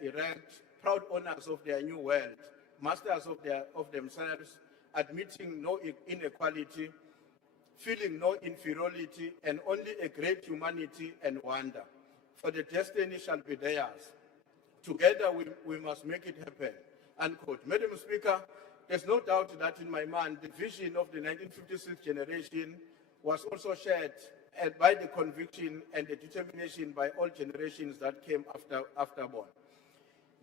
heads erect, proud owners of their new world, masters of themselves, admitting no inequality, feeling no inferiority, and only a great humanity and wonder. For the destiny shall be theirs. Together we must make it happen, unquote. Madam Speaker, there's no doubt that in my mind, the vision of the 1956 generation was also shared by the conviction and the determination by all generations that came afterborn.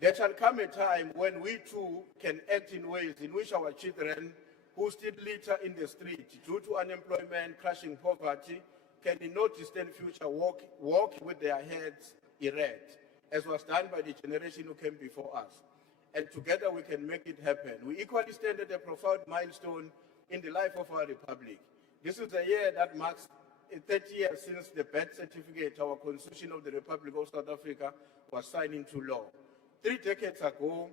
There shall come a time when we too can act in ways in which our children who still litter in the street due to unemployment, crushing poverty, can in no distant future walk with their heads erect, as was done by the generation who came before us. And together we can make it happen. We equally stand at a profound milestone in the life of our republic. This is a year that marks 30 years since the birth certificate, our Constitution of the Republic of South Africa, was signed into law. 3 decades ago,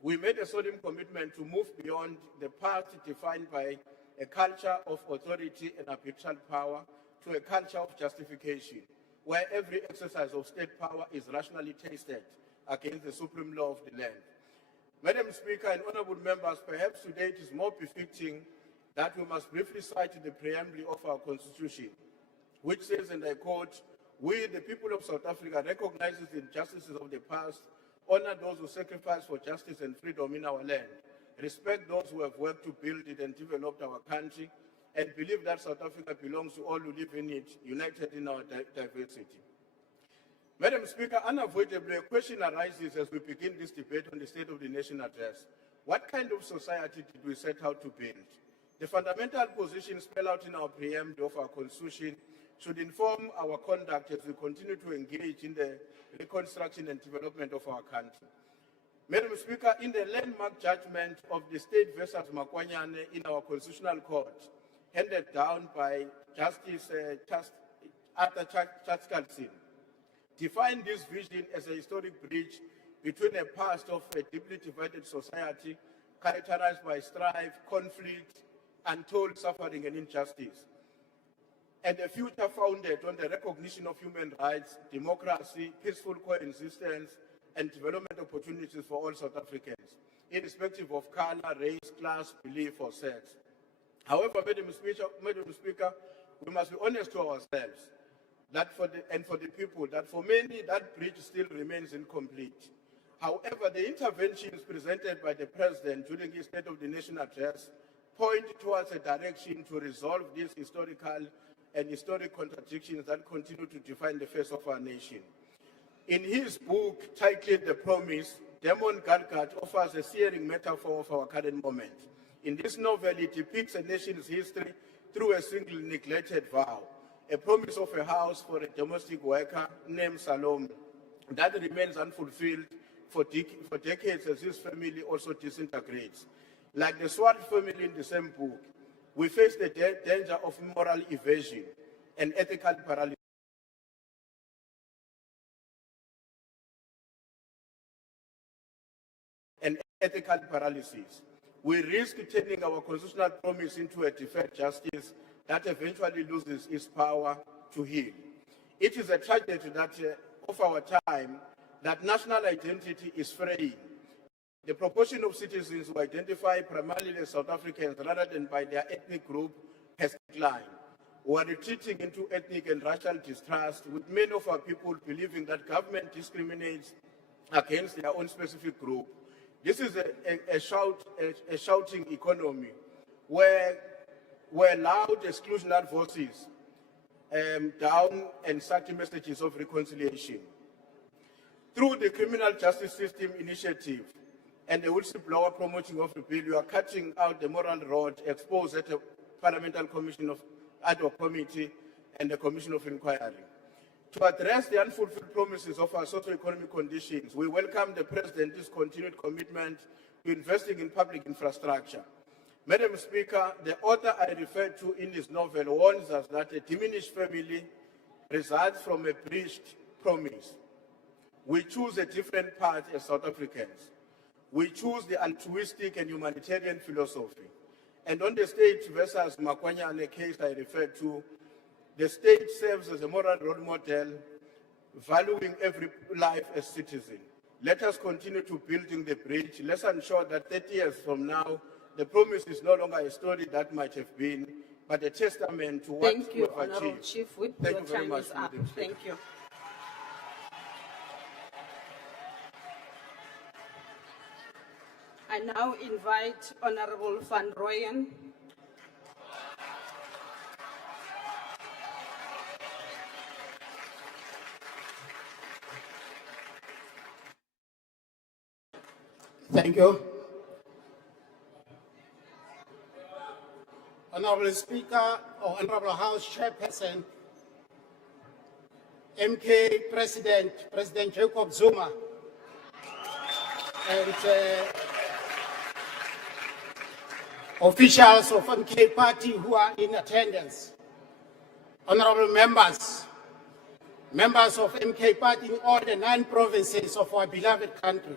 we made a solemn commitment to move beyond the past defined by a culture of authority and arbitral power to a culture of justification, where every exercise of state power is rationally tested against the supreme law of the land. Madam Speaker and honorable members, perhaps today it is more befitting that we must briefly cite the preamble of our Constitution, which says, and I quote, "We, the people of South Africa, recognizes the injustices of the past, honor those who sacrifice for justice and freedom in our land, respect those who have worked to build it and developed our country, and believe that South Africa belongs to all who live in it, united in our diversity." Madam Speaker, unavoidably a question arises as we begin this debate on the State of the Nation address. What kind of society did we set out to build? The fundamental positions spelled out in our preamble of our Constitution should inform our conduct as we continue to engage in the reconstruction and development of our country. Madam Speaker, in the landmark judgment of the State versus Makwanyane in our Constitutional Court, handed down by Justice Arthur Chatskalsin, defined this vision as a historic bridge between a past of a deeply divided society characterized by strife, conflict, untold suffering and injustice, and a future founded on the recognition of human rights, democracy, peaceful coexistence, and development opportunities for all South Africans, irrespective of color, race, class, belief, or sex. However, Madam Speaker, we must be honest to ourselves that for the people, that for many, that bridge still remains incomplete. However, the interventions presented by the President during his State of the Nation address point towards a direction to resolve these historical and historic contradictions that continue to define the face of our nation. In his book titled The Promise, Damon Gargat offers a searing metaphor of our current moment. In this novel, he depicts a nation's history through a single neglected vow, a promise of a house for a domestic worker named Salome that remains unfulfilled for decades as his family also disintegrates. Like the Swart family in the same book, we face the danger of moral evasion and ethical paralysis. We risk turning our constitutional promise into a deferred justice that eventually loses its power to heal. It is a tragedy that of our time that national identity is fraying. The proportion of citizens who identify primarily as South Africans rather than by their ethnic group has declined. We are retreating into ethnic and racial distrust, with many of our people believing that government discriminates against their own specific group. This is a shouting economy where loud exclusionary voices down and such messages of reconciliation. Through the Criminal Justice System Initiative and the whistleblower promoting of the bill, you are cutting out the moral rod exposed at a Parliamentary Commission of Ad hoc Committee and the Commission of Inquiry. To address the unfulfilled promises of our socio-economic conditions, we welcome the President's continued commitment to investing in public infrastructure. Madam Speaker, the author I referred to in his novel warns us that a diminished family results from a breached promise. We choose a different path as South Africans. We choose the altruistic and humanitarian philosophy. And on the state versus Makwanyane case I referred to, the state serves as a moral role model, valuing every life as citizen. Let us continue to building the bridge. Let's ensure that 30 years from now, the promise is no longer a story that might have been, but a testament to what Thank you, we've Honorable achieved. Chief Whip. Thank Your you very time much, is up. Madam Speaker. Thank you. I now invite Honorable Van Rooyen. Thank you. Honorable Speaker, or Honorable House Chairperson, MK President, President Jacob Zuma, and officials of MK Party who are in attendance, honorable members, members of MK Party in all the 9 provinces of our beloved country,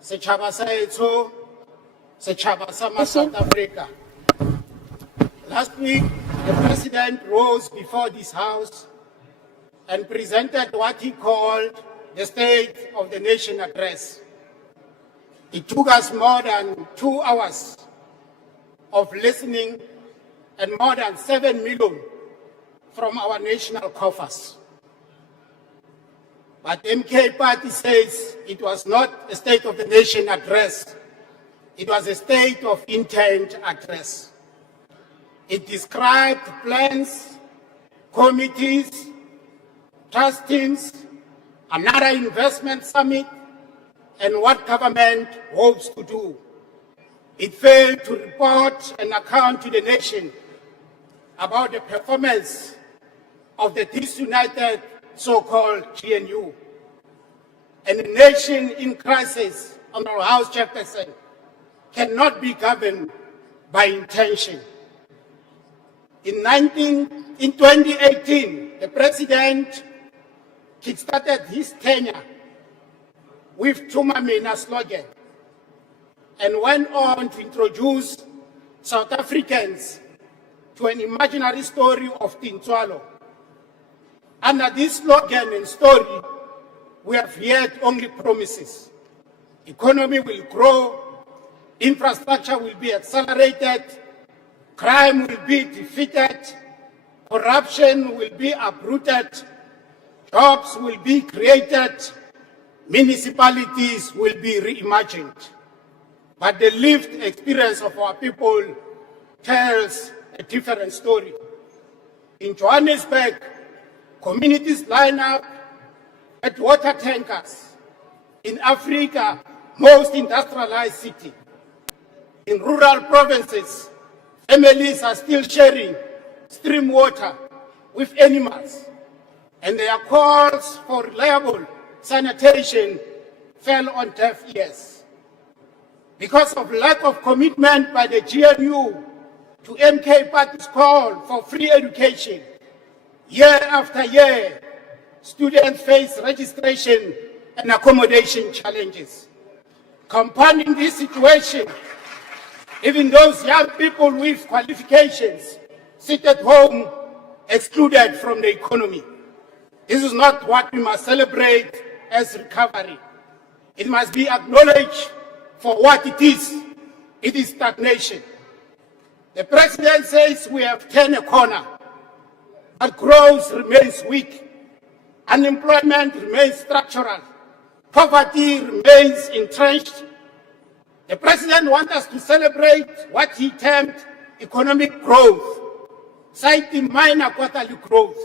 Setjhaba sa heso, Setjhaba sa ma South Africa. Last week, the President rose before this House and presented what he called the State of the Nation address. It took us more than 2 hours of listening and more than 7 million from our national coffers. But MK Party says it was not a State of the Nation address. It was a State of Intent address. It described plans, committees, trust teams, another investment summit, and what government hopes to do. It failed to report and account to the nation about the performance of the disunited so-called GNU. And a nation in crisis, Honorable House Chairperson, cannot be governed by intention. In 2018, the President kickstarted his tenure with Tumamina slogan and went on to introduce South Africans to an imaginary story of Tintswalo. Under this slogan and story, we have heard only promises. Economy will grow, infrastructure will be accelerated, crime will be defeated, corruption will be uprooted, jobs will be created, municipalities will be reimagined. But the lived experience of our people tells a different story. In Johannesburg, communities line up at water tankers. In Africa, most industrialized city. In rural provinces, families are still sharing stream water with animals, and their calls for reliable sanitation fell on deaf ears. Because of lack of commitment by the GNU to MK Party's call for free education, year after year, students face registration and accommodation challenges. Compounding this situation, even those young people with qualifications sit at home excluded from the economy. This is not what we must celebrate as recovery. It must be acknowledged for what it is. It is stagnation. The President says we have turned a corner, but growth remains weak. Unemployment remains structural. Poverty remains entrenched. The President wants us to celebrate what he termed economic growth, citing minor quarterly growth.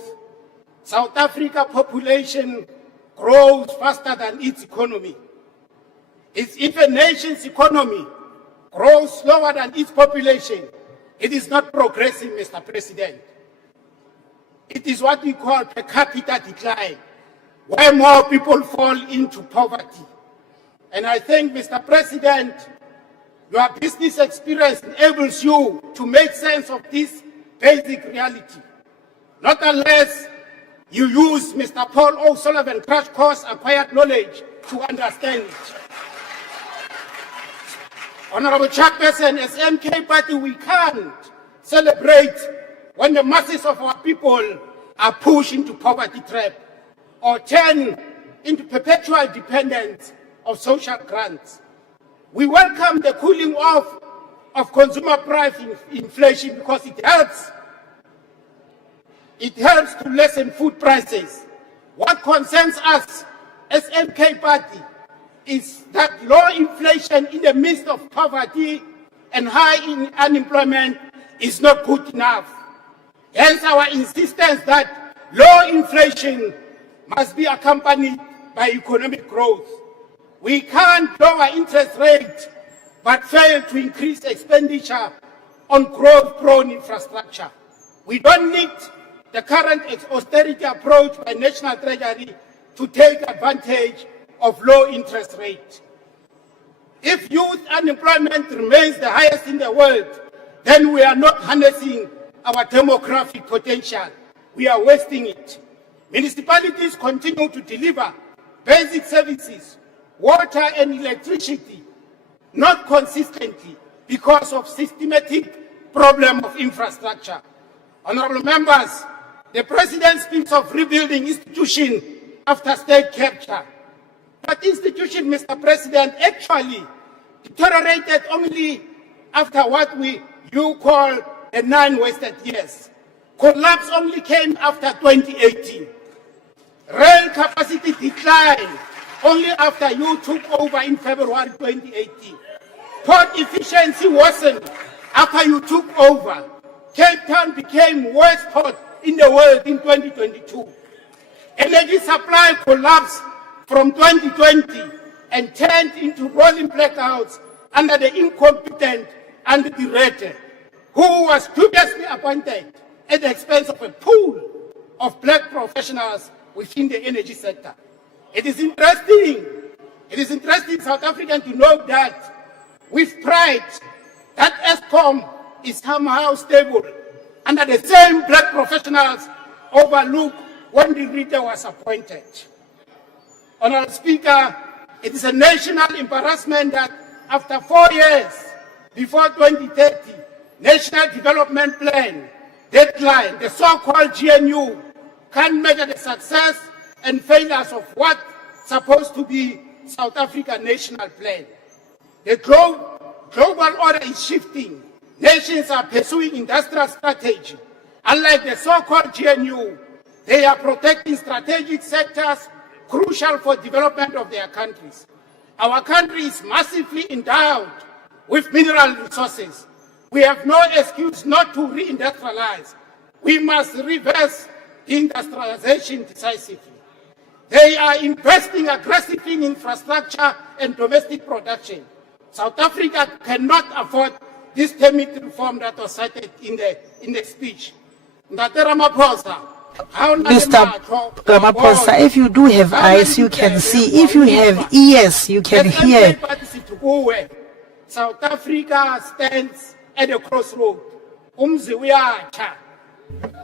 South Africa population grows faster than its economy. If a nation's economy grows slower than its population, it is not progressing, Mr. President. It is what we call per capita decline, where more people fall into poverty. And I think, Mr. President, your business experience enables you to make sense of this basic reality. Not unless you use Mr. Paul O'Sullivan crash course acquired knowledge to understand it. Honorable Chairperson, as MK Party, we can't celebrate when the masses of our people are pushed into poverty trap or turn into perpetual dependence of social grants. We welcome the cooling off of consumer price inflation because it helps to lessen food prices. What concerns us as MK Party is that low inflation in the midst of poverty and high unemployment is not good enough. Hence our insistence that low inflation must be accompanied by economic growth. We can't lower interest rates but fail to increase expenditure on growth-prone infrastructure. We don't need the current austerity approach by National Treasury to take advantage of low interest rates. If youth unemployment remains the highest in the world, then we are not harnessing our demographic potential. We are wasting it. Municipalities continue to deliver basic services, water and electricity, not consistently because of systematic problem of infrastructure. Honorable members, the President speaks of rebuilding institutions after state capture. But institution, Mr. President, actually deteriorated only after what you call the 9 wasted years. Collapse only came after 2018. Rail capacity declined only after you took over in February 2018. Port efficiency worsened after you took over. Cape Town became worst port in the world in 2022. Energy supply collapsed from 2020 and turned into rolling blackouts under the incompetent and the who was dubiously appointed at the expense of a pool of black professionals within the energy sector. It is interesting, South African, to note that with pride that ESCOM is somehow stable under the same black professionals overlooked when the Rita was appointed. Honorable Speaker, it is a national embarrassment that after 4 years before 2030, National Development Plan deadline, the so-called GNU, can't measure the success and failures of what's supposed to be South Africa National Plan. The global order is shifting. Nations are pursuing industrial strategy. Unlike the so-called GNU, they are protecting strategic sectors crucial for development of their countries. Our country is massively endowed with mineral resources. We have no excuse not to reindustrialize. We must reverse industrialization decisively. They are investing aggressively in infrastructure and domestic production. South Africa cannot afford this timid reform that was cited in the speech. Mr. Ramaphosa, if you do have eyes, you can see. If you have ears, you can hear. South Africa stands at a crossroad.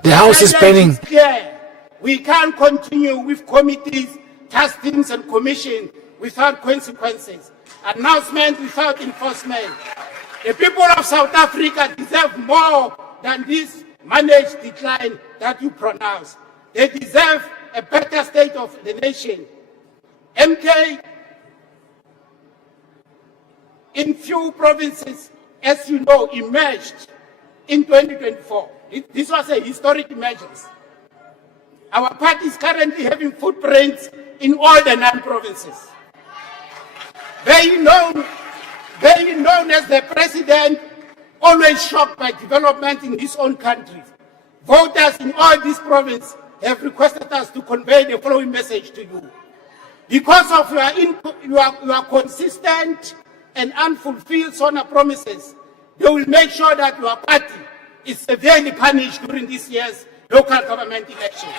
The house is burning. We can't continue with committees, task teams, and commissions without consequences. Announcement without enforcement. The people of South Africa deserve more than this managed decline that you pronounce. They deserve a better state of the nation. MK, in few provinces, as you know, emerged in 2024. This was a historic emergence. Our party is currently having footprints in all the 9 provinces. Very known as the president, always shocked by development in his own country. Voters in all these provinces have requested us to convey the following message to you. Because of your consistent and unfulfilled Sona promises, they will make sure that your party is severely punished during this year's local government elections.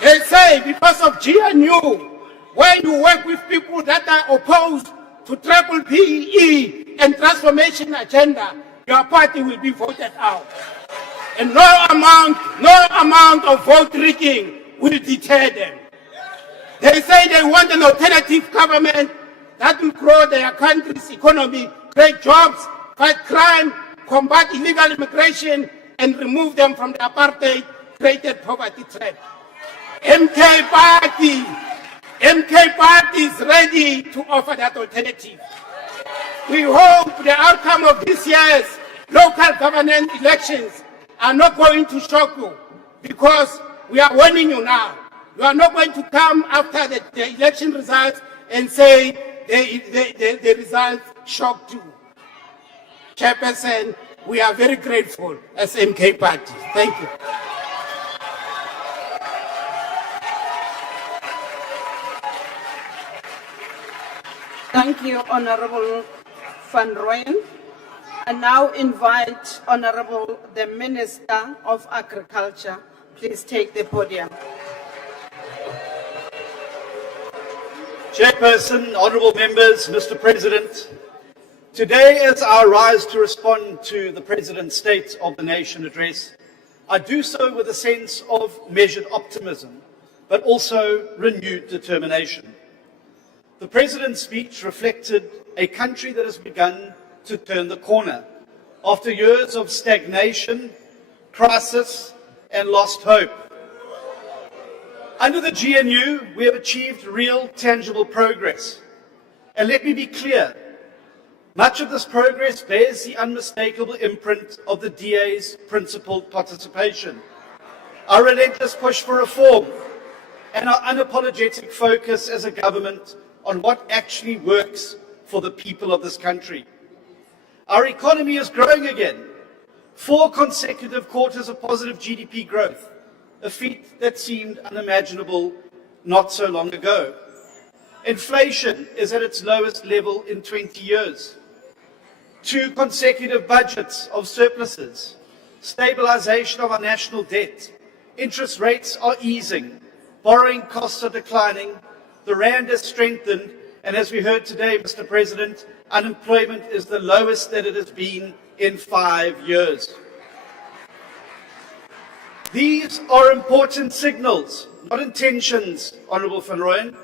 They say because of GNU, when you work with people that are opposed to triple PEE and transformation agenda, your party will be voted out. And no amount of vote rigging will deter them. They say they want an alternative government that will grow their country's economy, create jobs, fight crime, combat illegal immigration, and remove them from the apartheid-created poverty trap. MK Party is ready to offer that alternative. We hope the outcome of this year's local government elections are not going to shock you, because we are warning you now. You are not going to come after the election results and say the results shocked you. Chairperson, we are very grateful as MK Party. Thank you. Thank you, Honorable Van Rooyen. I now invite Honorable the Minister of Agriculture. Please take the podium. Chairperson, honourable members, Mr. President, today as I rise to respond to the President's State of the Nation address, I do so with a sense of measured optimism, but also renewed determination. The President's speech reflected a country that has begun to turn the corner after years of stagnation, crisis, and lost hope. Under the GNU, we have achieved real, tangible progress. And let me be clear, much of this progress bears the unmistakable imprint of the DA's principled participation, our relentless push for reform, and our unapologetic focus as a government on what actually works for the people of this country. Our economy is growing again. 4 consecutive quarters of positive GDP growth, a feat that seemed unimaginable not so long ago. Inflation is at its lowest level in 20 years. 2 consecutive budgets of surpluses, stabilization of our national debt, interest rates are easing, borrowing costs are declining, the rand has strengthened, and as we heard today, Mr. President, unemployment is the lowest that it has been in 5 years. These are important signals, not intentions, Honourable Van Rooyen,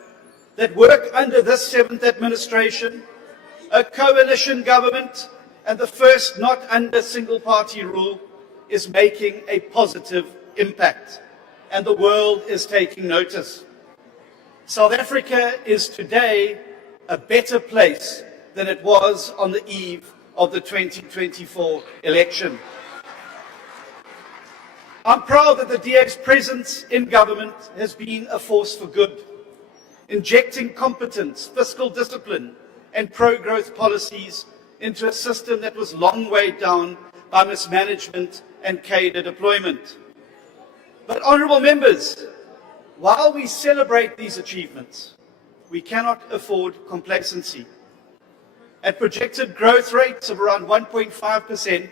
that work under this 7th administration, a coalition government, and the first not under single-party rule, is making a positive impact, and the world is taking notice. South Africa is today a better place than it was on the eve of the 2024 election. I'm proud that the DA's presence in government has been a force for good, injecting competence, fiscal discipline, and pro-growth policies into a system that was long weighed down by mismanagement and cadre deployment. But, honourable members, while we celebrate these achievements, we cannot afford complacency. At projected growth rates of around 1.5%,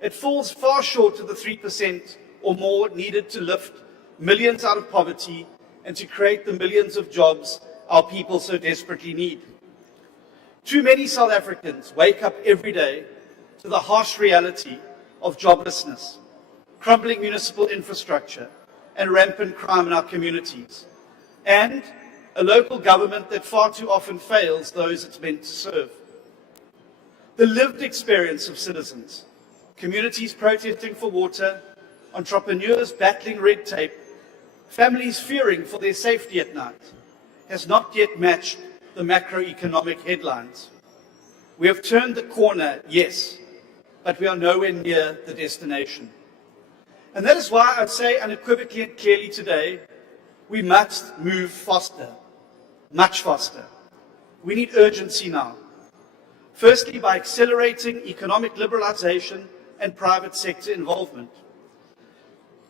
it falls far short of the 3% or more needed to lift millions out of poverty and to create the millions of jobs our people so desperately need. Too many South Africans wake up every day to the harsh reality of joblessness, crumbling municipal infrastructure, and rampant crime in our communities, and a local government that far too often fails those it's meant to serve. The lived experience of citizens, communities protesting for water, entrepreneurs battling red tape, families fearing for their safety at night, has not yet matched the macroeconomic headlines. We have turned the corner, yes, but we are nowhere near the destination. And that is why I say unequivocally and clearly today, we must move faster, much faster. We need urgency now. Firstly, by accelerating economic liberalization and private sector involvement.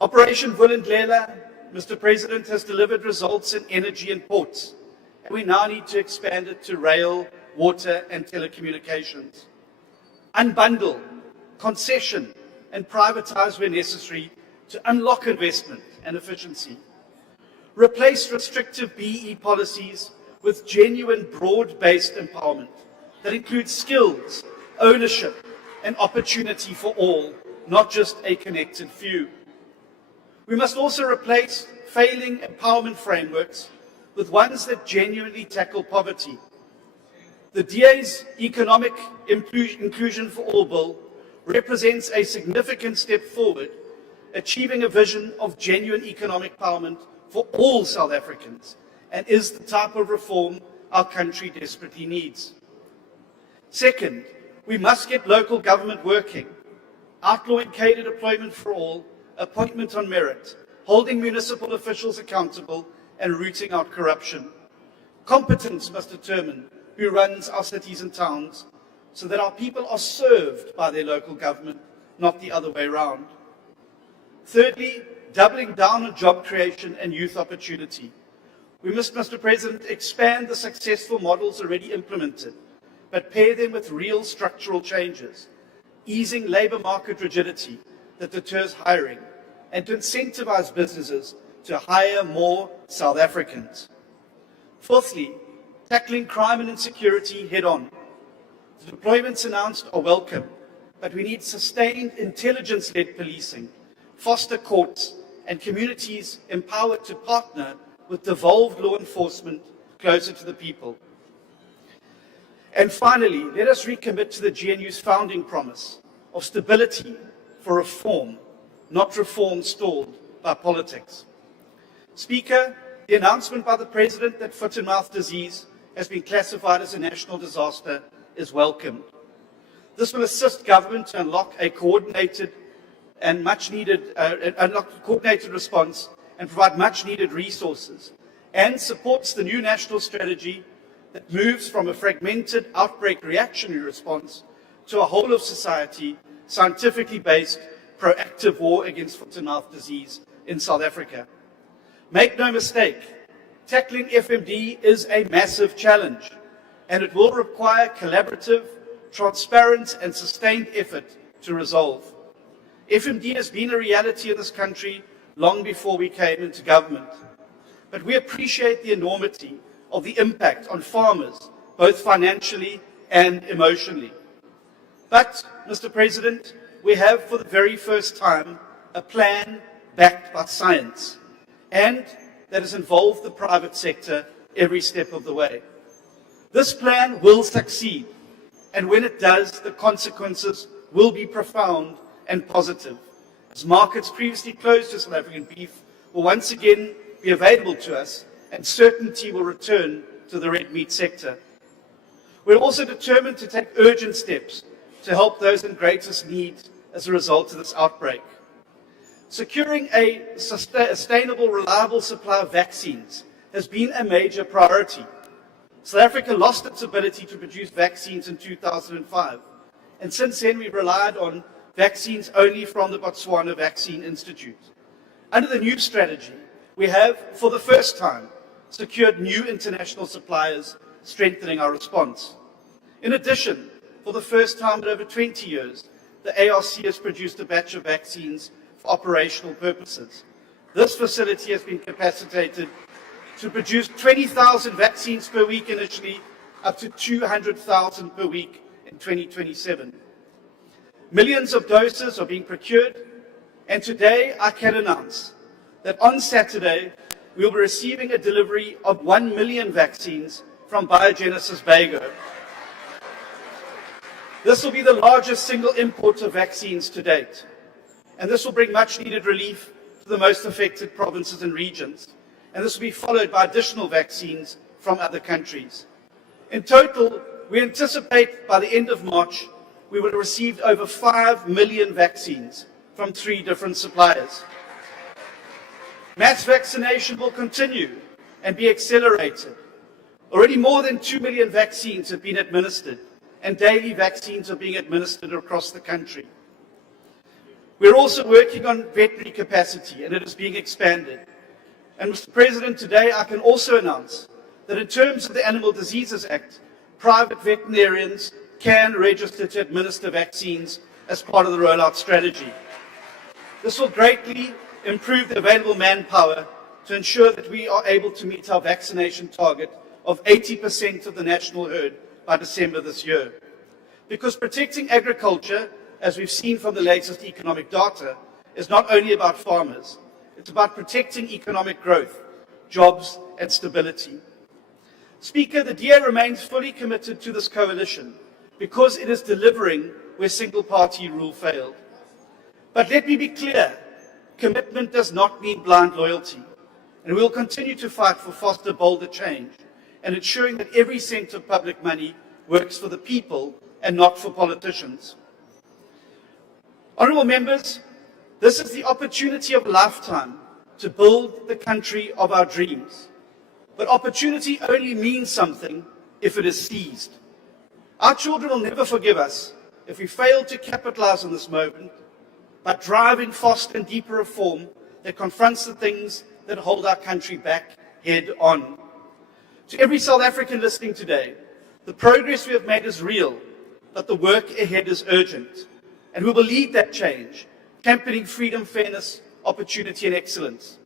Operation Vulindlela, Mr. President, has delivered results in energy and ports, and we now need to expand it to rail, water, and telecommunications. Unbundle, concession, and privatize where necessary to unlock investment and efficiency. Replace restrictive BE policies with genuine broad-based empowerment that includes skills, ownership, and opportunity for all, not just a connected few. We must also replace failing empowerment frameworks with ones that genuinely tackle poverty. The DA's Economic Inclusion for All Bill represents a significant step forward, achieving a vision of genuine economic empowerment for all South Africans and is the type of reform our country desperately needs. Second, we must get local government working, outlawing cadre deployment for all, appointment on merit, holding municipal officials accountable, and rooting out corruption. Competence must determine who runs our cities and towns so that our people are served by their local government, not the other way around. Thirdly, doubling down on job creation and youth opportunity. We must, Mr. President, expand the successful models already implemented, but pair them with real structural changes, easing labour market rigidity that deters hiring, and to incentivize businesses to hire more South Africans. Fourthly, tackling crime and insecurity head-on. The deployments announced are welcome, but we need sustained intelligence-led policing, foster courts, and communities empowered to partner with devolved law enforcement closer to the people. And finally, let us recommit to the GNU's founding promise of stability for reform, not reform stalled by politics. Speaker, the announcement by the President that foot-and-mouth disease has been classified as a national disaster is welcomed. This will assist government to unlock a coordinated and much-needed response and provide much-needed resources, and supports the new national strategy that moves from a fragmented outbreak reactionary response to a whole-of-society, scientifically based, proactive war against foot-and-mouth disease in South Africa. Make no mistake, tackling FMD is a massive challenge, and it will require collaborative, transparent, and sustained effort to resolve. FMD has been a reality in this country long before we came into government, but we appreciate the enormity of the impact on farmers, both financially and emotionally. But, Mr. President, we have for the very first time a plan backed by science, and that has involved the private sector every step of the way. This plan will succeed, and when it does, the consequences will be profound and positive, as markets previously closed to South African beef will once again be available to us, and certainty will return to the red meat sector. We're also determined to take urgent steps to help those in greatest need as a result of this outbreak. Securing a sustainable, reliable supply of vaccines has been a major priority. South Africa lost its ability to produce vaccines in 2005, and since then we've relied on vaccines only from the Botswana Vaccine Institute. Under the new strategy, we have, for the first time, secured new international suppliers, strengthening our response. In addition, for the first time in over 20 years, the ARC has produced a batch of vaccines for operational purposes. This facility has been capacitated to produce 20,000 vaccines per week initially, up to 200,000 per week in 2027. Millions of doses are being procured, and today I can announce that on Saturday we will be receiving a delivery of 1 million vaccines from Biogenesis Bago. This will be the largest single import of vaccines to date, and this will bring much needed relief to the most affected provinces and regions, and this will be followed by additional vaccines from other countries. In total, we anticipate by the end of March we will have received over 5 million vaccines from 3 different suppliers. Mass vaccination will continue and be accelerated. Already more than 2 million vaccines have been administered, and daily vaccines are being administered across the country. We're also working on veterinary capacity, and it is being expanded. And Mr. President, today I can also announce that in terms of the Animal Diseases Act, private veterinarians can register to administer vaccines as part of the rollout strategy. This will greatly improve the available manpower to ensure that we are able to meet our vaccination target of 80% of the national herd by December this year. Because protecting agriculture, as we've seen from the latest economic data, is not only about farmers, it's about protecting economic growth, jobs, and stability. Speaker, the DA remains fully committed to this coalition because it is delivering where single-party rule failed. But let me be clear, commitment does not mean blind loyalty. And we will continue to fight for foster bolder change and ensuring that every cent of public money works for the people and not for politicians. Honourable members, this is the opportunity of a lifetime to build the country of our dreams. But opportunity only means something if it is seized. Our children will never forgive us if we fail to capitalise on this moment by driving faster and deeper reform that confronts the things that hold our country back head on. To every South African listening today, the progress we have made is real, but the work ahead is urgent. And we will lead that change, championing freedom, fairness, opportunity and excellence.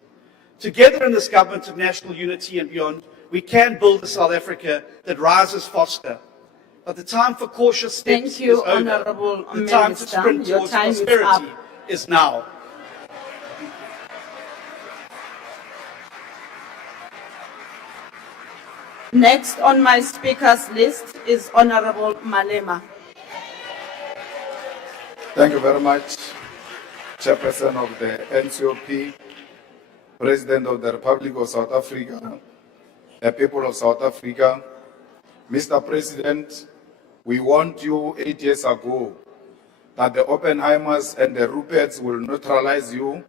Together in this government of national unity and beyond, we can build a South Africa that rises faster. But the time for cautious steps is over. Honourable The time to Minister. sprint Your towards time is prosperity up. is now. Next on my speakers list is Honourable Malema. Thank you very much, Chairperson of the NCOP, President of the Republic of South Africa, the people of South Africa. Mr. President, we warned you 8 years ago that the Oppenheimers and the Ruperts will neutralize you,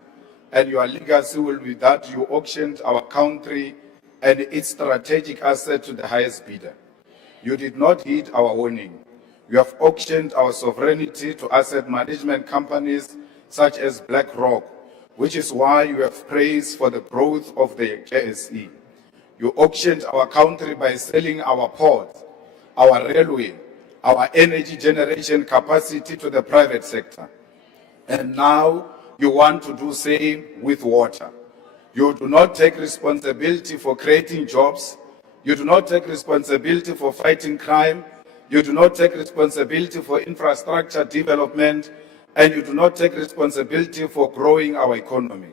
and your legacy will be that you auctioned our country and its strategic asset to the highest bidder. You did not heed our warning. You have auctioned our sovereignty to asset management companies such as BlackRock, which is why you have praised for the growth of the JSE. You auctioned our country by selling our ports, our railway, our energy generation capacity to the private sector. And now you want to do same with water. You do not take responsibility for creating jobs. You do not take responsibility for fighting crime. You do not take responsibility for infrastructure development, and you do not take responsibility for growing our economy.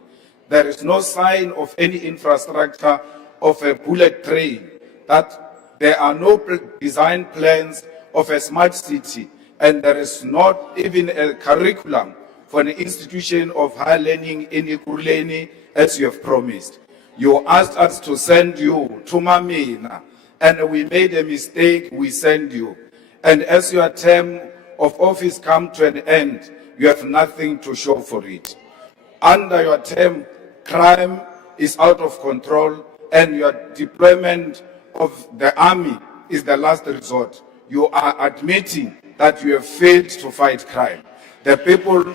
There is no sign of any infrastructure of a bullet train, that there are no design plans of a smart city, and there is not even a curriculum for an institution of higher learning in Ikuruleni as you have promised. You asked us to send you to Mamina, and we made a mistake, we send you. And as your term of office come to an end, you have nothing to show for it. Under your term, crime is out of control, and your deployment of the army is the last resort. You are admitting that you have failed to fight crime. The people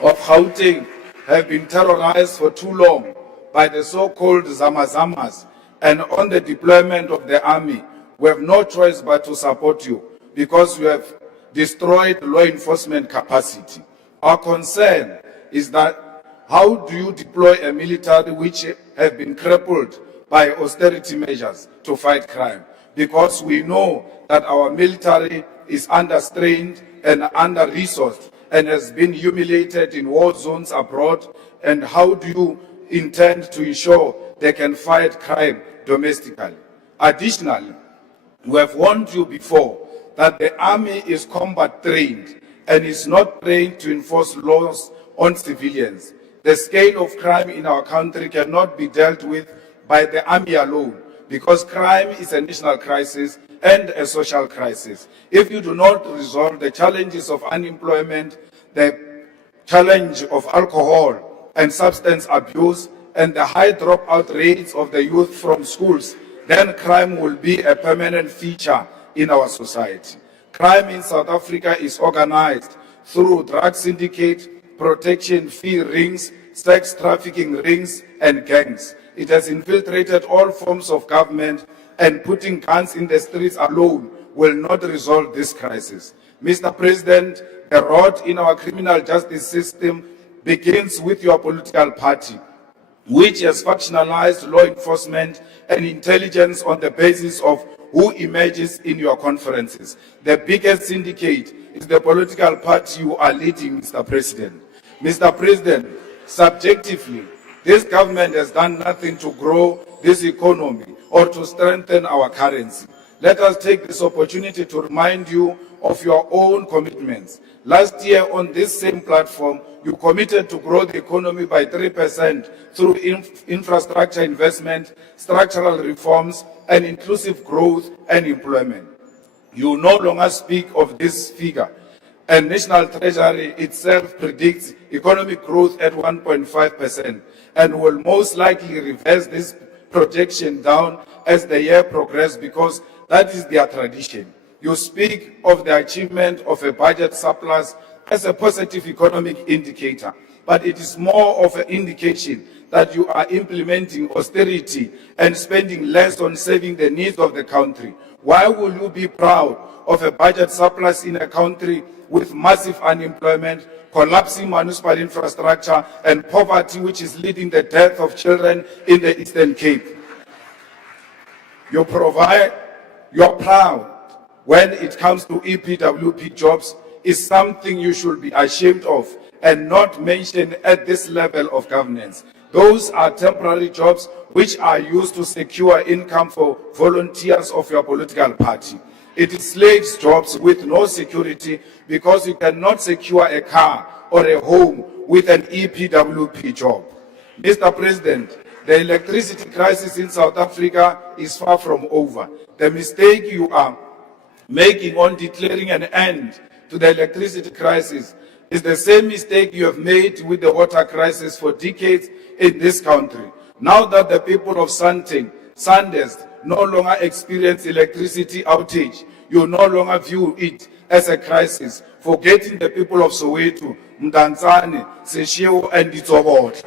of Gauteng have been terrorized for too long by the so-called Zamazamas, and on the deployment of the army, we have no choice but to support you, because you have destroyed law enforcement capacity. Our concern is that how do you deploy a military which have been crippled by austerity measures to fight crime? Because we know that our military is understrained and under-resourced and has been humiliated in war zones abroad. And how do you intend to ensure they can fight crime domestically? Additionally, we have warned you before that the army is combat trained and is not trained to enforce laws on civilians. The scale of crime in our country cannot be dealt with by the army alone, because crime is a national crisis and a social crisis. If you do not resolve the challenges of unemployment, the challenge of alcohol and substance abuse, and the high dropout rates of the youth from schools, then crime will be a permanent feature in our society. Crime in South Africa is organized through drug syndicate, protection fee rings, sex trafficking rings, and gangs. It has infiltrated all forms of government, and putting guns in the streets alone will not resolve this crisis. Mr. President, the rot in our criminal justice system begins with your political party, which has factionalized law enforcement and intelligence on the basis of who emerges in your conferences. The biggest syndicate is the political party you are leading, Mr. President. Mr. President, subjectively, this government has done nothing to grow this economy or to strengthen our currency. let us take this opportunity to remind you of your own commitments. Last year on this same platform, you committed to grow the economy by 3% through infrastructure investment, structural reforms, and inclusive growth and employment. You no longer speak of this figure, and National Treasury itself predicts economic growth at 1.5% and will most likely reverse this projection down as the year progresses because that is their tradition. You speak of the achievement of a budget surplus as a positive economic indicator, but it is more of an indication that you are implementing austerity and spending less on saving the needs of the country. Why will you be proud of a budget surplus in a country with massive unemployment, collapsing municipal infrastructure, and poverty, which is leading the death of children in the Eastern Cape? You're proud when it comes to EPWP jobs is something you should be ashamed of and not mention at this level of governance. Those are temporary jobs which are used to secure income for volunteers of your political party. It is slaves jobs with no security because you cannot secure a car or a home with an EPWP job. Mr. President, the electricity crisis in South Africa is far from over. The mistake you are making on declaring an end to the electricity crisis is the same mistake you have made with the water crisis for decades in this country. Now that the people of Sandest no longer experience electricity outage, you no longer view it as a crisis, forgetting the people of Soweto, Mdantsane, Seshego, and Ditsobot.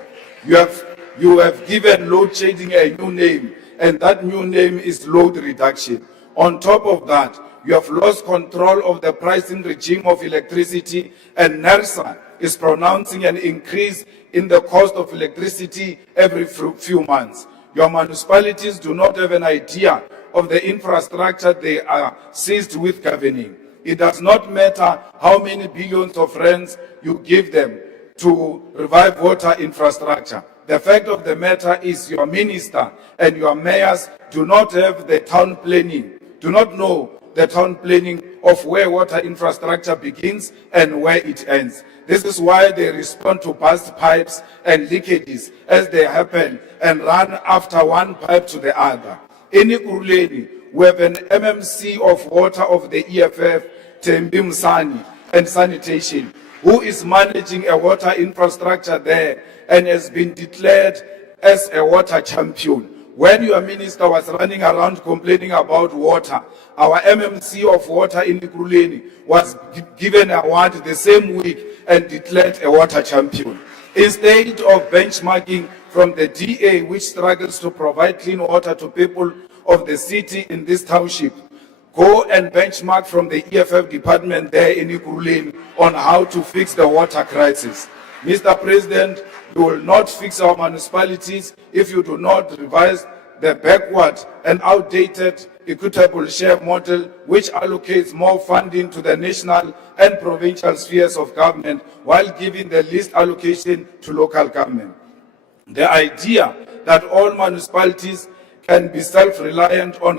You have given load shedding a new name, and that new name is load reduction. On top of that, you have lost control of the pricing regime of electricity, and NERSA is pronouncing an increase in the cost of electricity every few months. Your municipalities do not have an idea of the infrastructure they are seized with governing. It does not matter how many billions of rands you give them to revive water infrastructure. The fact of the matter is your minister and your mayors do not have the town planning, do not know the town planning of where water infrastructure begins and where it ends. This is why they respond to burst pipes and leakages as they happen and run after one pipe to the other. In Ekurhuleni, we have an MMC of water of the EFF, Thembi Msani, and sanitation, who is managing a water infrastructure there and has been declared as a water champion. When your minister was running around complaining about water, our MMC of water in Ekurhuleni was given an award the same week and declared a water champion. Instead of benchmarking from the DA, which struggles to provide clean water to people of the city in this township, go and benchmark from the EFF department there in Ekurhuleni on how to fix the water crisis. Mr. President, you will not fix our municipalities if you do not revise the backward and outdated equitable share model, which allocates more funding to the national and provincial spheres of government while giving the least allocation to local government. The idea that all municipalities can be self-reliant on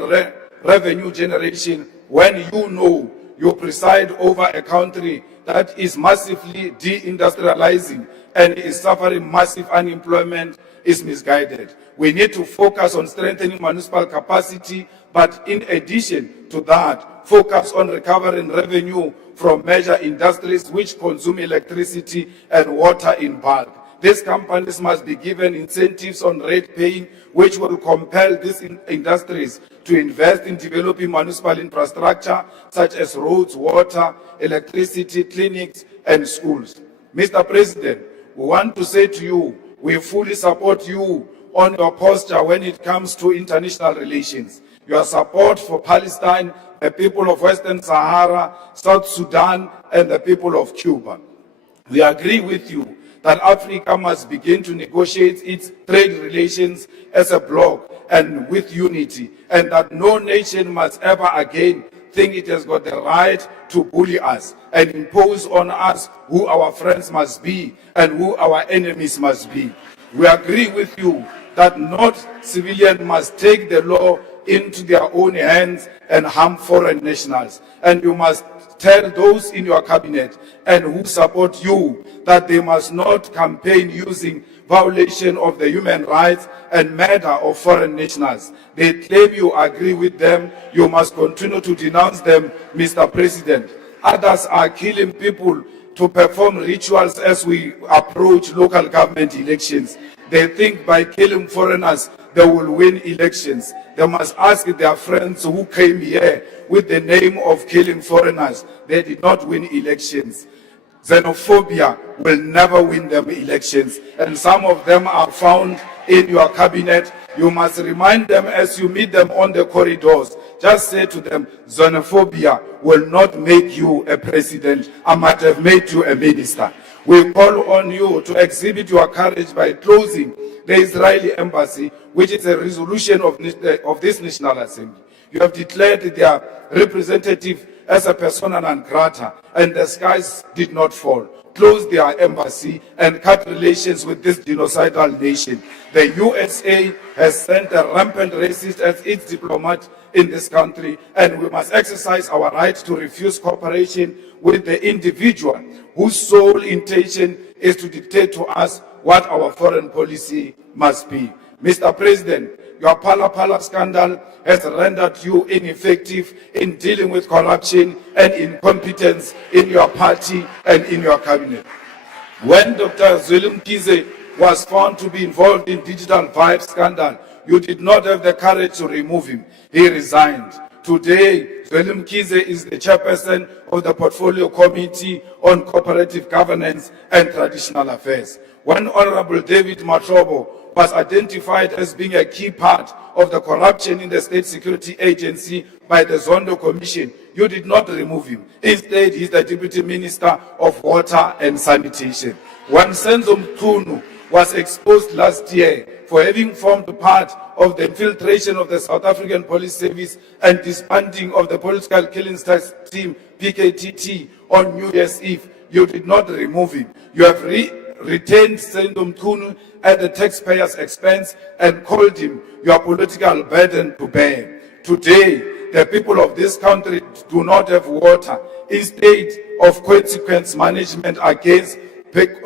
revenue generation when you know you preside over a country that is massively deindustrializing and is suffering massive unemployment is misguided. We need to focus on strengthening municipal capacity, but in addition to that, focus on recovering revenue from major industries which consume electricity and water in bulk. These companies must be given incentives on rate paying, which will compel these industries to invest in developing municipal infrastructure such as roads, water, electricity, clinics, and schools. Mr. President, we want to say to you, we fully support you on your posture when it comes to international relations. Your support for Palestine, the people of Western Sahara, South Sudan, and the people of Cuba. We agree with you that Africa must begin to negotiate its trade relations as a bloc and with unity, and that no nation must ever again think it has got the right to bully us and impose on us who our friends must be and who our enemies must be. We agree with you that not civilians must take the law into their own hands and harm foreign nationals. And you must tell those in your cabinet and who support you that they must not campaign using violation of the human rights and murder of foreign nationals. They claim you agree with them. You must continue to denounce them, Mr. President. Others are killing people to perform rituals as we approach local government elections. They think by killing foreigners, they will win elections. They must ask their friends who came here with the name of killing foreigners. They did not win elections. Xenophobia will never win them elections. And some of them are found in your cabinet. You must remind them as you meet them on the corridors. Just say to them, xenophobia will not make you a president. I might have made you a minister. We call on you to exhibit your courage by closing the Israeli embassy, which is a resolution of this National Assembly. You have declared their representative as a persona non grata, and the skies did not fall. Close their embassy and cut relations with this genocidal nation. The USA has sent a rampant racist as its diplomat in this country, and we must exercise our right to refuse cooperation with the individual whose sole intention is to dictate to us what our foreign policy must be. Mr. President, your Pala scandal has rendered you ineffective in dealing with corruption and incompetence in your party and in your cabinet. When Dr. Zweli Mkhize was found to be involved in digital vibe scandal, you did not have the courage to remove him. He resigned. Today, Zweli Mkhize is the chairperson of the Portfolio Committee on Cooperative Governance and Traditional Affairs. When Honorable David Machobo was identified as being a key part of the corruption in the State Security Agency by the Zondo Commission, you did not remove him. Instead, he's the Deputy Minister of Water and Sanitation. When Senzo Mchunu was exposed last year for having formed part of the infiltration of the South African Police Service and disbanding of the Political Killings Task Team, PKTT, on New Year's Eve, you did not remove him. You have retained Senzo Mchunu at the taxpayer's expense and called him your political burden to bear. Today, the people of this country do not have water. Instead of consequence management against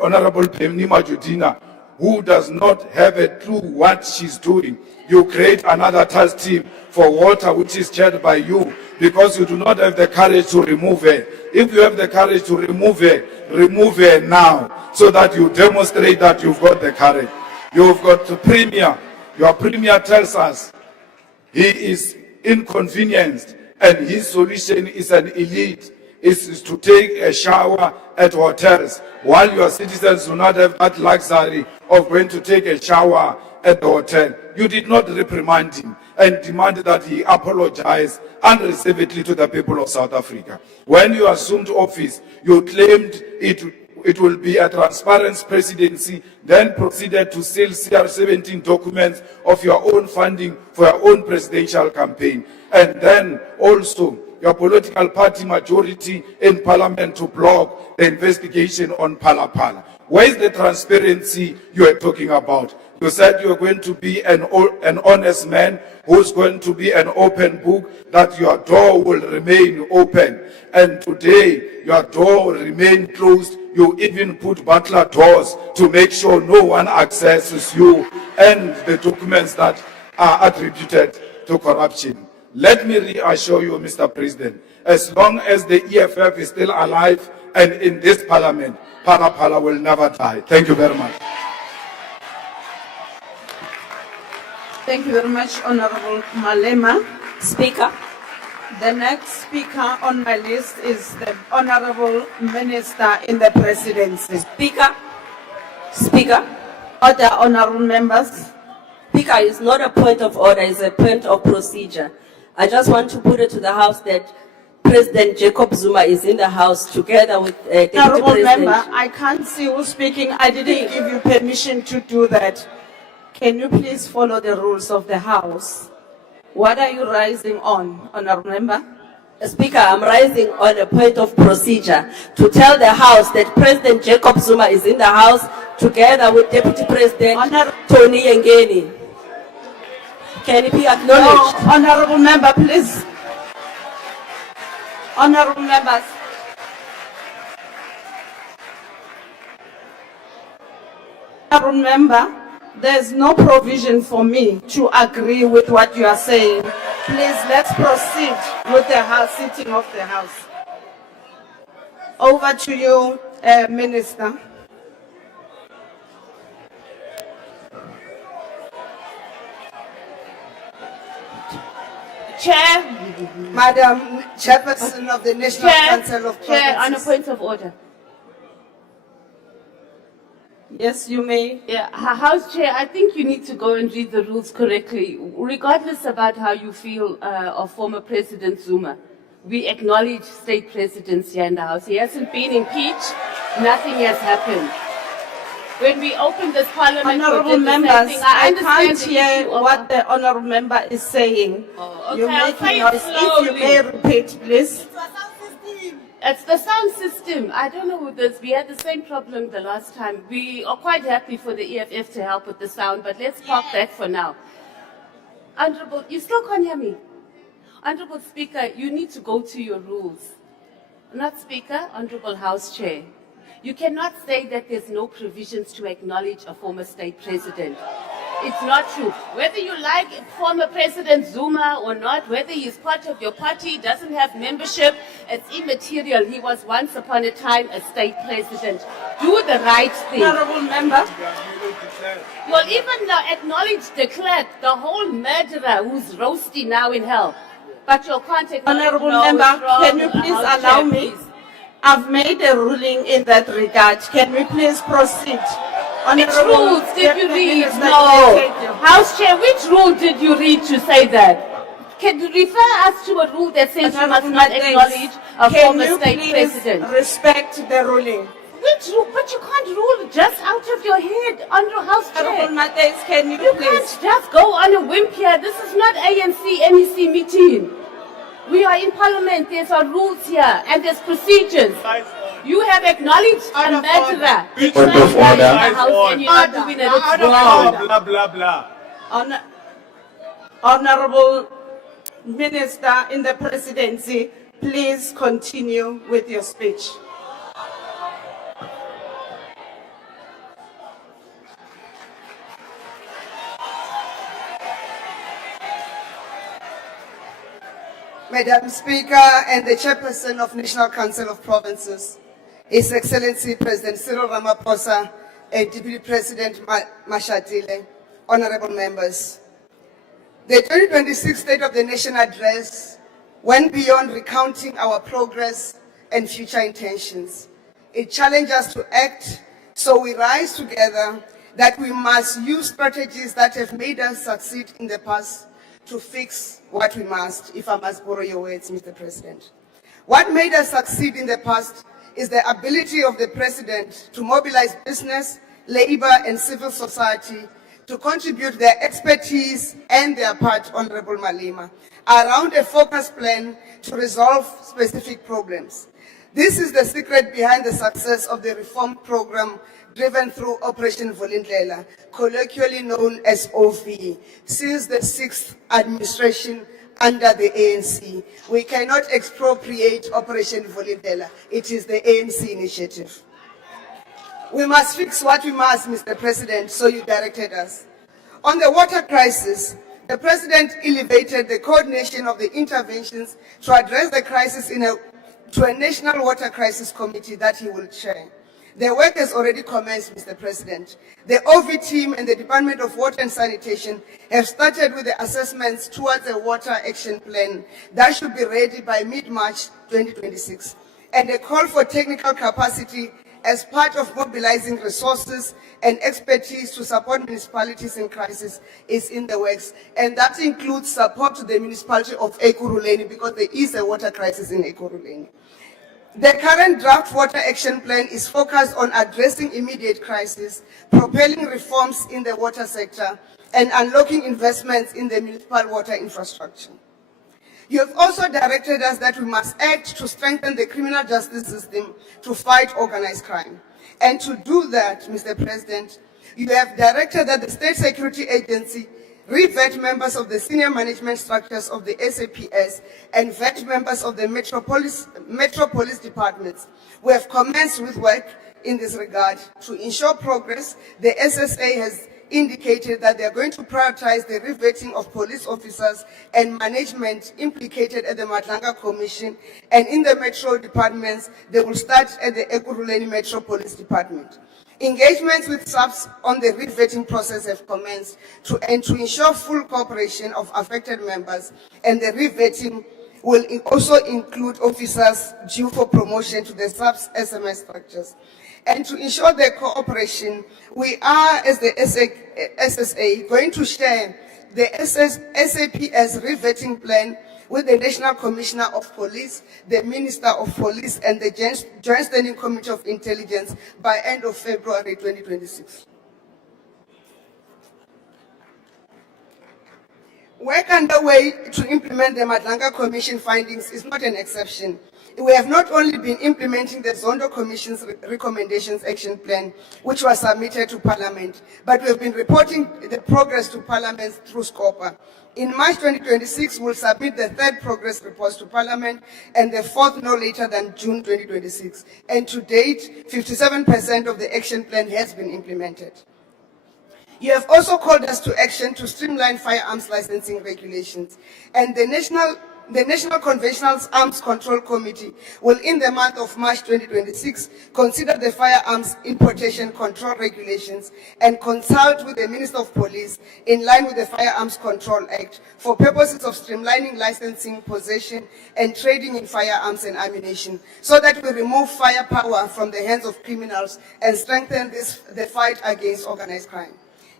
Honorable Phemni Majudina, who does not have a clue what she's doing, you create another task team for water which is chaired by you because you do not have the courage to remove her. If you have the courage to remove her now so that you demonstrate that you've got the courage. You've got the premier. Your premier tells us he is inconvenienced and his solution is an elite, is to take a shower at hotels while your citizens do not have that luxury of going to take a shower at the hotel. You did not reprimand him and demanded that he apologize unreservedly to the people of South Africa. When you assumed office, you claimed it will be a transparent presidency, then proceeded to seal CR17 documents of your own funding for your own presidential campaign. And then also your political party majority in parliament to block the investigation on Pala. Where is the transparency you are talking about? You said you are going to be an honest man who's going to be an open book, that your door will remain open. And today, your door will remain closed. You even put butler doors to make sure no one accesses you and the documents that are attributed to corruption. Let me reassure you, Mr. President, as long as the EFF is still alive and in this parliament, Pala will never die. Thank you very much. Thank you very much, Honorable Malema. Speaker. The next speaker on my list is the Honorable Minister in the Presidency. Speaker. Order, honorable members. Speaker, is not a point of order, it's a point of procedure. I just want to put it to the House that President Jacob Zuma is in the House together with Deputy Honorable President. member, I can't see who's speaking. I didn't give you permission to do that. Can you please follow the rules of the House? What are you rising on, honorable member? Speaker, I'm rising on a point of procedure to tell the House that President Jacob Zuma is in the House together with Deputy President Tony Yengeni. Can it be No, acknowledged? honorable member, please. Honorable members. Honorable member, there's no provision for me to agree with what you are saying. Please, let's proceed with the house, sitting of the house. Over to you, Minister. Chair, Madam Chairperson of the National Council of Chair, on a Provinces. point of order. Yes, you may. Yeah, House Chair, I think you need to go and read the rules correctly. Regardless about how you feel of former President Zuma, we acknowledge state presidents here in the House. He hasn't been impeached. Nothing has happened. When we opened this parliament, Honorable we did the same members, thing. I understand can't the hear issue of- what the honorable member is saying. okay, You're I'll making say it noise. If you slowly. may repeat, please. It's the sound system. I don't know with this. We had the same problem the last time. We are quite happy for the EFF to help with the sound, but let's park that for now. Honorable, you still can't hear me. Honorable Speaker, you need to go to your rules. Not Speaker, Honorable House Chair. You cannot say that there's no provisions to acknowledge a former state president. It's not true. Whether you like former President Zuma or not, whether he's part of your party, doesn't have membership, it's immaterial. He was once upon a time a state president. Do the right thing. Honorable member. You'll even acknowledge the clerk, the whole murderer who's roasting now in hell. But you can't acknowledge. Honorable no, member, it's wrong. can you please House allow Chair, me? please. I've made a ruling in that regard. Can we please proceed? Which Honorable rules did you Deputy read? Minister, you may No. take your- House Chair, which rule did you read to say that? Can you refer us to a rule that says you must Honorable not Madam, acknowledge a can former you state please president? respect the ruling? Which rule? But you can't rule just out of your head under House Honorable Chair. Matthias, can you You please? can't just go on a whim here. This is not ANC MEC meeting. We are in Parliament. There's our rules here and there's procedures. You have acknowledged a murderer. Point of order. And you're not doing it. It's wrong. Blah, blah, blah. Honorable Minister in the Presidency, please continue with your speech. Madam Speaker and the Chairperson of National Council of Provinces, His Excellency President Cyril Ramaphosa and Deputy President Mashatile, honorable members. The 2026 State of the Nation address went beyond recounting our progress and future intentions. It challenged us to act, so we rise together that we must use strategies that have made us succeed in the past to fix what we must, if I must borrow your words, Mr. President. What made us succeed in the past is the ability of the President to mobilize business, labor, and civil society to contribute their expertise and their part, Honorable Malema, around a focused plan to resolve specific problems. This is the secret behind the success of the reform program driven through Operation Vulindlela, colloquially known as OVE, since the 6th administration under the ANC. We cannot expropriate Operation Vulindlela. It is the ANC initiative. We must fix what we must, Mr. President, so you directed us. On the water crisis, the President elevated the coordination of the interventions to address the crisis to a National Water Crisis Committee that he will chair. The work has already commenced, Mr. President. The OV team and the Department of Water and Sanitation have started with the assessments towards a water action plan that should be ready by mid-March 2026. And a call for technical capacity as part of mobilizing resources and expertise to support municipalities in crisis is in the works. And that includes support to the municipality of Ekurhuleni because there is a water crisis in Ekurhuleni. The current draft water action plan is focused on addressing immediate crisis, propelling reforms in the water sector, and unlocking investments in the municipal water infrastructure. You have also directed us that we must act to strengthen the criminal justice system to fight organized crime. And to do that, Mr. President, you have directed that the State Security Agency re-vet members of the senior management structures of the SAPS, and vet members of the metropolis departments. We have commenced with work in this regard. To ensure progress, the SSA has indicated that they are going to prioritize the revetting of police officers and management implicated at the Madlanga Commission, and in the metro departments, they will start at the Ekurhuleni Metropolis Department. Engagements with SAPS on the revetting process have commenced to ensure full cooperation of affected members, and the revetting will also include officers due for promotion to the SAPS SMS structures. And to ensure their cooperation, we are, as the SSA, going to share the SAPS revetting plan with the National Commissioner of Police, the Minister of Police, and the Joint Standing Committee of Intelligence by end of February 2026. Work underway to implement the Madlanga Commission findings is not an exception. We have not only been implementing the Zondo Commission's recommendations action plan, which was submitted to Parliament, but we have been reporting the progress to Parliament through SCOPA. In March 2026, we'll submit the third progress report to Parliament and the fourth no later than June 2026. And to date, 57% of the action plan has been implemented. You have also called us to action to streamline firearms licensing regulations, and the National Conventional Arms Control Committee will, in the month of March 2026, consider the firearms importation control regulations and consult with the Minister of Police in line with the Firearms Control Act for purposes of streamlining licensing, possession, and trading in firearms and ammunition, so that we remove firepower from the hands of criminals and strengthen the fight against organized crime.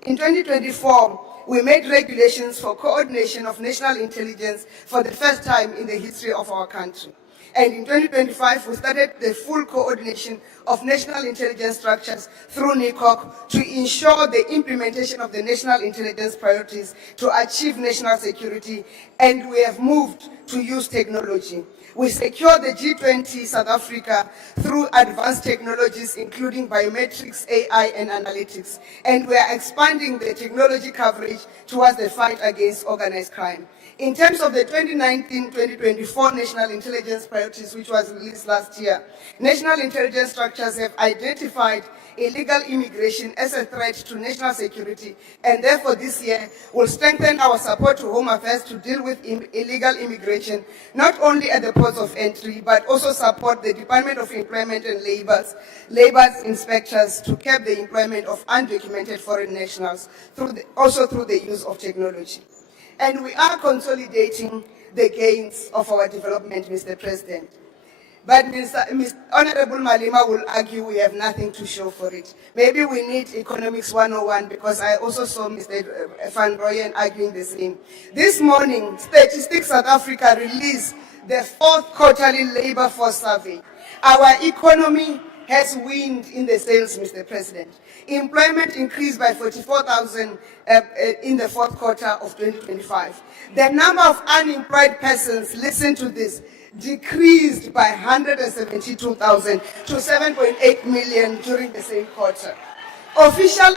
In 2024, we made regulations for coordination of national intelligence for the first time in the history of our country. And in 2025, we started the full coordination of national intelligence structures through NICOC to ensure the implementation of the national intelligence priorities to achieve national security, and we have moved to use technology. We secure the G20 South Africa through advanced technologies, including biometrics, AI, and analytics. And we are expanding the technology coverage towards the fight against organized crime. In terms of the 2019-2024 National Intelligence Priorities, which was released last year, national intelligence structures have identified illegal immigration as a threat to national security, and therefore this year will strengthen our support to Home Affairs to deal with illegal immigration, not only at the ports of entry, but also support the Department of Employment and Labor's inspectors to curb the employment of undocumented foreign nationals, also through the use of technology. And we are consolidating the gains of our development, Mr. President. But Honorable Malema will argue we have nothing to show for it. Maybe we need Economics 101, because I also saw Mr. Van Rooyen arguing the same. This morning, Statistics South Africa released the fourth quarterly labor force survey. Our economy has wind in the sails, Mr. President. Employment increased by 44,000 in the fourth quarter of 2025. The number of unemployed persons, listen to this, decreased by 172,000 to 7.8 million during the same quarter. Official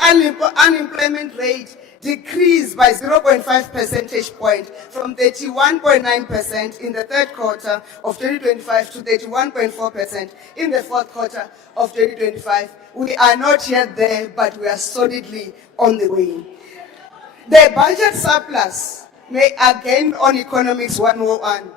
unemployment rate decreased by 0.5 percentage point from 31.9% in the third quarter of 2025 to 31.4% in the fourth quarter of 2025. We are not yet there, but we are solidly on the way. The budget surplus, again on Economics 101,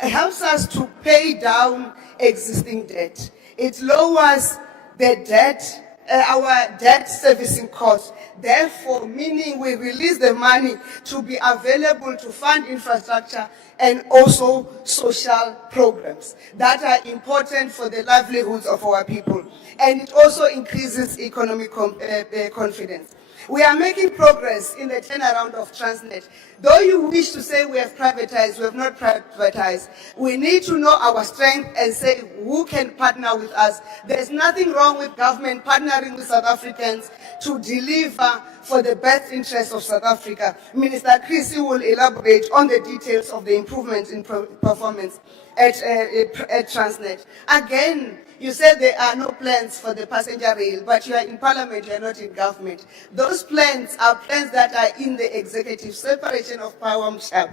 helps us to pay down existing debt. It lowers the debt, our debt servicing costs. Therefore, meaning we release the money to be available to fund infrastructure and also social programs that are important for the livelihoods of our people. And it also increases economic confidence. We are making progress in the turnaround of Transnet. Though you wish to say we have privatized, we have not privatized. We need to know our strength and say who can partner with us. There's nothing wrong with government partnering with South Africans to deliver for the best interests of South Africa. Minister Chrissy will elaborate on the details of the improvements in performance at Transnet. Again, you said there are no plans for the passenger rail, but you are in parliament, you are not in government. Those plans are plans that are in the executive, separation of power, sharp.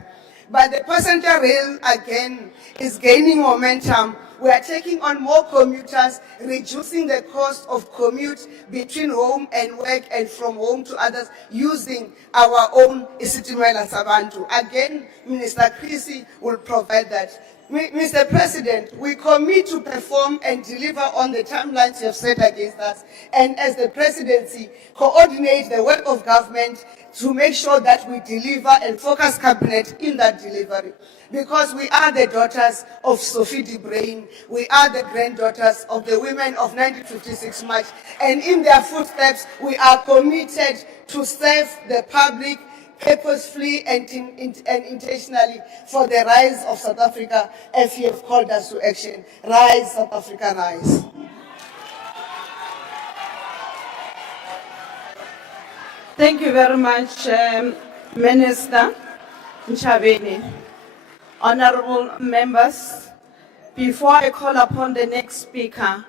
But the passenger rail, again, is gaining momentum. We are taking on more commuters, reducing the cost of commute between home and work and from home to others using our own isitimela sabantu. Again, Minister Chrissy will provide that. Mr. President, we commit to perform and deliver on the timelines you have set against us, and as the presidency, coordinate the work of government to make sure that we deliver and focus cabinet in that delivery. Because we are the daughters of Sophie de Bruyn, we are the granddaughters of the women of 1956 March, and in their footsteps, we are committed to serve the public purposefully and intentionally for the rise of South Africa, as you have called us to action. Rise, South Africa, rise. Thank you very much, Minister Nchabeni. Honorable members, before I call upon the next speaker,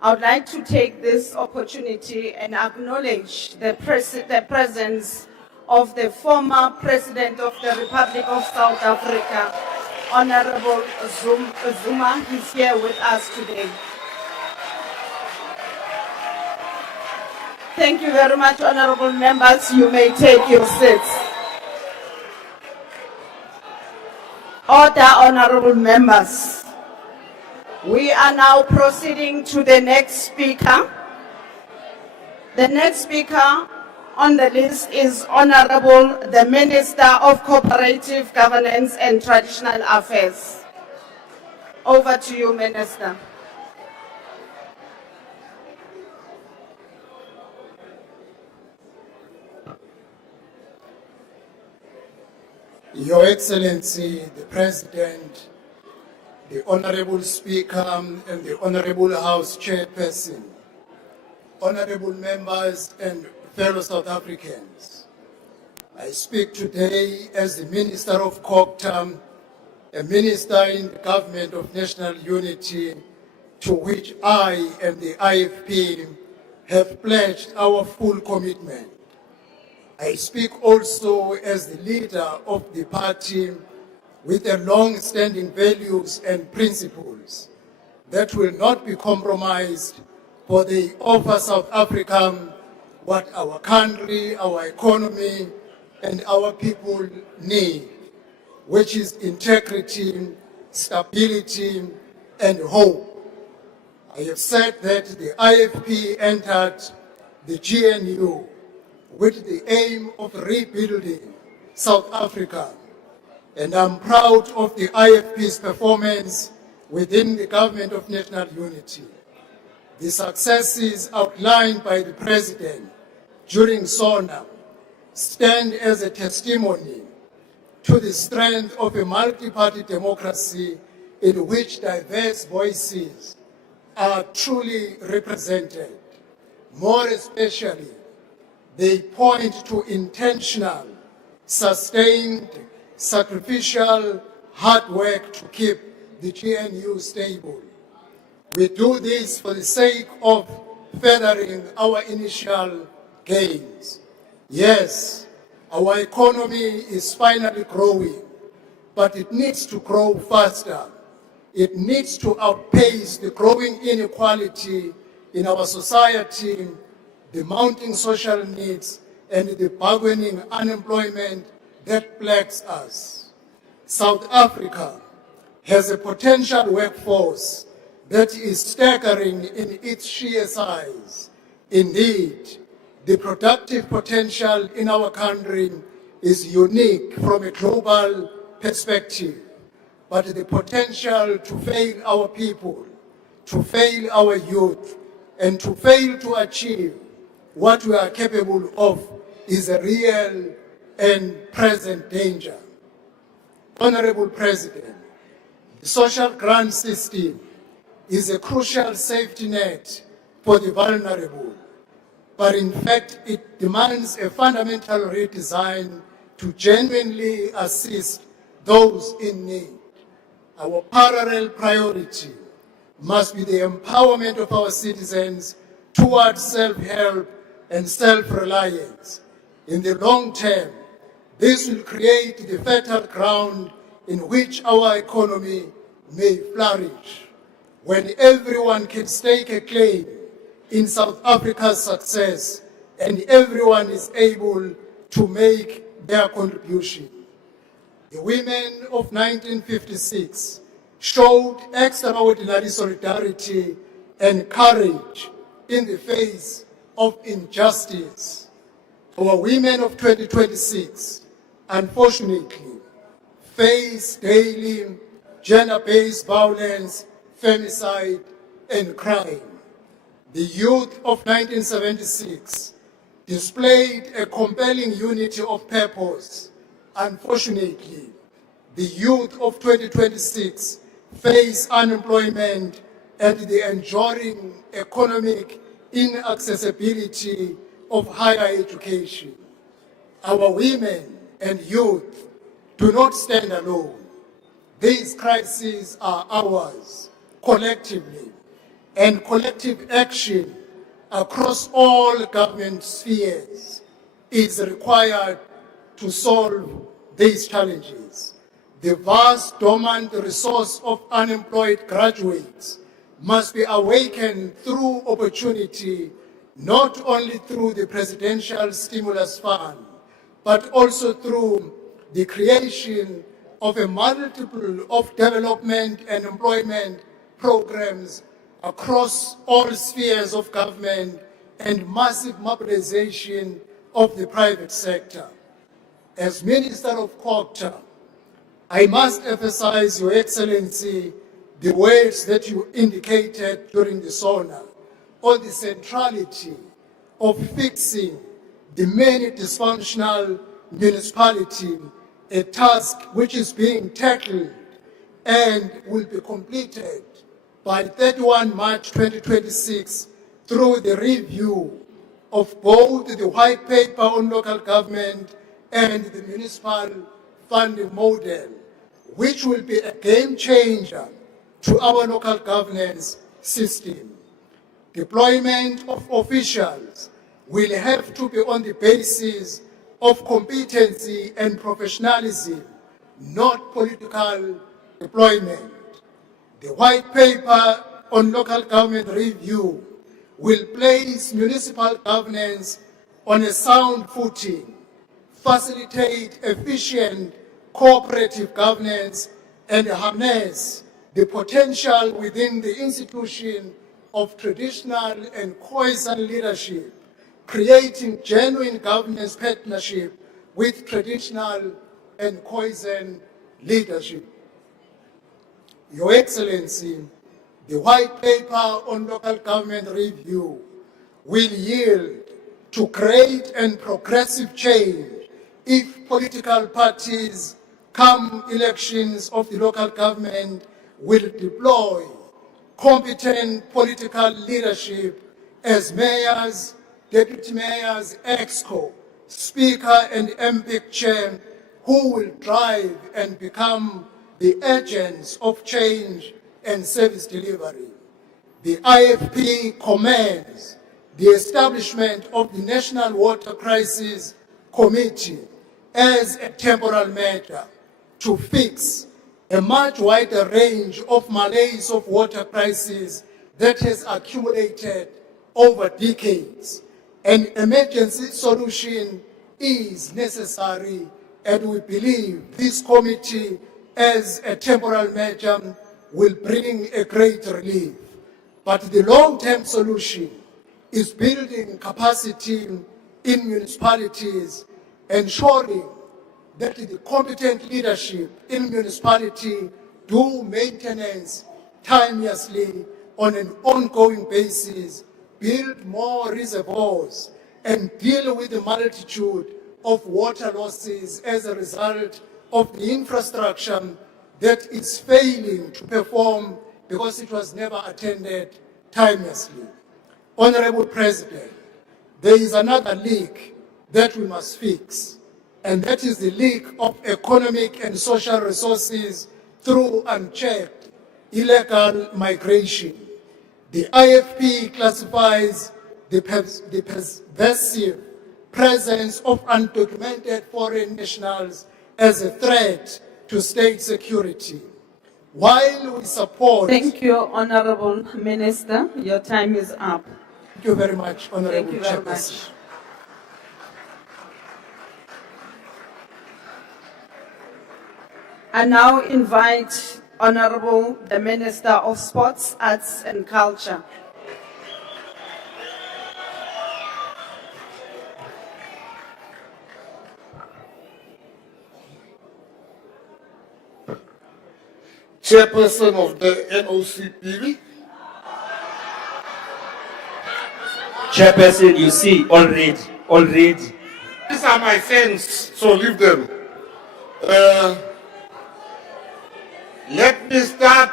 I would like to take this opportunity and acknowledge the presence of the former President of the Republic of South Africa, Honorable Zuma. He's here with us today. Thank you very much, honorable members. You may take your seats. Order, honorable members. We are now proceeding to the next speaker. The next speaker on the list is Honorable the Minister of Cooperative Governance and Traditional Affairs. Over to you, Minister. Your Excellency, the President, the Honorable Speaker, and the Honorable House Chairperson, honorable members and fellow South Africans, I speak today as the Minister of COGTA, a minister in the Government of National Unity, to which I and the IFP have pledged our full commitment. I speak also as the leader of the party with the long-standing values and principles that will not be compromised, for they offer South Africa what our country, our economy, and our people need, which is integrity, stability, and hope. I have said that the IFP entered the GNU with the aim of rebuilding South Africa, and I'm proud of the IFP's performance within the Government of National Unity. The successes outlined by the President during Sona stand as a testimony to the strength of a multi-party democracy in which diverse voices are truly represented. More especially, they point to intentional, sustained, sacrificial, hard work to keep the GNU stable. We do this for the sake of furthering our initial gains. Yes, our economy is finally growing, but it needs to grow faster. It needs to outpace the growing inequality in our society, the mounting social needs, and the bargaining unemployment that plagues us. South Africa has a potential workforce that is staggering in its sheer size. Indeed, the productive potential in our country is unique from a global perspective, but the potential to fail our people, to fail our youth, and to fail to achieve what we are capable of is a real and present danger. Honorable President, the social grant system is a crucial safety net for the vulnerable, but in fact it demands a fundamental redesign to genuinely assist those in need. Our parallel priority must be the empowerment of our citizens towards self-help and self-reliance. In the long term, this will create the fertile ground in which our economy may flourish. When everyone can stake a claim in South Africa's success and everyone is able to make their contribution. The women of 1956 showed extraordinary solidarity and courage in the face of injustice. Our women of 2026, unfortunately, face daily gender-based violence, femicide, and crime. The youth of 1976 displayed a compelling unity of purpose. Unfortunately, the youth of 2026 face unemployment and the enduring economic inaccessibility of higher education. Our women and youth do not stand alone. These crises are ours collectively, and collective action across all government spheres is required to solve these challenges. The vast dormant resource of unemployed graduates must be awakened through opportunity, not only through the Presidential Stimulus Fund, but also through the creation of a multiple of development and employment programs across all spheres of government and massive mobilization of the private sector. As Minister of Culture, I must emphasize, Your Excellency, the words that you indicated during the Sona on the centrality of fixing the many dysfunctional municipalities, a task which is being tackled and will be completed by 31 March 2026 through the review of both the white paper on local government and the municipal funding model, which will be a game changer to our local governance system. Deployment of officials will have to be on the basis of competency and professionalism, not political deployment. The white paper on local government review will place municipal governance on a sound footing, facilitate efficient cooperative governance, and harness the potential within the institution of traditional and cohesion leadership, creating genuine governance partnership with traditional and cohesion leadership. Your Excellency, the white paper on local government review will yield to great and progressive change if political parties, come elections of the local government, will deploy competent political leadership as mayors, deputy mayors, EXCO, speaker and MPIC chair, who will drive and become the agents of change and service delivery. The IFP commends the establishment of the National Water Crisis Committee as a temporal matter to fix a much wider range of malaise of water crisis that has accumulated over decades. An emergency solution is necessary, and we believe this committee as a temporal measure will bring a great relief. But the long-term solution is building capacity in municipalities, ensuring that the competent leadership in municipality do maintenance timelessly on an ongoing basis, build more reservoirs, and deal with the multitude of water losses as a result of the infrastructure that is failing to perform because it was never attended timelessly. Honorable President, there is another leak that we must fix, and that is the leak of economic and social resources through unchecked illegal migration. The IFP classifies the pervasive presence of undocumented foreign nationals as a threat to state security. While we support... Thank you, Honorable Minister. Your time is up. Thank you very much, Honorable Thank you very Chairperson. much. I now invite Honorable the Minister of Sports, Arts and Culture. Chairperson of the NOCPV. Chairperson, you see, already. These are my fans, so leave them. Let me start.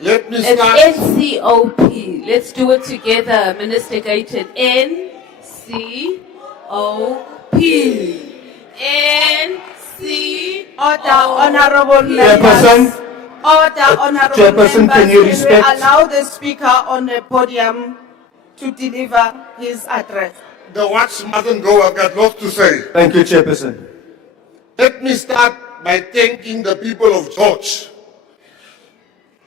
It's NCOP. Let's do it together, Minister Gayton. NCOP. Order, Honorable Chairperson. members. Order, Honorable Chairperson, members. can you respect- allow the speaker on the podium to deliver his address? The watch mustn't go, I've got lots to say. Thank you, Chairperson. Let me start by thanking the people of George.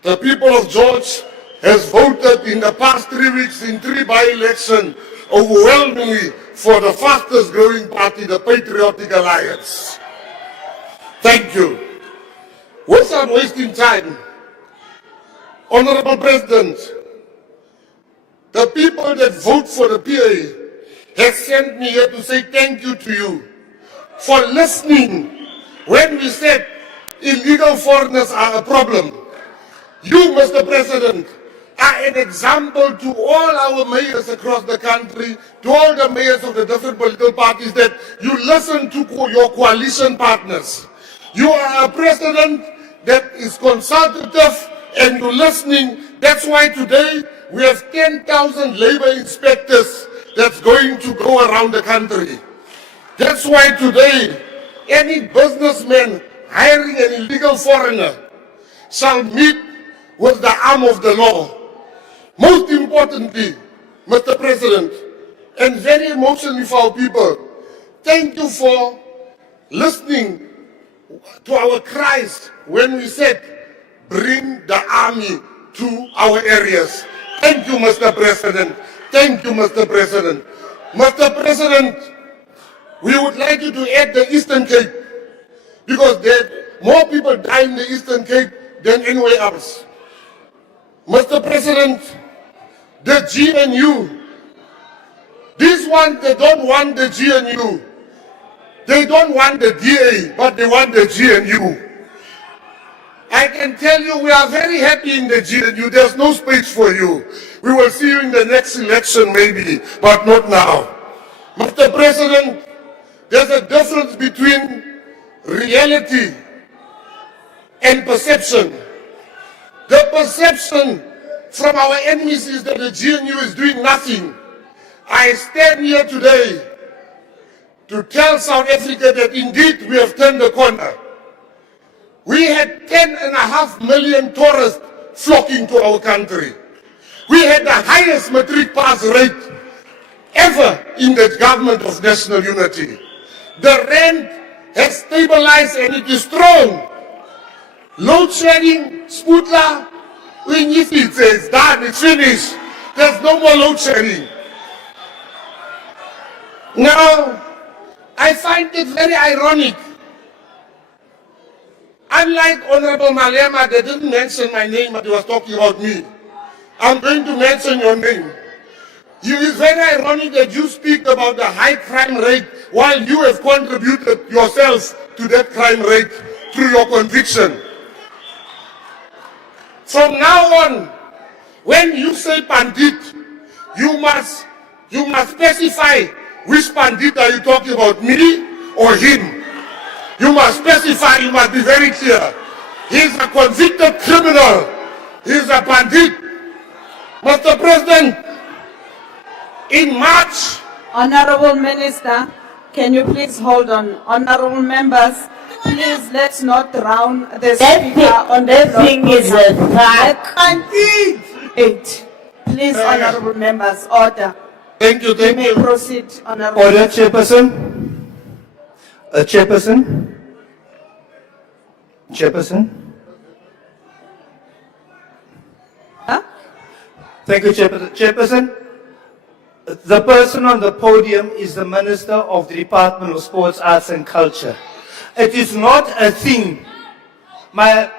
The people of George has voted in the past 3 weeks in 3 by-elections overwhelmingly for the fastest growing party, the Patriotic Alliance. Thank you. Without wasting time, Honorable President, the people that vote for the PA have sent me here to say thank you to you for listening when we said illegal foreigners are a problem. You, Mr. President, are an example to all our mayors across the country, to all the mayors of the different political parties, that you listen to your coalition partners. You are a president that is consultative and you're listening. That's why today we have 10,000 labor inspectors that's going to go around the country. That's why today any businessman hiring an illegal foreigner shall meet with the arm of the law. Most importantly, Mr. President, and very emotionally for our people, thank you for listening to our cries when we said, bring the army to our areas. Thank you, Mr. President. Thank you, Mr. President. Mr. President, we would like you to add the Eastern Cape, because there more people die in the Eastern Cape than anywhere else. Mr. President, the GNU, these ones, they don't want the GNU. They don't want the DA, but they want the GNU. I can tell you we are very happy in the GNU. There's no space for you. We will see you in the next election maybe, but not now. Mr. President, there's a difference between reality and perception. The perception from our enemies is that the GNU is doing nothing. I stand here today to tell South Africa that indeed we have turned the corner. We had 10.5 million tourists flocking to our country. We had the highest matric pass rate ever in the government of national unity. The rand has stabilized and it is strong. Load shedding, Sputla, it's done, it's finished. There's no more load shedding. Now, I find it very ironic. Unlike Honorable Malema, they didn't mention my name, but he was talking about me. I'm going to mention your name. It is very ironic that you speak about the high crime rate while you have contributed yourself to that crime rate through your conviction. From now on, when you say pandit, you must specify which pandit are you talking about, me or him. You must specify, you must be very clear. He's a convicted criminal. He's a bandit. Mr. President, in March... Honorable Minister, Can you please hold on? Honorable members, please let's not drown the That speaker on the that floor thing is a podium. fact. Eight. Please, honorable members, order. Thank you, You thank may you. proceed, honorable. Order, Chairperson. Chairperson. Chairperson. Huh? Thank you, Chairperson. Chairperson, the person on the podium is the Minister of the Department of Sports, Arts and Culture. It is not a thing. My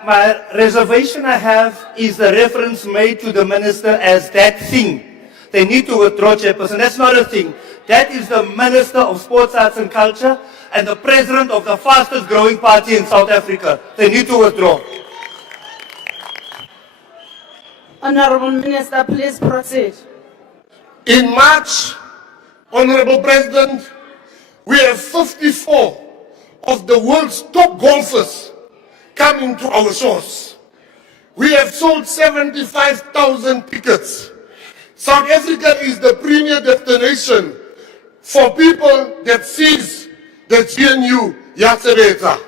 reservation I have is the reference made to the Minister as that thing. They need to withdraw, Chairperson. That's not a thing. That is the Minister of Sports, Arts and Culture and the President of the fastest growing party in South Africa. They need to withdraw. Honorable Minister, please proceed. In March, Honorable President, we have 54 of the world's top golfers coming to our shores. We have sold 75,000 tickets. South Africa is the premier destination for people that sees the GNU Yasebeta.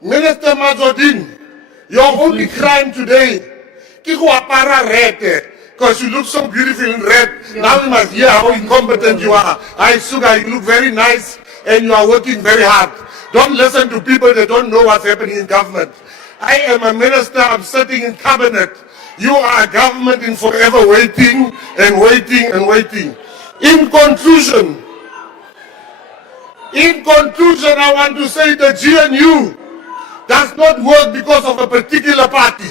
Minister Mazodin, your only crime today is to apara red. Because you look so beautiful in red. Now we must hear how incompetent you are. I sugar, you look very nice and you are working very hard. Don't listen to people that don't know what's happening in government. I am a minister, I'm sitting in cabinet. You are a government in forever waiting and waiting and waiting. In conclusion, I want to say the GNU does not work because of a particular party.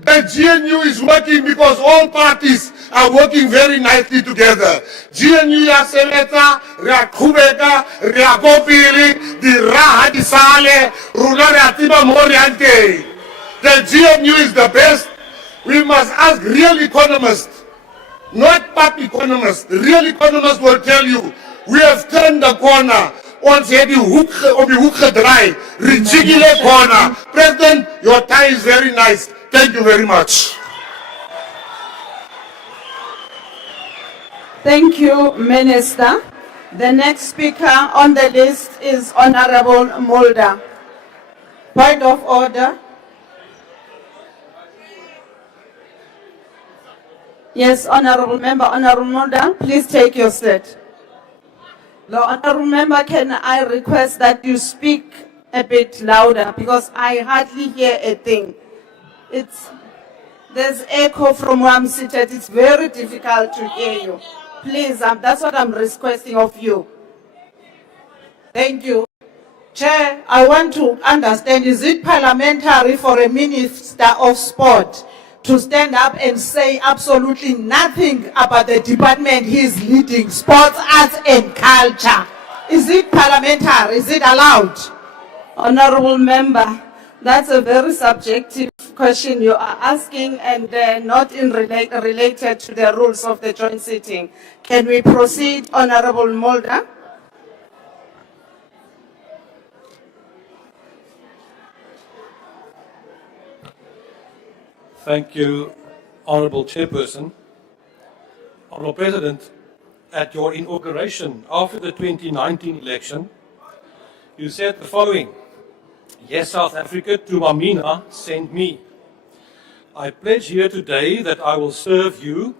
The GNU is working because all parties are working very nicely together. GNU ya sebetsa, re a qhubeka, re a kopile, di raha di sale, rona re a tseba mo re yang teng. The GNU is the best. We must ask real economists, not pop economists. Real economists will tell you, we have turned the corner. Ons het die hoek op die hoek gedraai. Ridiculous corner. President, your tie is very nice. Thank you very much. Thank you, Minister. The next speaker on the list is Honorable Mulder. Point of order. Yes, Honorable Member, Honorable Mulder, please take your seat. The Honorable Member, can I request that you speak a bit louder because I hardly hear a thing. There's echo from where I'm seated. It's very difficult to hear you. Please, that's what I'm requesting of you. Thank you. Chair, I want to understand, is it parliamentary for a Minister of Sport to stand up and say absolutely nothing about the department he's leading, sports, arts and culture? Is it parliamentary? Is it allowed? Honorable Member, that's a very subjective question you are asking and not related to the rules of the joint sitting. Can we proceed, Honorable Mulder? Thank you, Honourable Chairperson. Honourable President, at your inauguration after the 2019 election, you said the following: "Yes, South Africa, to Mamina, send me. I pledge here today that I will serve you.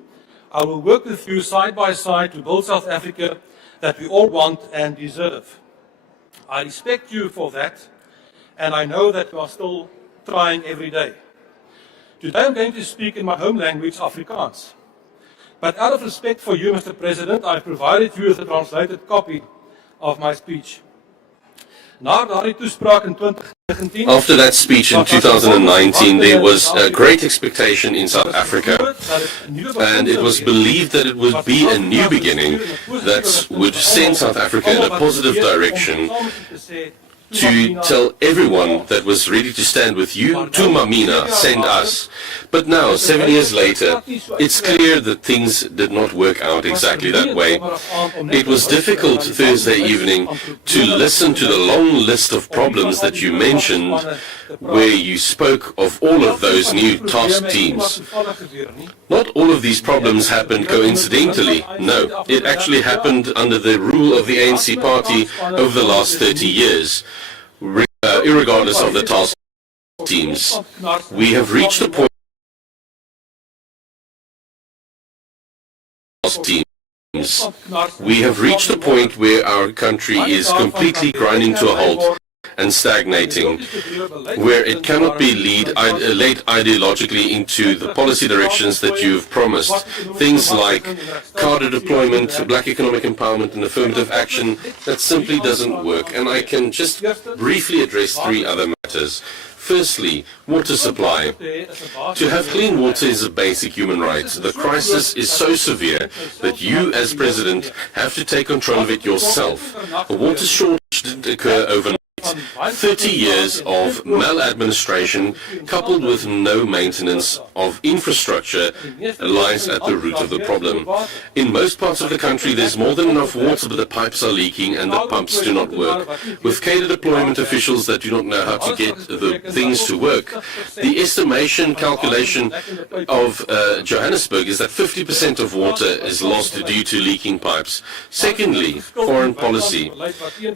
I will work with you side by side to build South Africa that we all want and deserve." I respect you for that, and I know that you are still trying every day. Today I'm going to speak in my home language, Afrikaans. But out of respect for you, Mr. President, I've provided you with a translated copy of my speech. After that speech in 2019, there was a great expectation in South Africa, and it was believed that it would be a new beginning that would send South Africa in a positive direction to tell everyone that was ready to stand with you, to Mamina, send us. But now, 7 years later, it's clear that things did not work out exactly that way. It was difficult Thursday evening to listen to the long list of problems that you mentioned, where you spoke of all of those new task teams. Not all of these problems happened coincidentally. No, it actually happened under the rule of the ANC party over the last 30 years. Irregardless of the task teams, we have reached a point where our country is completely grinding to a halt and stagnating, where it cannot be led ideologically into the policy directions that you've promised. Things like cadre deployment, black economic empowerment and affirmative action, that simply doesn't work. And I can just briefly address three other matters. Firstly, water supply. To have clean water is a basic human right. The crisis is so severe that you, as president, have to take control of it yourself. A water shortage didn't occur overnight. 30 years of maladministration coupled with no maintenance of infrastructure lies at the root of the problem. In most parts of the country there's more than enough water, but the pipes are leaking and the pumps do not work. With cadre deployment officials that do not know how to get the things to work, the estimation calculation of Johannesburg is that 50% of water is lost due to leaking pipes. Secondly, foreign policy.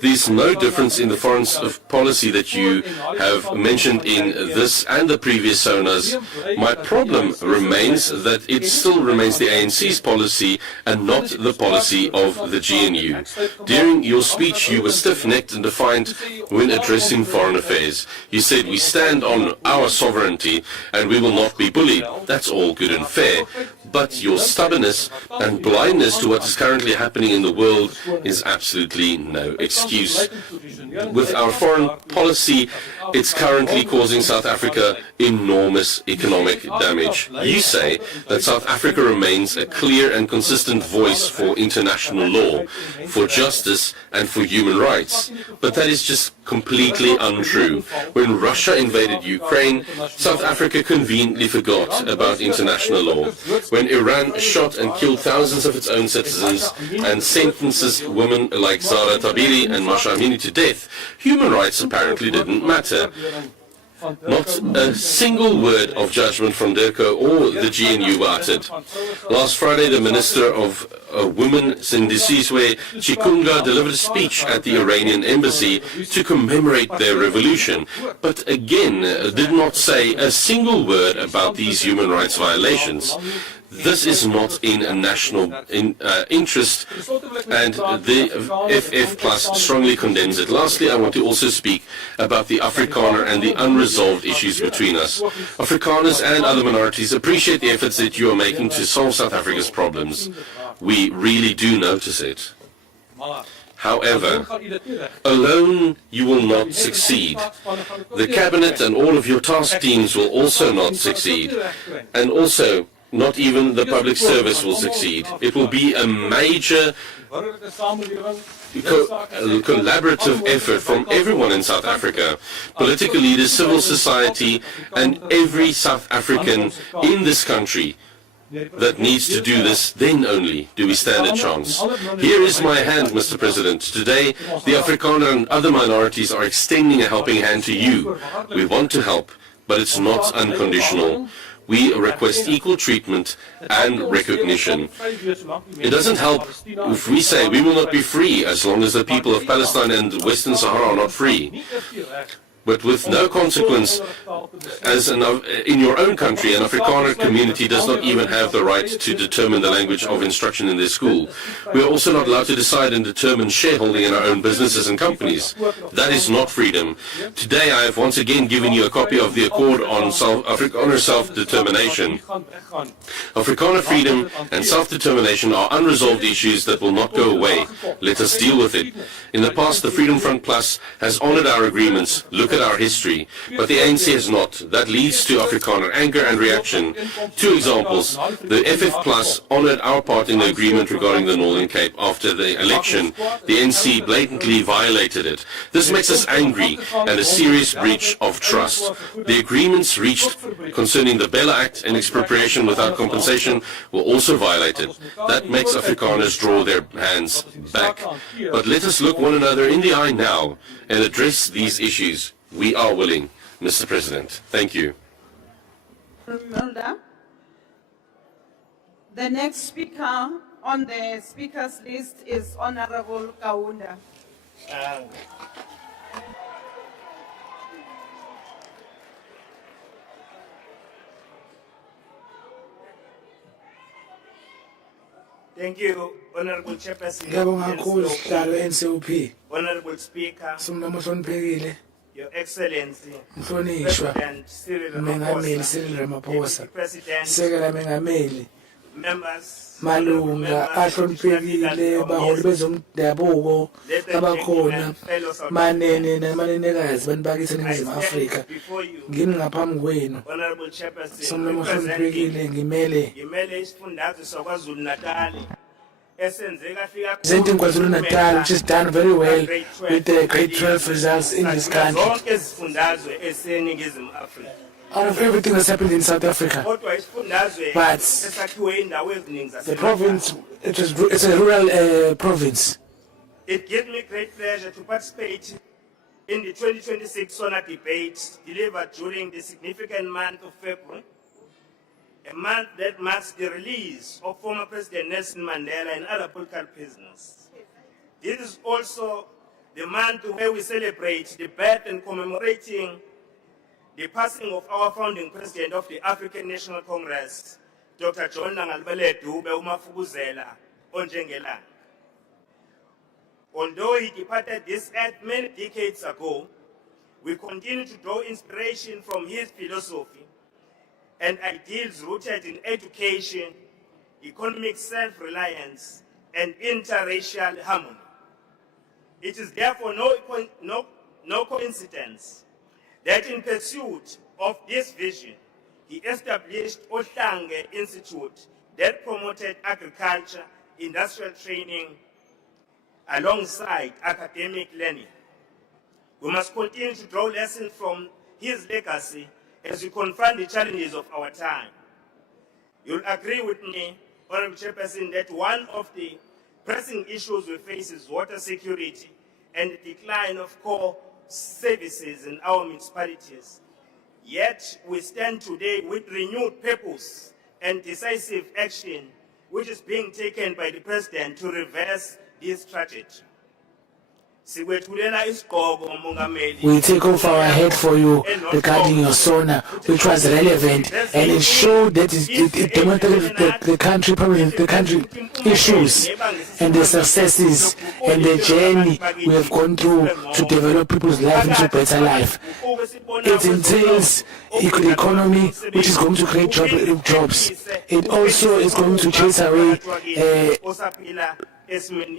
There's no difference in the foreign policy that you have mentioned in this and the previous Sonas. My problem remains that it still remains the ANC's policy and not the policy of the GNU. During your speech you were stiff-necked and defiant when addressing foreign affairs. You said we stand on our sovereignty and we will not be bullied. That's all good and fair. But your stubbornness and blindness to what is currently happening in the world is absolutely no excuse. With our foreign policy, it's currently causing South Africa enormous economic damage. You say that South Africa remains a clear and consistent voice for international law, for justice and for human rights. But that is just completely untrue. When Russia invaded Ukraine, South Africa conveniently forgot about international law. When Iran shot and killed thousands of its own citizens and sentences women like Zara Tabiri and Masha Amini to death, human rights apparently didn't matter. Not a single word of judgment from DIRCO or the GNU were uttered. Last Friday, the Minister of Women, Sindisizwe Chikunga, delivered a speech at the Iranian embassy to commemorate their revolution, but again did not say a single word about these human rights violations. This is not in a national interest, and the FF Plus strongly condemns it. Lastly, I want to also speak about the Afrikaner and the unresolved issues between us. Afrikaners and other minorities appreciate the efforts that you are making to solve South Africa's problems. We really do notice it. However, alone you will not succeed. The cabinet and all of your task teams will also not succeed. And also, not even the public service will succeed. It will be a major collaborative effort from everyone in South Africa, political leaders, civil society, and every South African in this country that needs to do this. Then only do we stand a chance. Here is my hand, Mr. President. Today, the Afrikaner and other minorities are extending a helping hand to you. We want to help, but it's not unconditional. We request equal treatment and recognition. It doesn't help if we say we will not be free as long as the people of Palestine and Western Sahara are not free. But with no consequence, as in your own country, an Afrikaner community does not even have the right to determine the language of instruction in their school. We are also not allowed to decide and determine shareholding in our own businesses and companies. That is not freedom. Today I have once again given you a copy of the Accord on Afrikaner Self-Determination. Afrikaner freedom and self-determination are unresolved issues that will not go away. Let us deal with it. In the past, the Freedom Front Plus has honored our agreements. Look look at our history, but the ANC has not. That leads to Afrikaner anger and reaction. Two examples. The FF Plus honored our part in the agreement regarding the Northern Cape. After the election, the NC blatantly violated it. This makes us angry and a serious breach of trust. The agreements reached concerning the Bella Act and expropriation without compensation were also violated. That makes Afrikaners draw their hands back. But let us look one another in the eye now and address these issues. We are willing, Mr. President. Thank you. Mulder. The next speaker on the speakers list is Honorable Kaunda. Thank you, Honorable Chairperson. Honorable Speaker, Your Excellency, President Cyril Ramaphosa, President, members, malunga ahloniphekile baholi bezomdabuko abakhona manene namanenekazi bantu bakithi eNingizimu Afrika ngimi ngaphambi kwenu Honorable Chairperson, somlomo ohloniphekile ngimele isifundazwe saKwaZulu Natal esenzeka fika Presenting KwaZulu Natal, which has done very well with the grade 12 results in this country. zonke izifundazwe eseNingizimu Afrika. Out of everything that's happened in South Africa, Kodwa isifundazwe but esakhiwe indawo eziningi the province, it's a rural province. It gives me great pleasure to participate in the 2026 Sona debate delivered during the significant month of February, a month that marks the release of former President Nelson Mandela and other political prisoners. This is also the month where we celebrate the birth and commemorating the passing of our founding president of the African National Congress, Dr. John Nangalibele Dube Umafukuzela Onjengelanga. Although he departed this earth many decades ago, we continue to draw inspiration from his philosophy and ideals rooted in education, economic self-reliance, and interracial harmony. It is therefore no coincidence that in pursuit of this vision, he established Ohlange Institute that promoted agriculture, industrial training, alongside academic learning. We must continue to draw lessons from his legacy as we confront the challenges of our time. You'll agree with me, Honorable Chairperson, that one of the pressing issues we face is water security and the decline of core services in our municipalities. Yet we stand today with renewed purpose and decisive action, which is being taken by the President to reverse this tragedy. We take off our head for you regarding your Sona, which was relevant, and it showed that it demonstrated the country problems, the country issues, and the successes, and the journey we have gone through to develop people's life into a better life. It entails the economy, which is going to create jobs. It also is going to chase away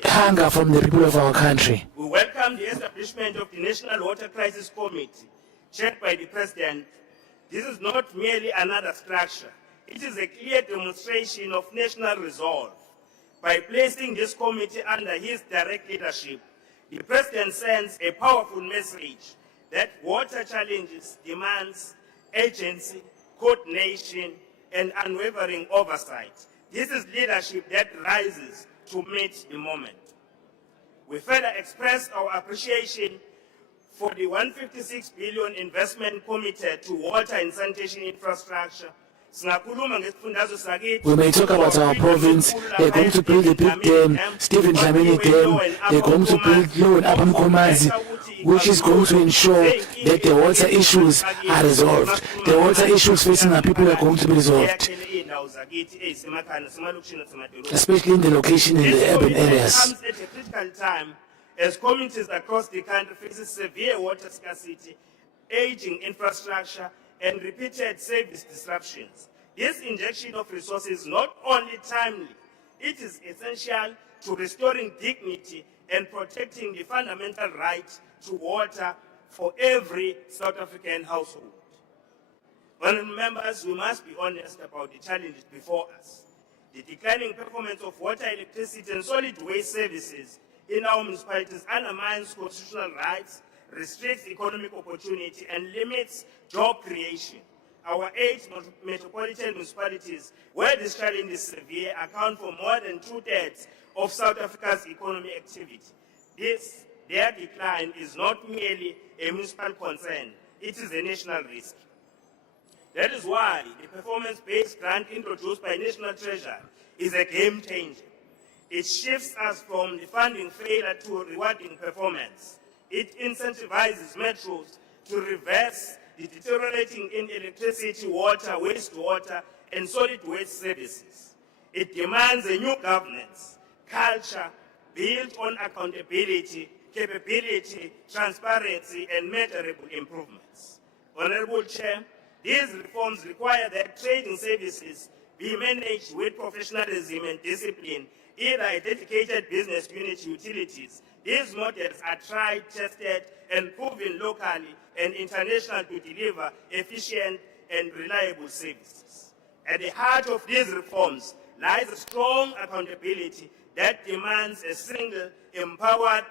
hunger from the people of our country. We welcome the establishment of the National Water Crisis Committee, chaired by the President. This is not merely another structure. It is a clear demonstration of national resolve. By placing this committee under his direct leadership, the President sends a powerful message that water challenges demands agency, coordination, and unwavering oversight. This is leadership that rises to meet the moment. We further express our appreciation for the 156 billion investment committed to water and sanitation infrastructure. We may talk about our province. They're going to build a big dam, Stephen Dlamini Dam. They're going to build low and Upper Mkomazi, which is going to ensure that the water issues are resolved. The water issues facing our people are going to be resolved, especially in the location in the urban areas. This comes at a critical time as communities across the country face severe water scarcity, aging infrastructure, and repeated service disruptions. This injection of resources is not only timely, it is essential to restoring dignity and protecting the fundamental right to water for every South African household. Honourable members, we must be honest about the challenges before us. The declining performance of water, electricity and solid waste services in our municipalities undermines constitutional rights, restricts economic opportunity and limits job creation. Our 8 metropolitan municipalities, where this challenge is severe, account for more than 2/3 of South Africa's economic activity. Their decline is not merely a municipal concern, it is a national risk. That is why the performance-based grant introduced by National Treasury is a game changer. It shifts us from the funding failure to rewarding performance. It incentivizes metros to reverse the deteriorating in electricity, water, wastewater, and solid waste services. It demands a new governance, culture built on accountability, capability, transparency, and measurable improvements. Honourable Chair, these reforms require that trading services be managed with professionalism and discipline, either a dedicated business unit utilities. These models are tried, tested, and proven locally and internationally to deliver efficient and reliable services. At the heart of these reforms lies a strong accountability that demands a single, empowered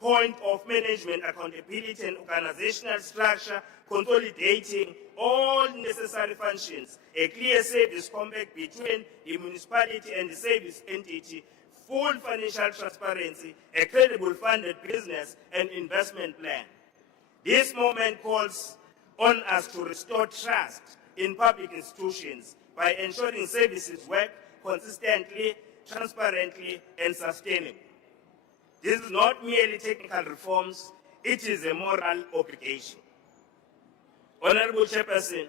point of management accountability and organizational structure, consolidating all necessary functions, a clear service compact between the municipality and the service entity, full financial transparency, a credible funded business and investment plan. This moment calls on us to restore trust in public institutions by ensuring services work consistently, transparently, and sustainably. This is not merely technical reforms, it is a moral obligation. Honourable Chairperson,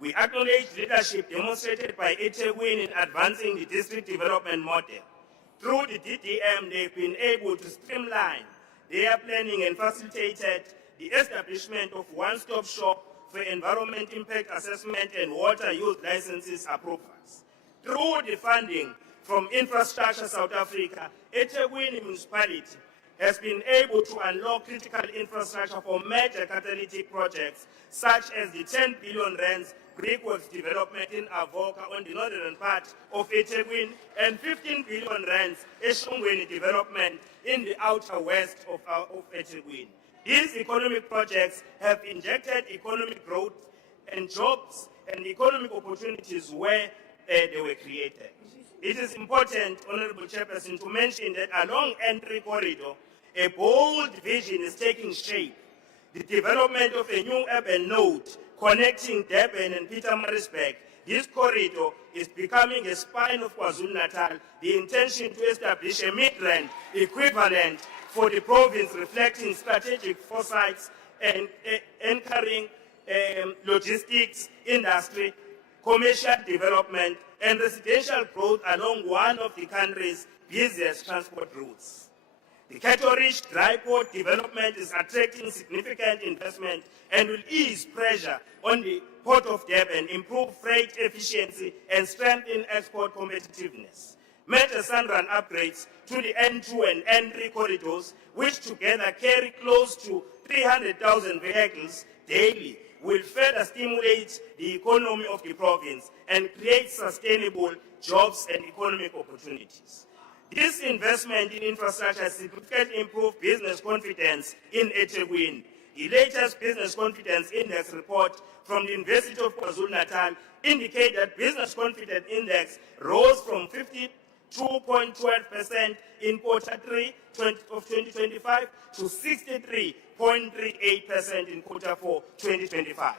we acknowledge leadership demonstrated by eThekwini in advancing the district development model. Through the DDM, they've been able to streamline their planning and facilitated the establishment of one-stop shop for environment impact assessment and water use licenses approvals. Through the funding from Infrastructure South Africa, eThekwini municipality has been able to unlock critical infrastructure for major catalytic projects such as the 10 billion rands brickworks development in Avoka on the northern part of eThekwini and 15 billion rands eShongweni development in the outer west of eThekwini. These economic projects have injected economic growth and jobs and economic opportunities where they were created. It is important, Honourable Chairperson, to mention that along Entry Corridor, a bold vision is taking shape. The development of a new urban node connecting Durban and Pietermaritzburg. This corridor is becoming a spine of KwaZulu-Natal. The intention to establish a Midrand equivalent for the province, reflecting strategic foresights and anchoring logistics, industry, commercial development, and residential growth along one of the country's busiest transport routes. The Cattle-Rich dry port development is attracting significant investment and will ease pressure on the Port of Durban, improve freight efficiency, and strengthen export competitiveness. Major Sunrun upgrades to the N2 and N3 corridors, which together carry close to 300,000 vehicles daily, will further stimulate the economy of the province and create sustainable jobs and economic opportunities. This investment in infrastructure has significantly improved business confidence in eThekwini. The latest Business Confidence Index report from the University of KwaZulu-Natal indicates that Business Confidence Index rose from 52.12% in Q3 of 2025 to 63.38% in Q4 2025.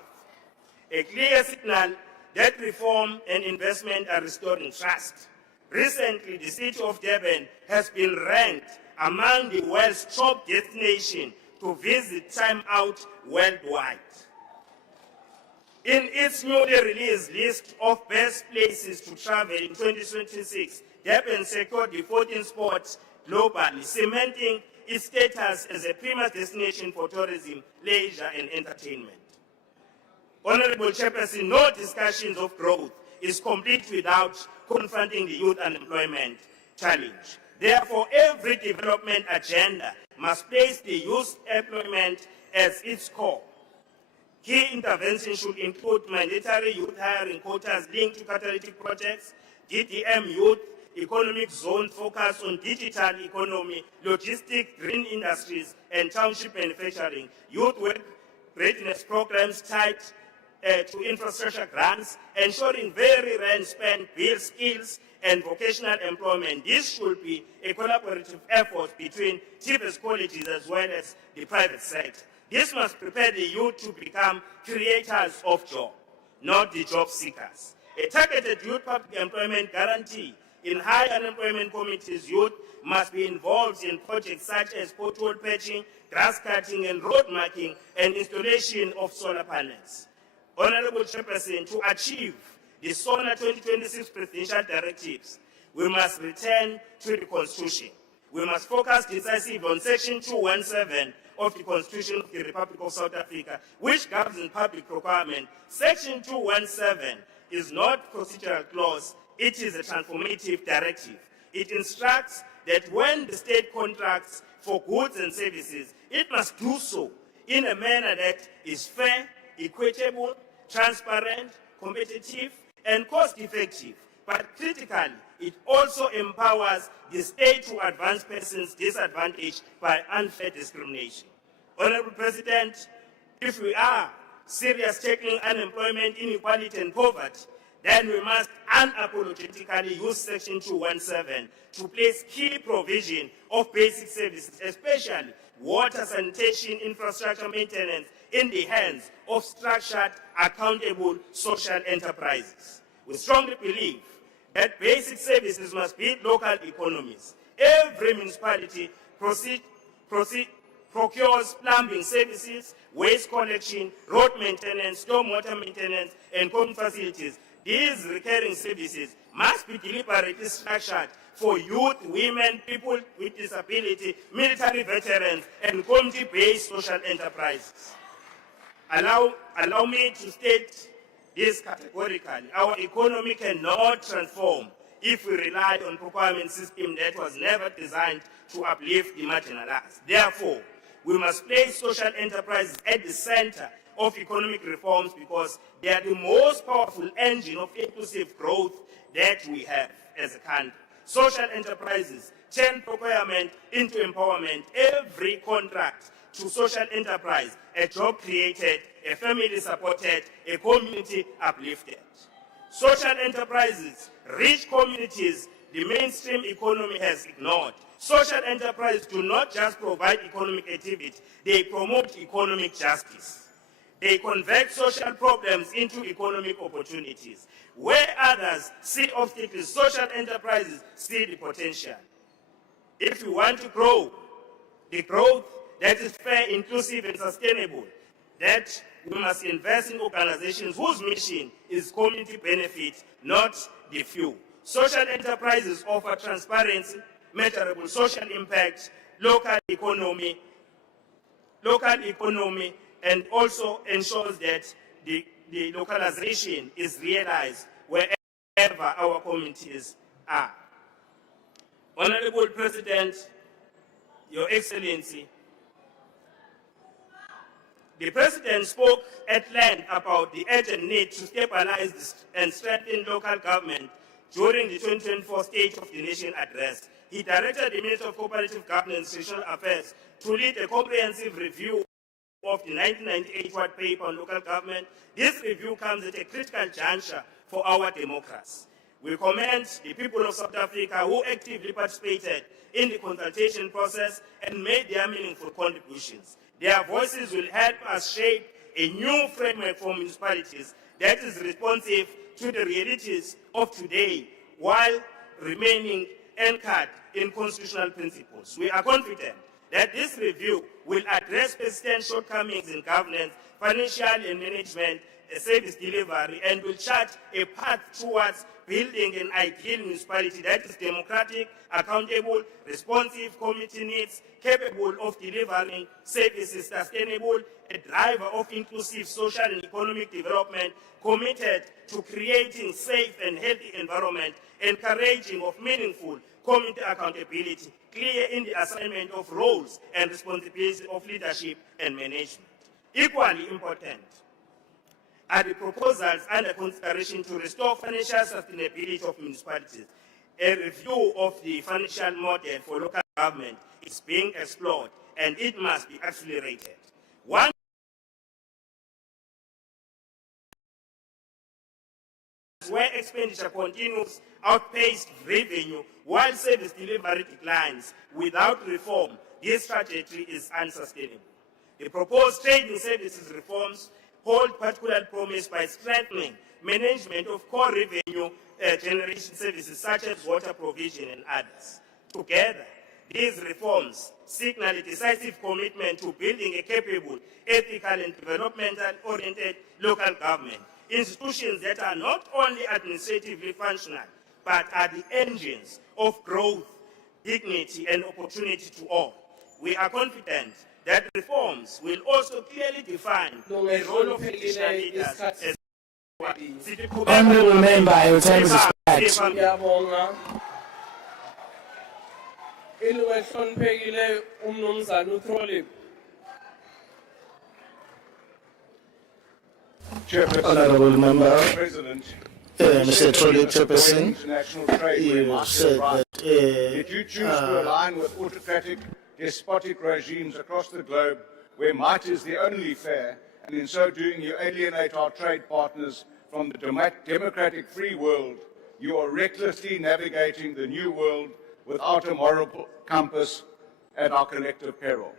A clear signal that reform and investment are restoring trust. Recently, the city of Durban has been ranked among the world's top destinations to visit time out worldwide. In its newly released list of best places to travel in 2026, Durban secured the 14th spot globally, cementing its status as a premier destination for tourism, leisure, and entertainment. Honourable Chairperson, no discussions of growth is complete without confronting the youth unemployment challenge. Therefore, every development agenda must place the youth employment as its core. Key interventions should include mandatory youth hiring quotas linked to catalytic projects, DDM youth, economic zone focus on digital economy, logistics, green industries, and township manufacturing, youth work readiness programs tied to infrastructure grants, ensuring very rent spend, build skills, and vocational employment. This should be a collaborative effort between TVET's colleges as well as the private sector. This must prepare the youth to become creators of jobs, not the job seekers. A targeted youth public employment guarantee in high unemployment communities, youth must be involved in projects such as pothole patching, grass cutting, and road marking, and installation of solar panels. Honorable Chairperson, to achieve the Sona 2026 presidential directives, we must return to the Constitution. We must focus decisively on Section 217 of the Constitution of the Republic of South Africa, which governs public procurement. Section 217 is not a procedural clause, it is a transformative directive. It instructs that when the state contracts for goods and services, it must do so in a manner that is fair, equitable, transparent, competitive, and cost-effective. But critically, it also empowers the state to advance persons disadvantaged by unfair discrimination. Honorable President, if we are serious tackling unemployment, inequality, and poverty, then we must unapologetically use Section 217 to place key provision of basic services, especially water, sanitation, infrastructure maintenance, in the hands of structured, accountable social enterprises. We strongly believe that basic services must be local economies. Every municipality procures plumbing services, waste collection, road maintenance, stormwater maintenance, and common facilities. These recurring services must be deliberately structured for youth, women, people with disability, military veterans, and community-based social enterprises. Allow me to state this categorically. Our economy cannot transform if we rely on a procurement system that was never designed to uplift the marginalized. Therefore, we must place social enterprises at the center of economic reforms because they are the most powerful engine of inclusive growth that we have as a country. Social enterprises turn procurement into empowerment. Every contract to social enterprise, a job created, a family supported, a community uplifted. Social enterprises reach communities the mainstream economy has ignored. Social enterprises do not just provide economic activity, they promote economic justice. They convert social problems into economic opportunities. Where others see obstacles, social enterprises see the potential. If we want to grow, the growth that is fair, inclusive, and sustainable, that we must invest in organizations whose mission is community benefit, not the few. Social enterprises offer transparency, measurable social impact, local economy, and also ensures that the localization is realized wherever our communities are. Honorable President, Your Excellency, the President spoke at length about the urgent need to stabilize and strengthen local government during the 2024 State of the Nation address. He directed the Minister of Cooperative Governance and Social Affairs to lead a comprehensive review of the 1998 White Paper on local government. This review comes at a critical juncture for our democracy. We commend the people of South Africa who actively participated in the consultation process and made their meaningful contributions. Their voices will help us shape a new framework for municipalities that is responsive to the realities of today while remaining anchored in constitutional principles. We are confident that this review will address persistent shortcomings in governance, financial and management, service delivery, and will chart a path towards building an ideal municipality that is democratic, accountable, responsive, community needs, capable of delivering services, sustainable, a driver of inclusive social and economic development, committed to creating safe and healthy environment, encouraging of meaningful community accountability, clear in the assignment of roles and responsibilities of leadership and management. Equally important are the proposals under consideration to restore financial sustainability of municipalities. A review of the financial model for local government is being explored, and it must be accelerated. One where expenditure continues outpaced revenue while service delivery declines. Without reform, this trajectory is unsustainable. The proposed trading services reforms hold particular promise by strengthening management of core revenue generation services such as water provision and others. Together, these reforms signal a decisive commitment to building a capable, ethical and developmental-oriented local government, institutions that are not only administratively functional, but are the engines of growth, dignity and opportunity to all. We are confident that reforms will also clearly define the role of traditional leaders as Honorable Member, your time is expired. Ngiyabonga. Ilungu elihloniphekile umnumzana uThrolip. Honorable Member, President, Mr. Trolley, Chairperson, international trade you said that did you choose to align with autocratic, despotic regimes across the globe where might is the only fair, and in so doing you alienate our trade partners from the democratic free world? You are recklessly navigating the new world without a moral compass at our collective peril.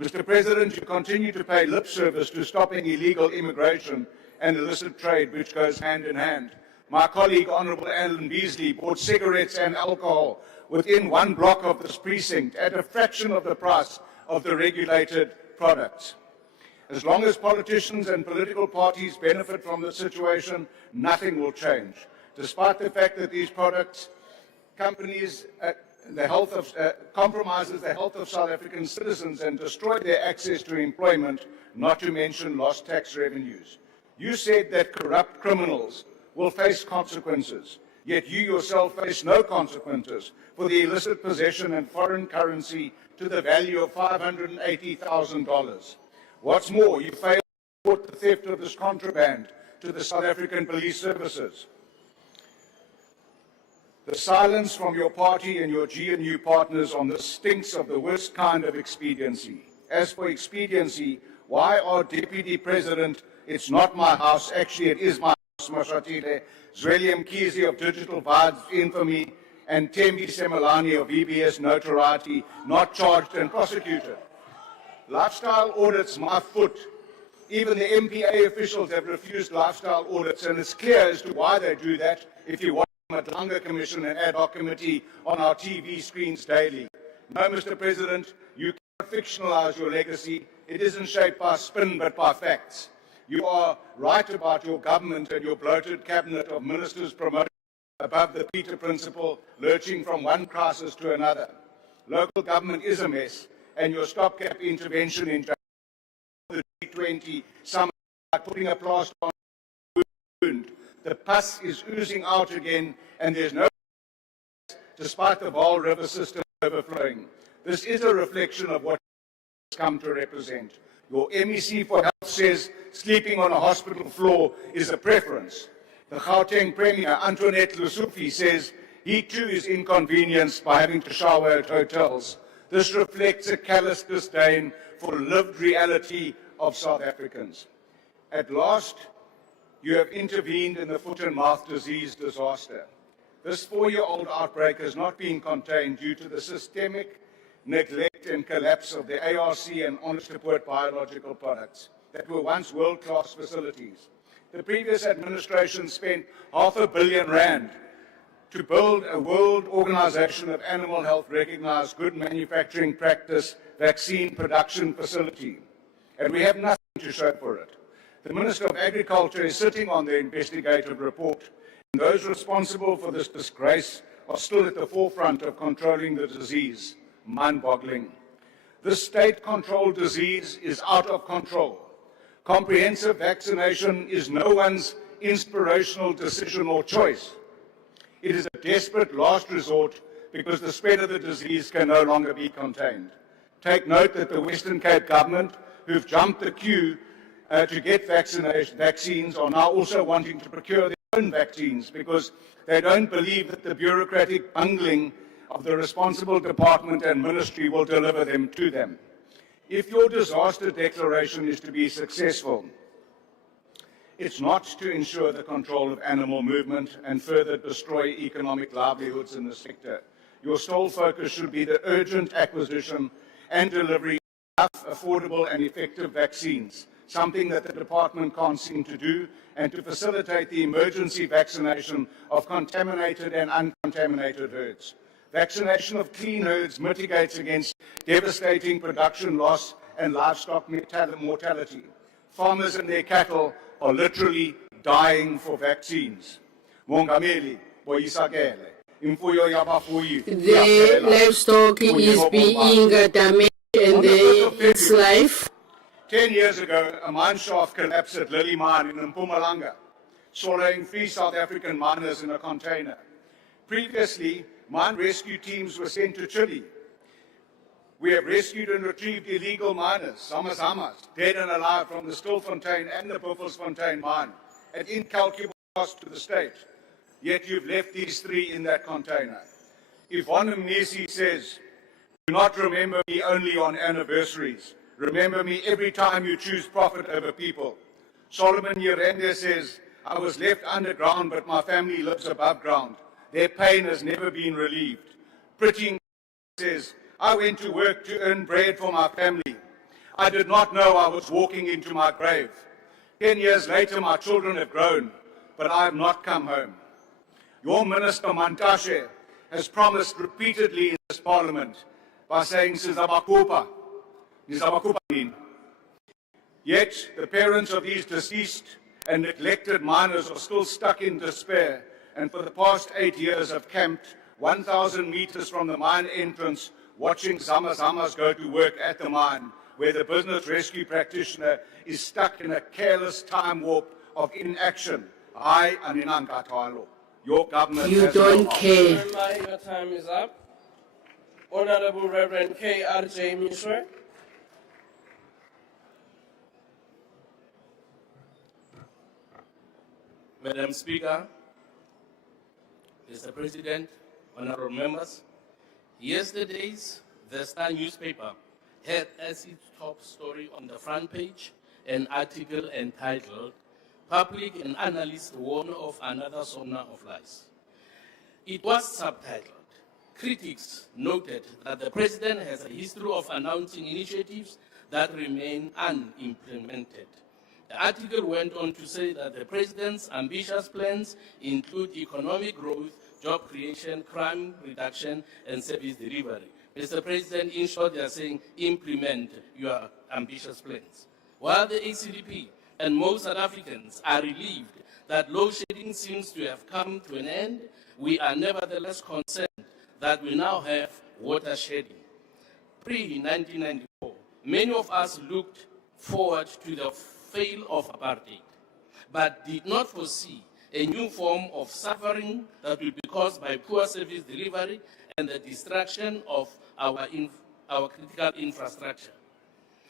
Mr. President, you continue to pay lip service to stopping illegal immigration and illicit trade, which goes hand in hand. My colleague, Honourable Alan Beasley, bought cigarettes and alcohol within one block of this precinct at a fraction of the price of the regulated products. As long as politicians and political parties benefit from the situation, nothing will change. Despite the fact that these products, companies, compromises the health of South African citizens and destroy their access to employment, not to mention lost tax revenues. You said that corrupt criminals will face consequences, yet you yourself face no consequences for the illicit possession and foreign currency to the value of $580,000. What's more, you failed to report the theft of this contraband to the South African Police Services. The silence from your party and your GNU partners on this stinks of the worst kind of expediency. As for expediency, why are Deputy President, it's not my house, actually it is my house, Mashatile, Zweli Mkhize of Digital Vibes infamy, and Thembi Semelani of VBS notoriety not charged and prosecuted? Lifestyle audits, my foot. Even the MPA officials have refused lifestyle audits, and it's clear as to why they do that if you watch the Madlanga Commission and ad hoc committee on our TV screens daily. No, Mr. President, you cannot fictionalize your legacy. It isn't shaped by spin but by facts. You are right about your government and your bloated cabinet of ministers promoted above the Peter principle, lurching from one crisis to another. Local government is a mess, and your stopgap intervention in the G20 summit by putting a plaster on the wound. The pus is oozing out again, and there's no despite the Vaal River system overflowing. This is a reflection of what it's come to represent. Your MEC for Health says sleeping on a hospital floor is a preference. The Gauteng Premier, Antoinette Lusufi, says he too is inconvenienced by having to shower at hotels. This reflects a callous disdain for lived reality of South Africans. At last, you have intervened in the foot and mouth disease disaster. This 4-year-old outbreak has not been contained due to the systemic neglect and collapse of the ARC and Honest Report biological products that were once world-class facilities. The previous administration spent R500 million to build a world organization of animal health recognized good manufacturing practice vaccine production facility, and we have nothing to show for it. The Minister of Agriculture is sitting on the investigative report, and those responsible for this disgrace are still at the forefront of controlling the disease. Mind-boggling. This state-controlled disease is out of control. Comprehensive vaccination is no one's inspirational decision or choice. It is a desperate last resort because the spread of the disease can no longer be contained. Take note that the Western Cape government, who've jumped the queue to get vaccines, are now also wanting to procure their own vaccines because they don't believe that the bureaucratic bungling of the responsible department and ministry will deliver them to them. If your disaster declaration is to be successful, it's not to ensure the control of animal movement and further destroy economic livelihoods in the sector. Your sole focus should be the urgent acquisition and delivery of affordable and effective vaccines, something that the department can't seem to do, and to facilitate the emergency vaccination of contaminated and uncontaminated herds. Vaccination of clean herds mitigates against devastating production loss and livestock mortality. Farmers and their cattle are literally dying for vaccines. Mongameli, Boisagele. The livestock is being damaged and its life. 10 years ago, a mine shaft collapsed at Lily Mine in Mpumalanga, swallowing 3 South African miners in a container. Previously, mine rescue teams were sent to Chile. We have rescued and retrieved illegal miners, Zamazamas, dead and alive from the Stilfontein and the Buffelsfontein mine, at incalculable cost to the state. Yet you've left these 3 in that container. If Von Mnisi says, do not remember me only on anniversaries, remember me every time you choose profit over people. Solomon Yerende says, I was left underground, but my family lives above ground. Their pain has never been relieved. Pretty says, I went to work to earn bread for my family. I did not know I was walking into my grave. 10 years later, my children have grown, but I have not come home. Your Minister Mantashe has promised repeatedly in this parliament by saying, Sizabakupa, Nizabakupa. Yet, the parents of these deceased and neglected miners are still stuck in despair, and for the past 8 years have camped 1,000 meters from the mine entrance, watching Zamazamas go to work at the mine, where the business rescue practitioner is stuck in a careless time warp of inaction. Your government You has don't no care. Remember, your time is up. Honorable Reverend K.R.J. Mishwe. Madam Speaker, Mr. President, honorable members, yesterday's The Star newspaper had as its top story on the front page an article entitled, Public and Analysts Warn of Another Sona of Lies. It was subtitled, Critics noted that the President has a history of announcing initiatives that remain unimplemented. The article went on to say that the President's ambitious plans include economic growth, job creation, crime reduction, and service delivery. Mr. President, in short, they are saying implement your ambitious plans. While the ACDP and most South Africans are relieved that load shedding seems to have come to an end, we are nevertheless concerned that we now have water shedding. Pre-1994, many of us looked forward to the fail of apartheid, but did not foresee a new form of suffering that will be caused by poor service delivery and the destruction of our critical infrastructure.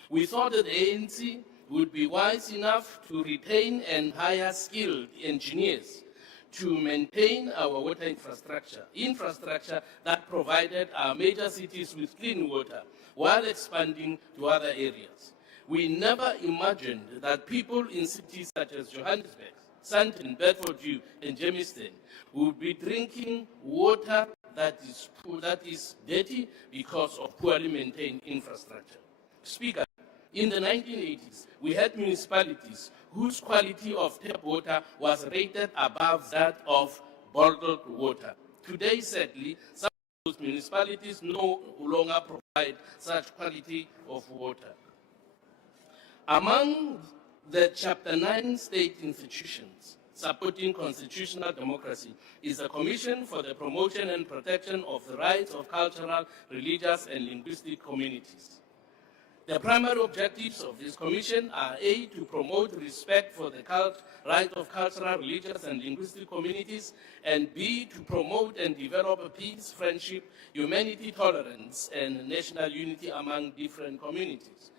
We thought that the ANC would be wise enough to retain and hire skilled engineers to maintain our water infrastructure that provided our major cities with clean water while expanding to other areas. We never imagined that people in cities such as Johannesburg, Sandton, Bedfordview, and Germiston would be drinking water that is dirty because of poorly maintained infrastructure. Speaker, in the 1980s, we had municipalities whose quality of tap water was rated above that of bottled water. Today, sadly, some of those municipalities no longer provide such quality of water. Among the Chapter 9 state institutions supporting constitutional democracy is the Commission for the Promotion and Protection of the Rights of Cultural, Religious, and Linguistic Communities. The primary objectives of this commission are A, to promote respect for the right of cultural, religious, and linguistic communities, and B, to promote and develop peace, friendship, humanity, tolerance, and national unity among different communities.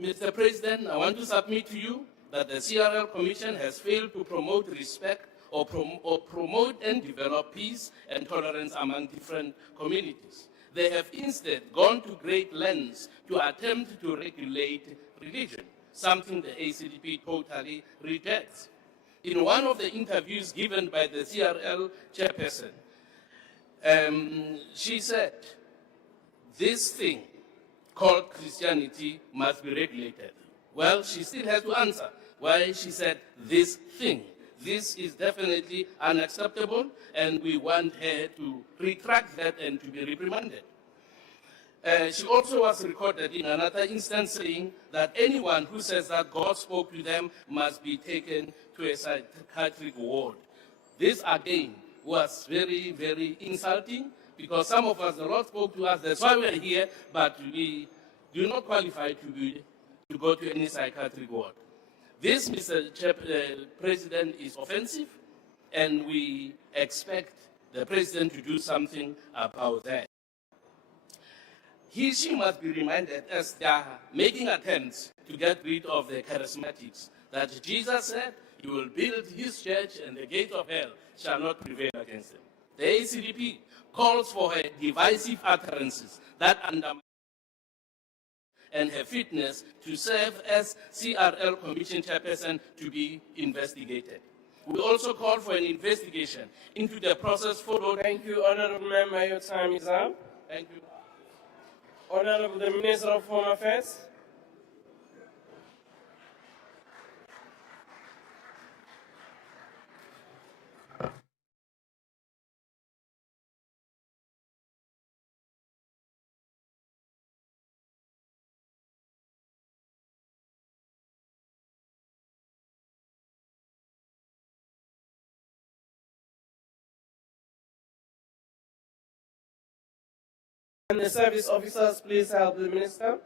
Mr. President, I want to submit to you that the CRL Commission has failed to promote respect or promote and develop peace and tolerance among different communities. They have instead gone to great lengths to attempt to regulate religion, something the ACDP totally rejects. In one of the interviews given by the CRL chairperson, she said, this thing called Christianity must be regulated. Well, she still has to answer why she said this thing. This is definitely unacceptable, and we want her to retract that and to be reprimanded. She also was recorded in another instance saying that anyone who says that God spoke to them must be taken to a psychiatric ward. This, again, was very, very insulting, because some of us, the Lord spoke to us, that's why we're here, but we do not qualify to go to any psychiatric ward. This, Mr. President, is offensive, and we expect the President to do something about that. She must be reminded, as they are making attempts to get rid of the charismatics, that Jesus said he will build his church and the gate of hell shall not prevail against them. The ACDP calls for her divisive utterances that undermine and her fitness to serve as CRL Commission chairperson to be investigated. We also call for an investigation into the process followed. Thank you, Honorable Member. Your time is up. Thank you. Honorable the Minister of Home Affairs. And the service officers, please help the Minister.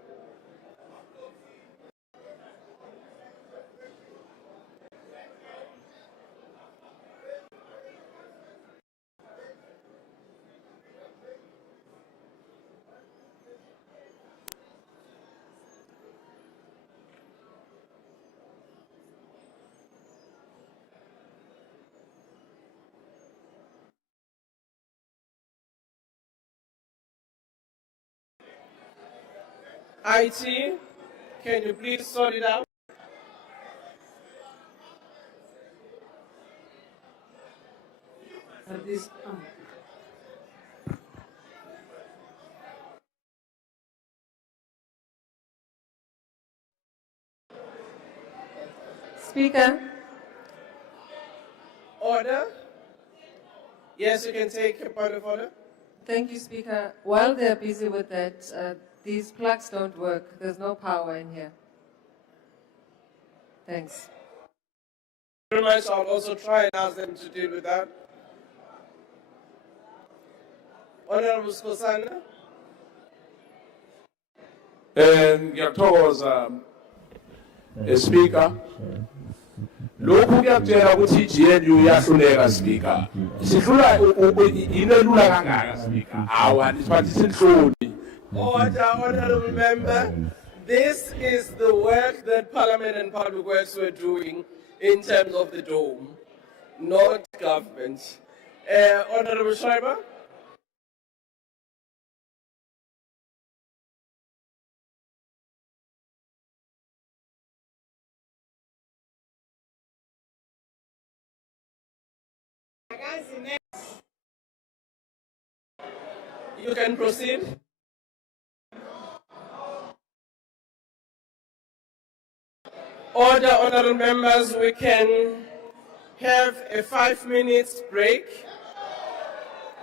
IT, can you please sort it out? Speaker. Order. Yes, you can take a point of order. Thank you, Speaker. While they're busy with that, these plugs don't work. There's no power in here. Thanks. Very much. I'll also try and ask them to deal with that. Honorable Skosana. Ngiyathokoza Speaker. Lokhu kuyakutshela ukuthi iGNU iyahluleka Speaker. Sihlula inelula kangaka Speaker. Awani siphathisa inhloni. Order, Honorable Member. This is the work that Parliament and Public Works were doing in terms of the dome, not government. Honorable Schreiber. You can proceed. Order, honorable members, we can have a 5-minute break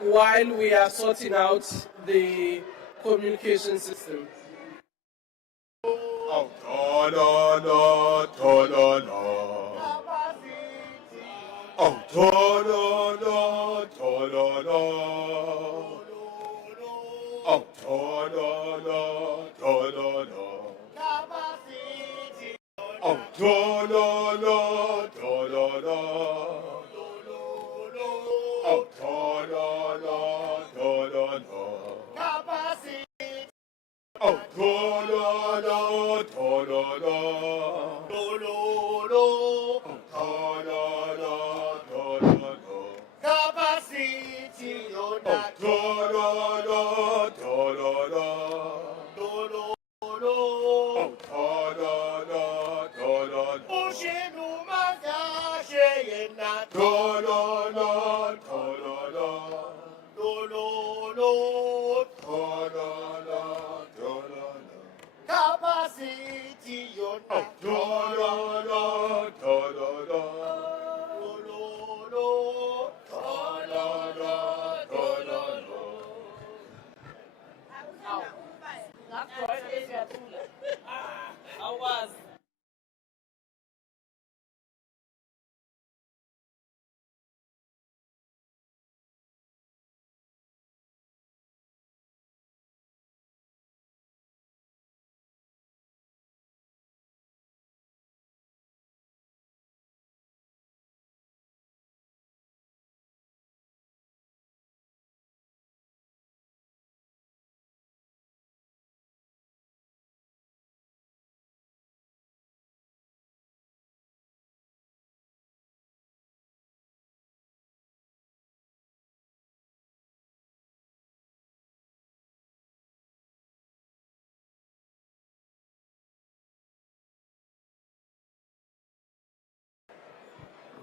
while we are sorting out the communication system. Oh, to-lo-lo, to-lo-lo. Oh, to-lo-lo, to-lo-lo. Oh, to-lo-lo, to-lo-lo. Oh, tololo, tololo. Oh, tololo, tololo. Oh, tololo, tololo. Tololo, tololo, tololo. Capacity, yona. Tololo, tololo. Tololo, tololo, tololo. Ushinu magashe yena. Tololo, tololo. Tololo, tololo, tololo. Capacity, yona. Tololo, tololo. Tololo, tololo, tololo. I was.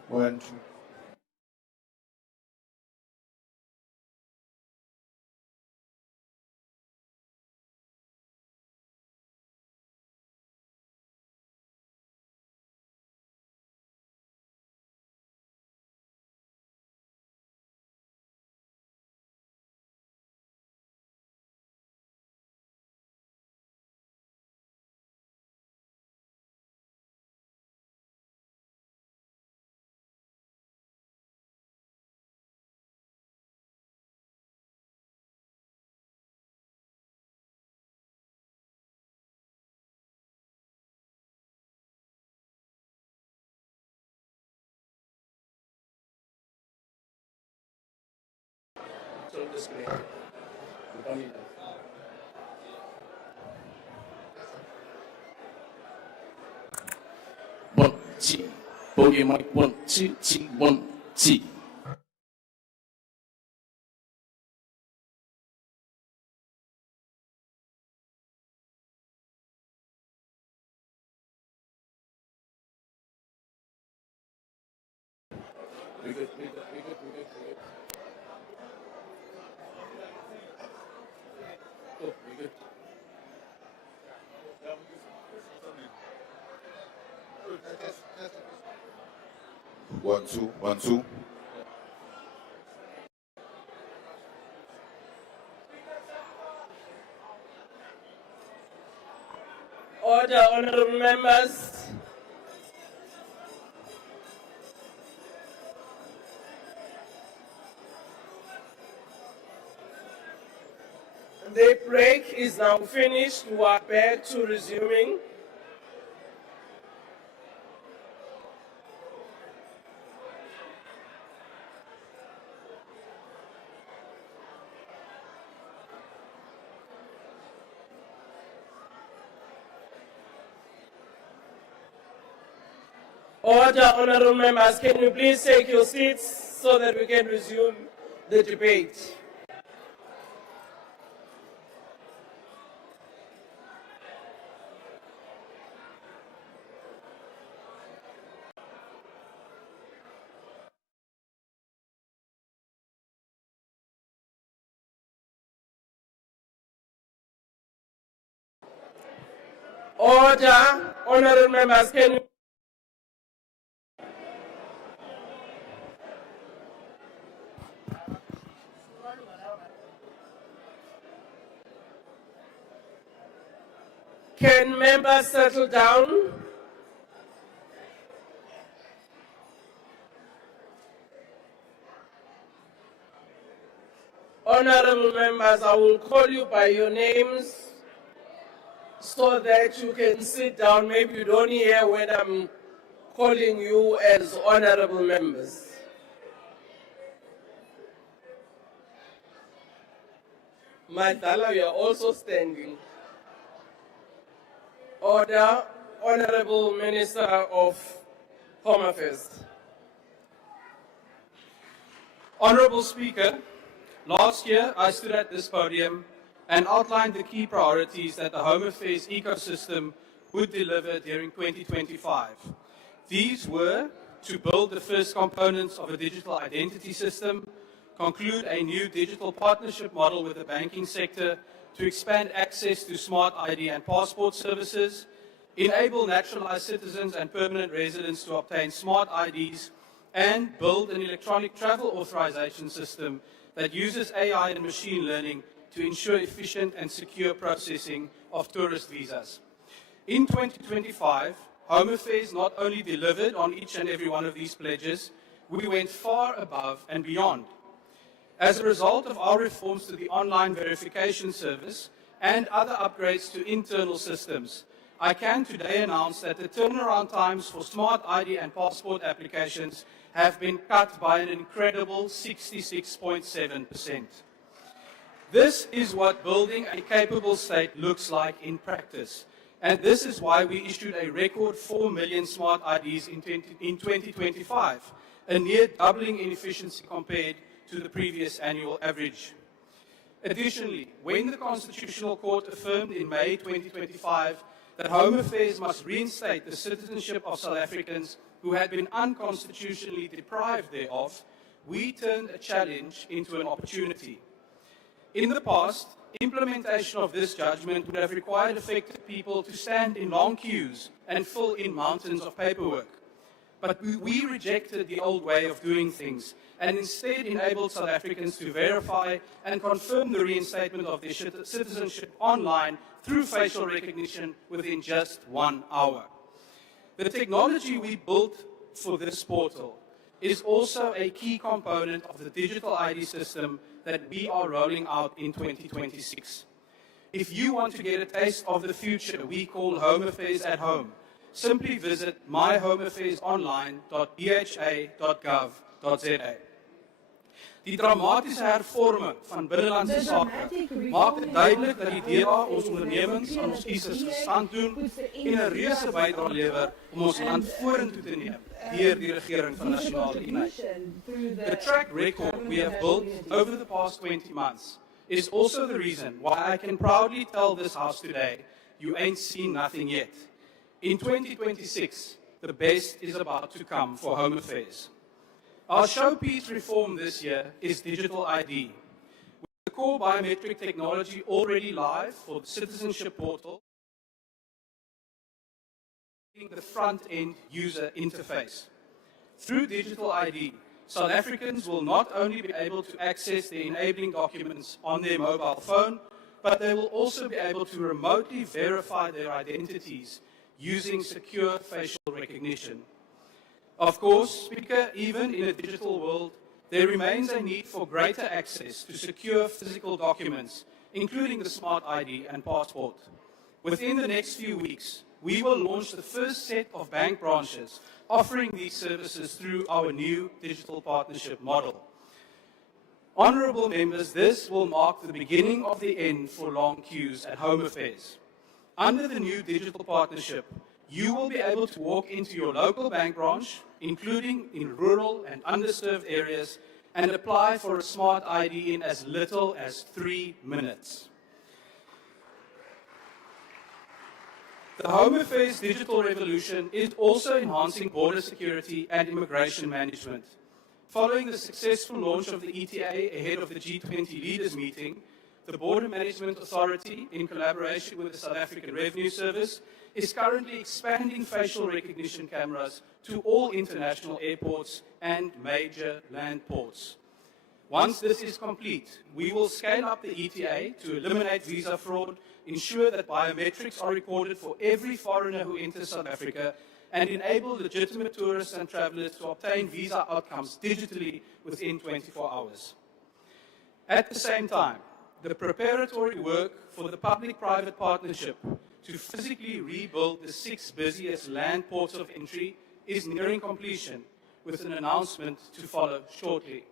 One, two. One, two. Bogey mic, 1, 2, 1, 2. We good. Oh, we good. 1, 2, 1, 2. Order, honorable members. The break is now finished. We are back to resuming. Order, honorable members, can you please take your seats so that we can resume the debate? Order, honorable members, can you Can members settle down? Honorable members, I will call you by your names. so that you can sit down. Maybe you don't hear when I'm calling you as honorable members. Madala, you are also standing. Order, Honorable Minister of Home Affairs. Honourable Speaker, last year I stood at this podium and outlined the key priorities that the Home Affairs ecosystem would deliver during 2025. These were to build the first components of a digital identity system, conclude a new digital partnership model with the banking sector to expand access to smart ID and passport services, enable naturalized citizens and permanent residents to obtain smart IDs, and build an electronic travel authorization system that uses AI and machine learning to ensure efficient and secure processing of tourist visas. In 2025, Home Affairs not only delivered on each and every one of these pledges, we went far above and beyond. As a result of our reforms to the online verification service and other upgrades to internal systems, I can today announce that the turnaround times for smart ID and passport applications have been cut by an incredible 66.7%. This is what building a capable state looks like in practice. And this is why we issued a record 4 million smart IDs in 2025, a near doubling in efficiency compared to the previous annual average. Additionally, when the Constitutional Court affirmed in May 2025 that Home Affairs must reinstate the citizenship of South Africans who had been unconstitutionally deprived thereof, we turned a challenge into an opportunity. In the past, implementation of this judgment would have required affected people to stand in long queues and fill in mountains of paperwork. But we rejected the old way of doing things and instead enabled South Africans to verify and confirm the reinstatement of their citizenship online through facial recognition within just 1 hour. The technology we built for this portal is also a key component of the digital ID system that we are rolling out in 2026. If you want to get a taste of the future we call Home Affairs at Home, simply visit myhomeaffairsonline.dha.gov.za. Die dramatiese hervorming van binnelandse sake maak dit duidelik dat die DA ons ondernemings aan ons kiesers gestand doen en 'n reuse bydrae lewer om ons land vorentoe te neem deur die regering van nasionale eenheid. The track record we have built over the past 20 months is also the reason why I can proudly tell this House today, you ain't seen nothing yet. In 2026, the best is about to come for Home Affairs. Our showpiece reform this year is digital ID, with the core biometric technology already live for the citizenship portal, the front-end user interface. Through digital ID, South Africans will not only be able to access the enabling documents on their mobile phone, but they will also be able to remotely verify their identities using secure facial recognition. Of course, Speaker, even in a digital world, there remains a need for greater access to secure physical documents, including the smart ID and passport. Within the next few weeks, we will launch the first set of bank branches offering these services through our new digital partnership model. Honourable members, this will mark the beginning of the end for long queues at Home Affairs. Under the new digital partnership, you will be able to walk into your local bank branch, including in rural and underserved areas, and apply for a smart ID in as little as 3 minutes. The Home Affairs digital revolution is also enhancing border security and immigration management. Following the successful launch of the ETA ahead of the G20 leaders meeting, the Border Management Authority, in collaboration with the South African Revenue Service, is currently expanding facial recognition cameras to all international airports and major land ports. Once this is complete, we will scale up the ETA to eliminate visa fraud, ensure that biometrics are recorded for every foreigner who enters South Africa, and enable legitimate tourists and travelers to obtain visa outcomes digitally within 24 hours. At the same time, the preparatory work for the public-private partnership to physically rebuild the 6 busiest land ports of entry is nearing completion, with an announcement to follow shortly.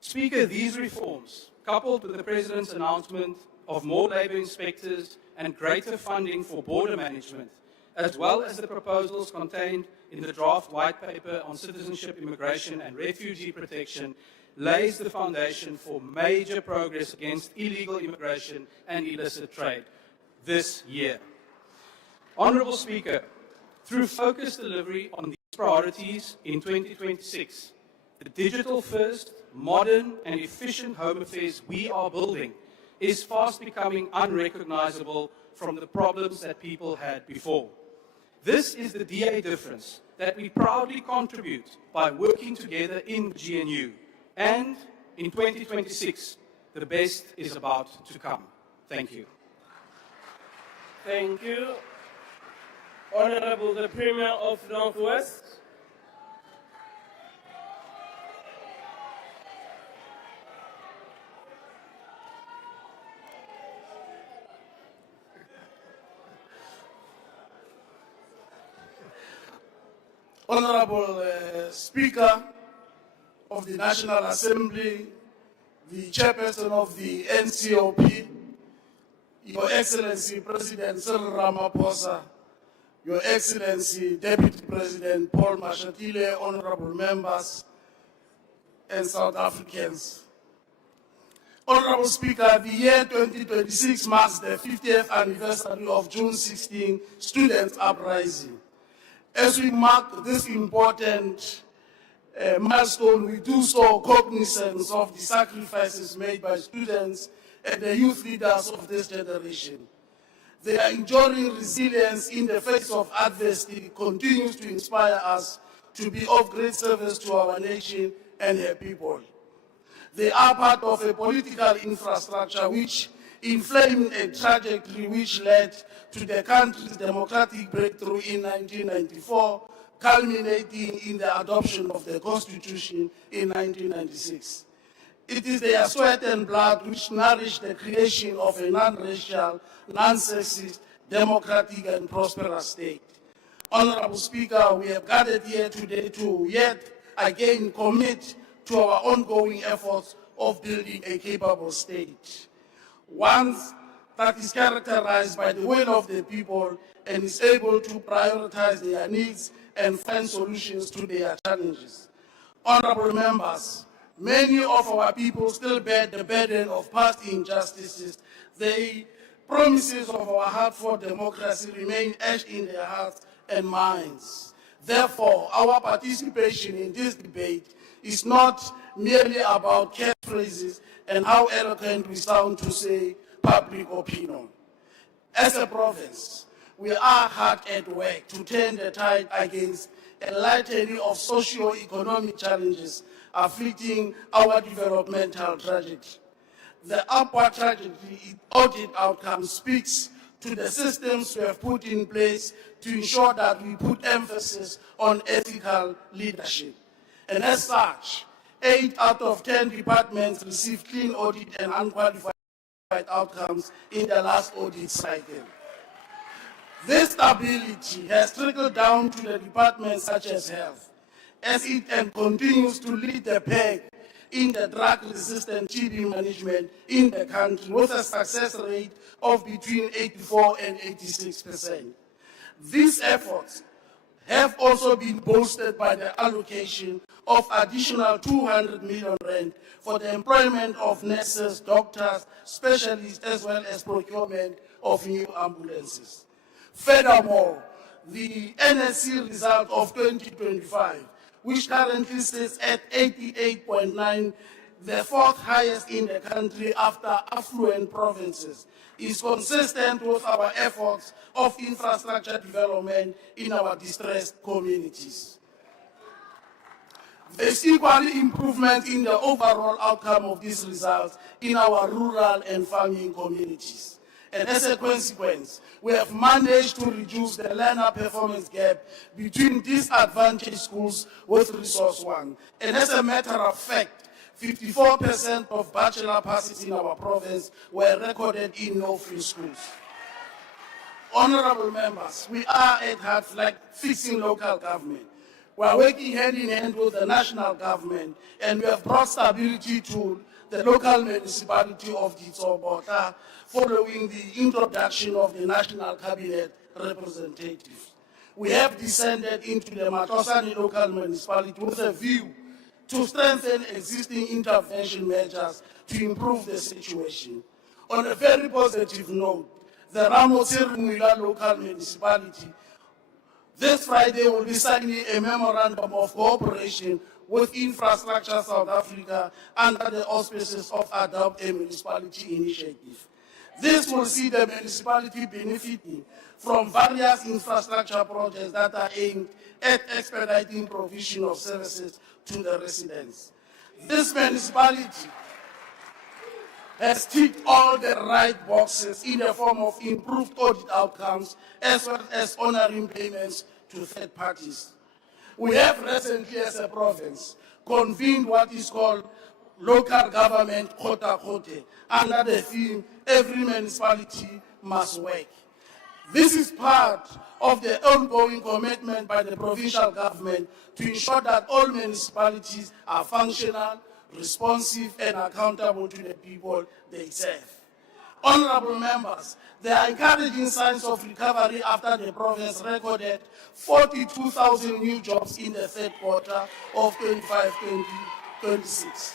Speaker, these reforms, coupled with the President's announcement of more labour inspectors and greater funding for border management, as well as the proposals contained in the draft white paper on citizenship, immigration and refugee protection, lays the foundation for major progress against illegal immigration and illicit trade this year. Honourable Speaker, through focused delivery on these priorities in 2026, the digital-first, modern and efficient Home Affairs we are building is fast becoming unrecognisable from the problems that people had before. This is the DA difference that we proudly contribute by working together in the GNU. And in 2026, the best is about to come. Thank you. Thank you. Honorable the Premier of Northwest. Honorable Speaker of the National Assembly, the Chairperson of the NCOP, Your Excellency President Cyril Ramaphosa, Your Excellency Deputy President Paul Mashatile, honorable members, and South Africans. Honorable Speaker, the year 2026 marks the 50th anniversary of June 16 Students' Uprising. As we mark this important milestone, we do so cognizant of the sacrifices made by students and the youth leaders of this generation. Their enduring resilience in the face of adversity continues to inspire us to be of great service to our nation and her people. They are part of a political infrastructure which inflamed a trajectory which led to the country's democratic breakthrough in 1994, culminating in the adoption of the Constitution in 1996. It is their sweat and blood which nourished the creation of a non-racial, non-sexist, democratic and prosperous state. Honorable Speaker, we have gathered here today to yet again commit to our ongoing efforts of building a capable state, one that is characterized by the will of the people and is able to prioritize their needs and find solutions to their challenges. Honorable members, many of our people still bear the burden of past injustices. The promises of our heart-fought democracy remain etched in their hearts and minds. Therefore, our participation in this debate is not merely about catchphrases and how eloquent we sound to say public opinion. As a province, we are hard at work to turn the tide against a lightening of socio-economic challenges afflicting our developmental trajectory. The upward trajectory audit outcome speaks to the systems we have put in place to ensure that we put emphasis on ethical leadership. And as such, 8 out of 10 departments received clean audit and unqualified outcomes in the last audit cycle. This stability has trickled down to the departments such as health, as it continues to lead the pack in the drug-resistant TB management in the country with a success rate of between 84 and 86%. These efforts have also been bolstered by the allocation of additional 200 million rand for the employment of nurses, doctors, specialists, as well as procurement of new ambulances. Furthermore, the NSC result of 2025, which currently sits at 88.9, the 4th highest in the country after affluent provinces, is consistent with our efforts of infrastructure development in our distressed communities. There is equally improvement in the overall outcome of these results in our rural and farming communities. And as a consequence, we have managed to reduce the learner performance gap between disadvantaged schools with Resource 1. And as a matter of fact, 54% of bachelor passes in our province were recorded in no-fee schools. Honorable members, we are at heart like fixing local government. We are working hand in hand with the national government, and we have brought stability to the local municipality of Ditsobota following the introduction of the National Cabinet representatives. We have descended into the Matosani local municipality with a view to strengthen existing intervention measures to improve the situation. On a very positive note, the Ramotsirumila local municipality this Friday will be signing a memorandum of cooperation with Infrastructure South Africa under the auspices of Adopt a Municipality initiative. This will see the municipality benefiting from various infrastructure projects that are aimed at expediting provision of services to the residents. This municipality has ticked all the right boxes in the form of improved audit outcomes as well as honoring payments to third parties. We have recently, as a province, convened what is called local government Kota Kote under the theme, every municipality must work. This is part of the ongoing commitment by the provincial government to ensure that all municipalities are functional, responsive, and accountable to the people they serve. Honorable members, there are encouraging signs of recovery after the province recorded 42,000 new jobs in the third quarter of 25-26.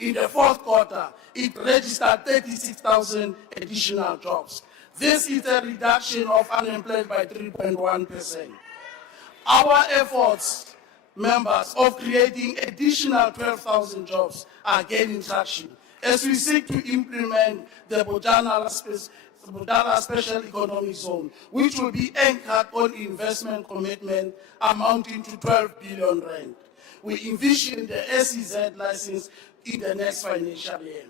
In the fourth quarter, it registered 36,000 additional jobs. This is a reduction of unemployment by 3.1%. Our efforts, members, of creating additional 12,000 jobs are gaining traction as we seek to implement the Budala Special Economic Zone, which will be anchored on investment commitment amounting to 12 billion rand. We envision the SEZ license in the next financial year.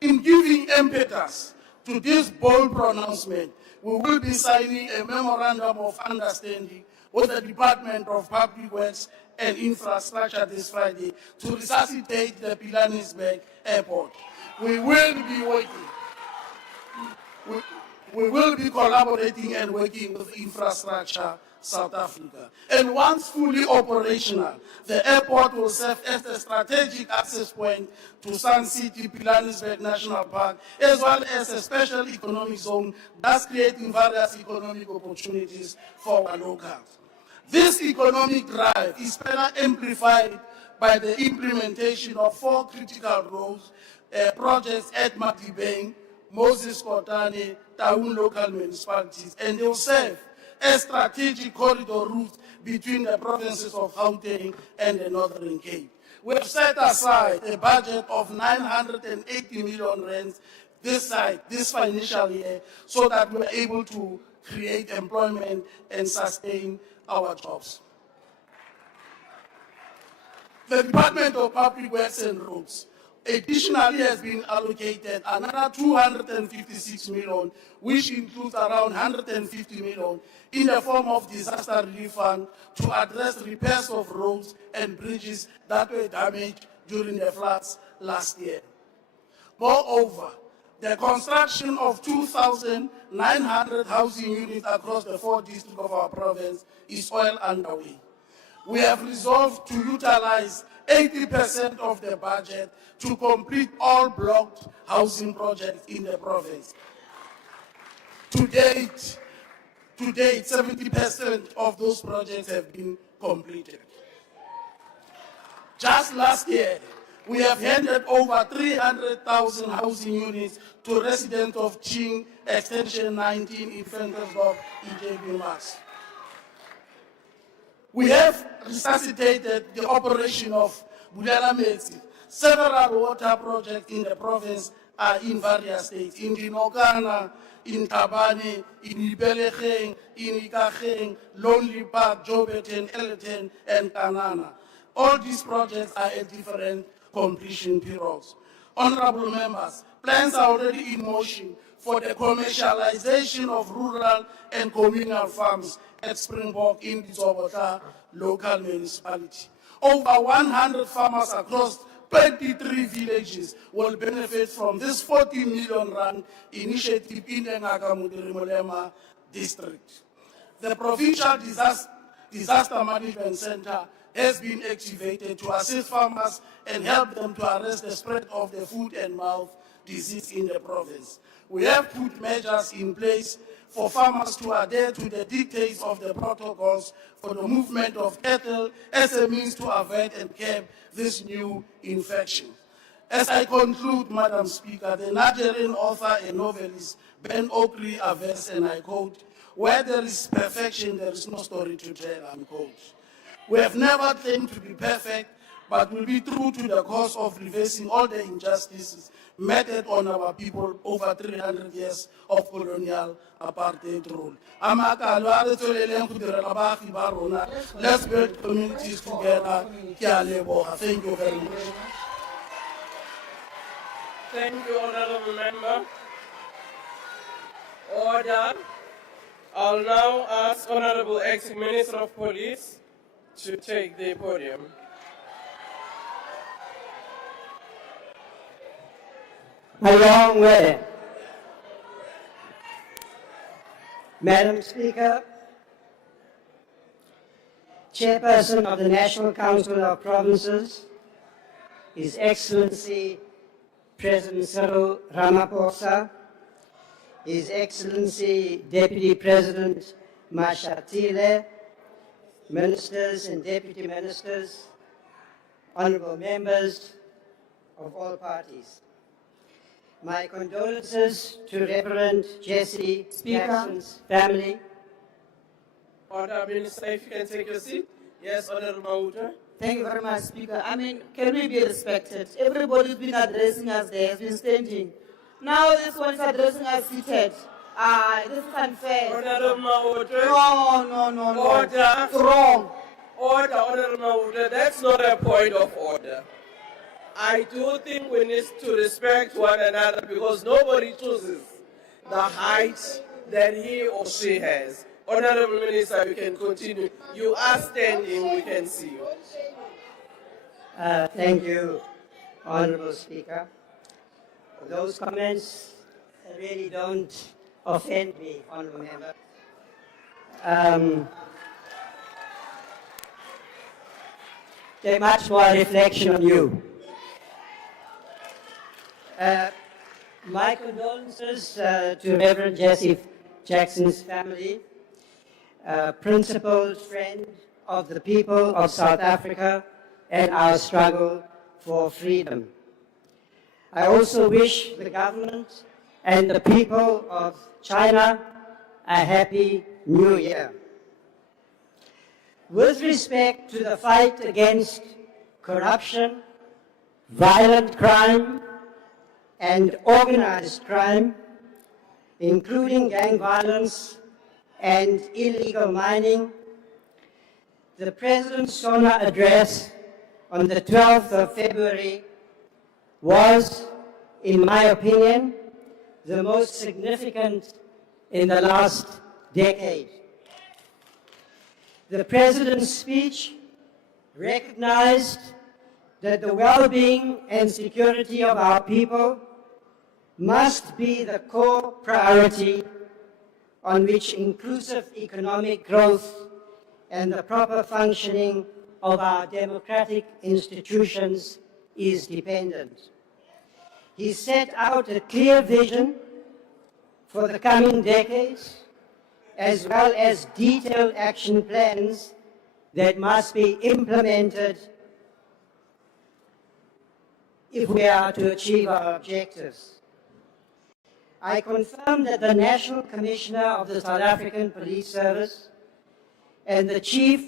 In giving impetus to this bold pronouncement, we will be signing a memorandum of understanding with the Department of Public Works and Infrastructure this Friday to resuscitate the Pilanesberg Airport. We will be collaborating and working with Infrastructure South Africa. And once fully operational, the airport will serve as a strategic access point to Sun City, Pilanesberg National Park, as well as a special economic zone, thus creating various economic opportunities for our locals. This economic drive is further amplified by the implementation of 4 critical roads projects at Matibeng, Moses Kotane, Taun local municipalities, and they will serve as strategic corridor routes between the provinces of Gauteng and the Northern Cape. We have set aside a budget of 980 million rands this financial year so that we're able to create employment and sustain our jobs. The Department of Public Works and Roads additionally has been allocated another 256 million, which includes around 150 million in the form of disaster relief fund to address repairs of roads and bridges that were damaged during the floods last year. Moreover, the construction of 2,900 housing units across the 4 districts of our province is well underway. We have resolved to utilize 80% of the budget to complete all blocked housing projects in the province. To date, 70% of those projects have been completed. Just last year, we have handed over 300,000 housing units to residents of Ching Extension 19 in Ventersdorp in JB Maas. We have resuscitated the operation of Bulela Metsi. Several water projects in the province are in various states, in Dinokana, in Tabane, in Ibelecheng, in Ikacheng, Lonely Park, Joburg, Elton, and Kanana. All these projects are at different completion periods. Honorable members, plans are already in motion for the commercialization of rural and communal farms at Springbok in the Zobota local municipality. Over 100 farmers across 23 villages will benefit from this 40 million rand initiative in the Ngaka district. The Provincial Disaster Management Center has been activated to assist farmers and help them to arrest the spread of the foot and mouth disease in the province. We have put measures in place for farmers to adhere to the dictates of the protocols for the movement of cattle as a means to avoid and curb this new infection. As I conclude, Madam Speaker, the Nigerian author and novelist Ben Okri averts, and I quote, "Where there is perfection, there is no story to tell," unquote. We have never claimed to be perfect, but will be true to the cause of reversing all the injustices meted on our people over 300 years of colonial apartheid rule. Let's build communities together. Thank you very much. Thank you, Honorable Member. Order. I'll now ask Honorable Acting Minister of Police to take the podium. A long way. Madam Speaker, Chairperson of the National Council of Provinces, His Excellency President Cyril Ramaphosa, His Excellency Deputy President Mashatile, Ministers and Deputy Ministers, Honorable Members of all parties. My condolences to Reverend Jesse Jackson's family. Order, Minister, if you can take your seat. Yes, Honorable Mauta. Thank you very much, Speaker. I mean, can we be respected? Everybody's been addressing us there, has been standing. Now this one is addressing us seated. This is unfair. Honorable Mauta. No. Order. It's wrong. Order, Honorable Mauta. That's not a point of order. I do think we need to respect one another because nobody chooses the height that he or she has. Honorable Minister, you can continue. You are standing, we can see you. Thank you, Honorable Speaker. Those comments really don't offend me, Honorable Member. They're much more a reflection on you. My condolences to Reverend Jesse Jackson's family, principled friend of the people of South Africa and our struggle for freedom. I also wish the government and the people of China a happy new year. With respect to the fight against corruption, violent crime, and organized crime, including gang violence and illegal mining, the President's Sona address on the 12th of February was, in my opinion, the most significant in the last decade. The President's speech recognized that the well-being and security of our people must be the core priority on which inclusive economic growth and the proper functioning of our democratic institutions is dependent. He set out a clear vision for the coming decades, as well as detailed action plans that must be implemented if we are to achieve our objectives. I confirm that the National Commissioner of the South African Police Service and the Chief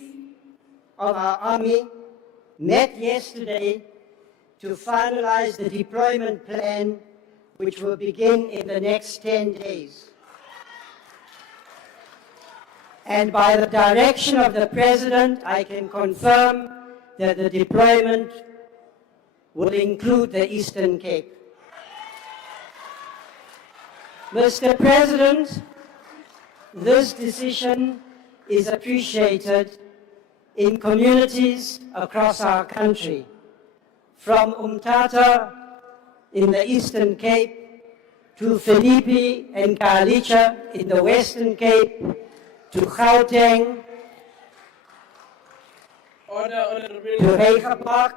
of our Army met yesterday to finalize the deployment plan, which will begin in the next 10 days. And by the direction of the President, I can confirm that the deployment will include the Eastern Cape. Mr. President, this decision is appreciated in communities across our country, from Umtata in the Eastern Cape to Felipe and Kalicha in the Western Cape to Gauteng Order, Honourable to Minister. Regenbach.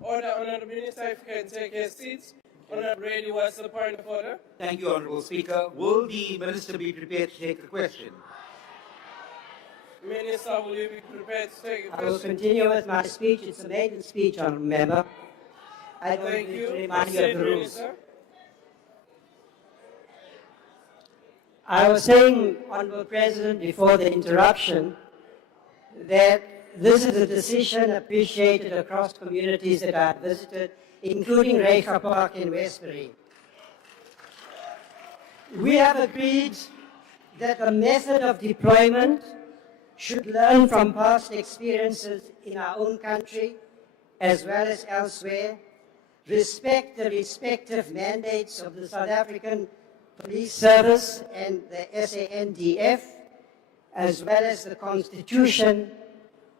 Order, Honourable Minister, if you can take your seats. Honourable Brady, what's the point of order? Thank you, Honourable Speaker. Will the Minister be prepared to take the question? Minister, will you be prepared to take a I question? will continue with my speech. It's a maiden speech, Honourable Member. I don't Thank need you. to remind you of Proceed, the rules. Minister. I was saying, Honourable President, before the interruption, that this is a decision appreciated across communities that I've visited, including Reicha Park in Westbury. We have agreed that the method of deployment should learn from past experiences in our own country as well as elsewhere, respect the respective mandates of the South African Police Service and the SANDF, as well as the Constitution,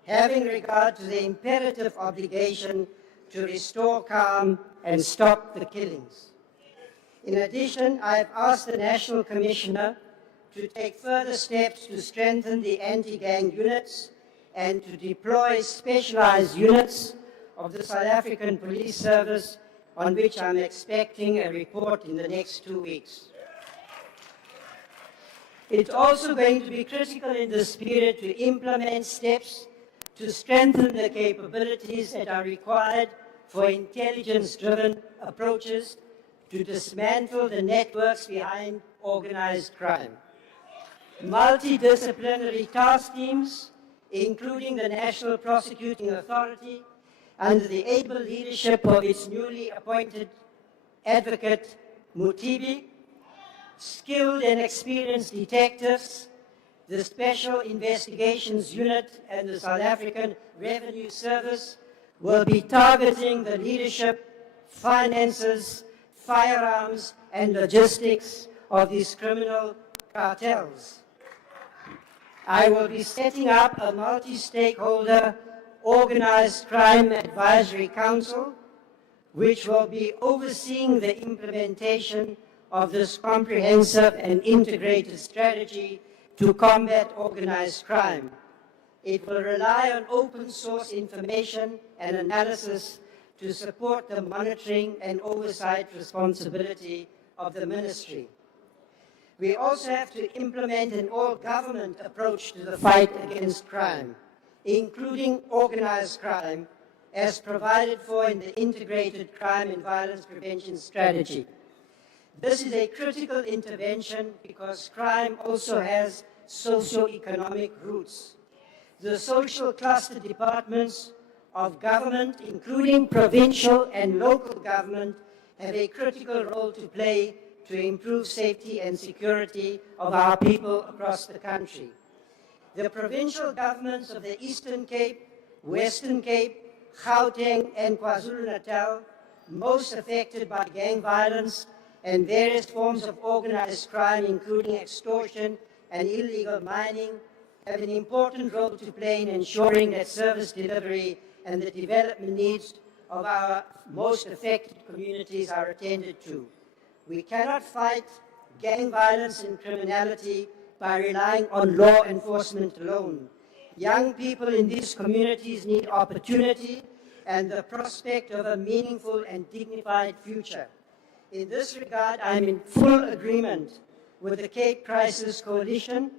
having regard to the imperative obligation to restore calm and stop the killings. In addition, I have asked the National Commissioner to take further steps to strengthen the anti-gang units and to deploy specialized units of the South African Police Service, on which I'm expecting a report in the next 2 weeks. It's also going to be critical in this period to implement steps to strengthen the capabilities that are required for intelligence-driven approaches to dismantle the networks behind organized crime. Multidisciplinary task teams, including the National Prosecuting Authority, under the able leadership of its newly appointed advocate Mutibi, skilled and experienced detectives, the Special Investigations Unit and the South African Revenue Service will be targeting the leadership, finances, firearms, and logistics of these criminal cartels. I will be setting up a multi-stakeholder organized crime advisory council, which will be overseeing the implementation of this comprehensive and integrated strategy to combat organized crime. It will rely on open source information and analysis to support the monitoring and oversight responsibility of the ministry. We also have to implement an all-government approach to the fight against crime, including organized crime, as provided for in the Integrated Crime and Violence Prevention Strategy. This is a critical intervention because crime also has socio-economic roots. The social cluster departments of government, including provincial and local government, have a critical role to play to improve safety and security of our people across the country. The provincial governments of the Eastern Cape, Western Cape, Gauteng, and KwaZulu-Natal, most affected by gang violence and various forms of organized crime, including extortion and illegal mining, have an important role to play in ensuring that service delivery and the development needs of our most affected communities are attended to. We cannot fight gang violence and criminality by relying on law enforcement alone. Young people in these communities need opportunity and the prospect of a meaningful and dignified future. In this regard, I am in full agreement with the Cape Crisis Coalition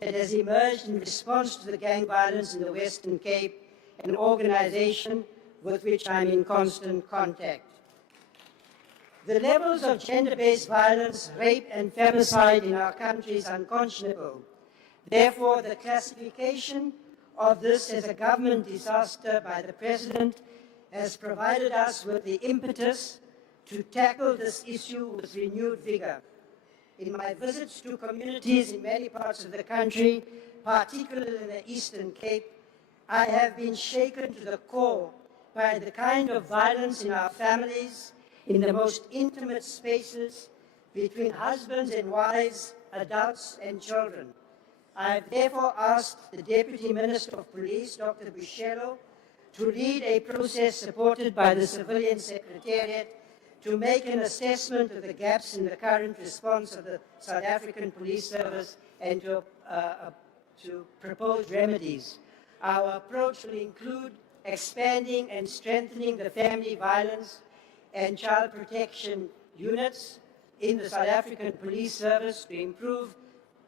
that has emerged in response to the gang violence in the Western Cape, an organization with which I am in constant contact. The levels of gender-based violence, rape, and femicide in our country is unconscionable. Therefore, the classification of this as a government disaster by the President has provided us with the impetus to tackle this issue with renewed vigor. In my visits to communities in many parts of the country, particularly in the Eastern Cape, I have been shaken to the core by the kind of violence in our families, in the most intimate spaces between husbands and wives, adults and children. I have therefore asked the Deputy Minister of Police, Dr. Bushello, to lead a process supported by the Civilian Secretariat to make an assessment of the gaps in the current response of the South African Police Service and to propose remedies. Our approach will include expanding and strengthening the family violence and child protection units in the South African Police Service to improve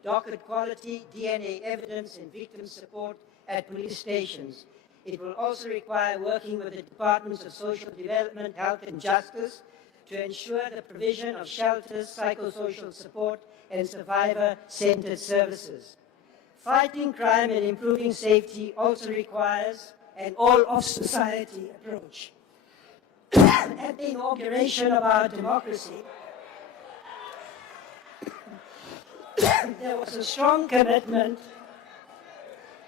docket quality, DNA evidence, and victim support at police stations. It will also require working with the Departments of Social Development, Health and Justice to ensure the provision of shelters, psychosocial support, and survivor-centered services. Fighting crime and improving safety also requires an all-of-society approach. At the inauguration of our democracy, there was a strong commitment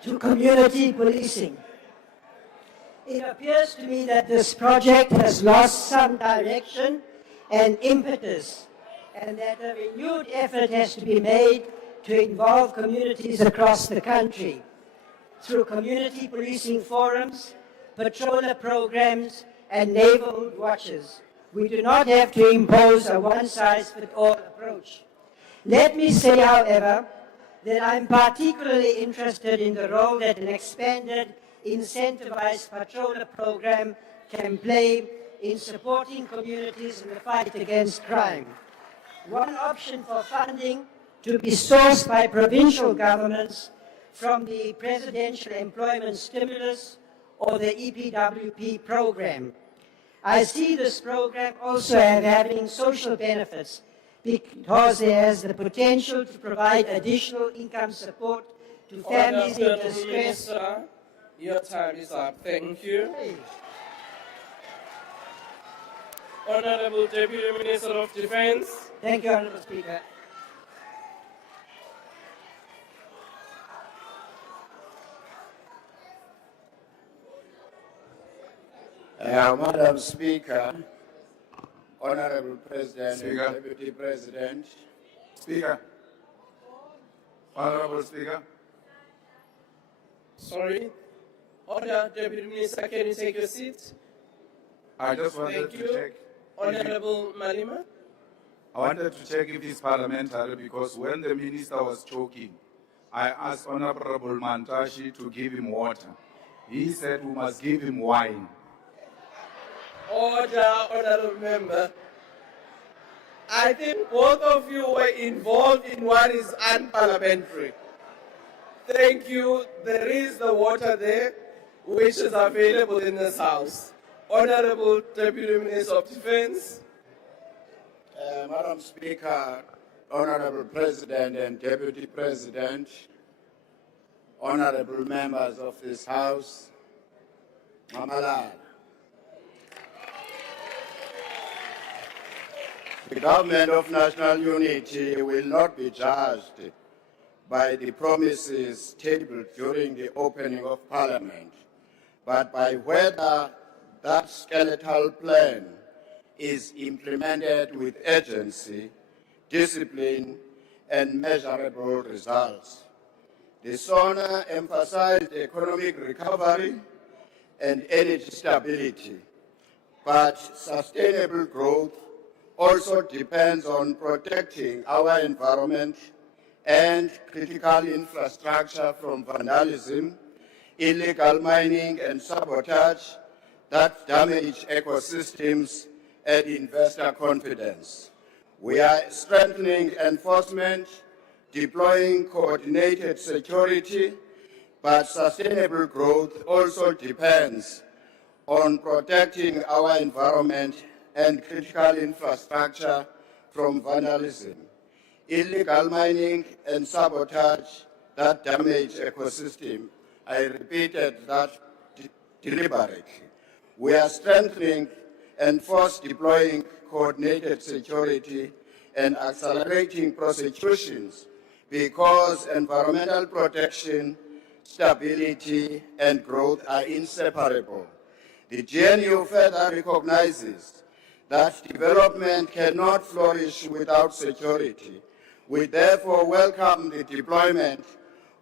to community policing. It appears to me that this project has lost some direction and impetus, and that a renewed effort has to be made to involve communities across the country through community policing forums, patroller programs, and neighborhood watches. We do not have to impose a one-size-fits-all approach. Let me say, however, that I'm particularly interested in the role that an expanded, incentivized patroller program can play in supporting communities in the fight against crime. One option for funding to be sourced by provincial governments from the Presidential Employment Stimulus or the EPWP program. I see this program also as having social benefits because it has the potential to provide additional income support to families in distress. Minister, your time is up. Thank you. Honorable Deputy Minister of Defense. Thank you, Honorable Speaker. Madam Speaker, Honorable President, Speaker. and Deputy President. Speaker. Honorable Speaker. Sorry. Order, Deputy Minister, can you take your seat? I just wanted Thank to you. check. Honorable Malima. I wanted to check if it's parliamentary because when the minister was talking, I asked Honorable Mantashi to give him water. He said we must give him wine. Order, honorable member. I think both of you were involved in what is unparliamentary. Thank you. There is the water there, which is available in this house. Honorable Deputy Minister of Defense. Madam Speaker, Honorable President and Deputy President, honorable members of this House, Mamalala. The government of national unity will not be judged by the promises tabled during the opening of Parliament, but by whether that skeletal plan is implemented with urgency, discipline, and measurable results. The Sona emphasized economic recovery and energy stability, but sustainable growth also depends on protecting our environment and critical infrastructure from vandalism, illegal mining, and sabotage that damage ecosystems and investor confidence. We are strengthening enforcement, deploying coordinated security, but sustainable growth also depends on protecting our environment and critical infrastructure from vandalism, illegal mining, and sabotage that damage ecosystem. I repeated that deliberately. We are strengthening and force deploying coordinated security and accelerating prosecutions because environmental protection, stability, and growth are inseparable. The GNU further recognizes that development cannot flourish without security. We therefore welcome the deployment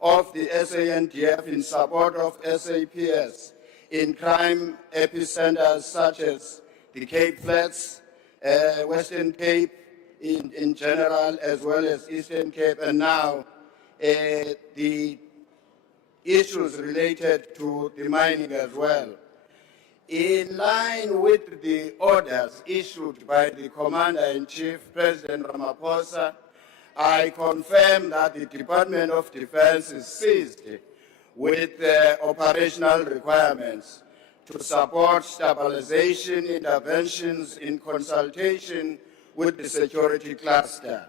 of the SANDF in support of SAPS in crime epicenters such as the Cape Flats, Western Cape in general, as well as Eastern Cape, and now the issues related to the mining as well. In line with the orders issued by the Commander-in-Chief, President Ramaphosa, I confirm that the Department of Defense is seized with operational requirements to support stabilization interventions in consultation with the security cluster.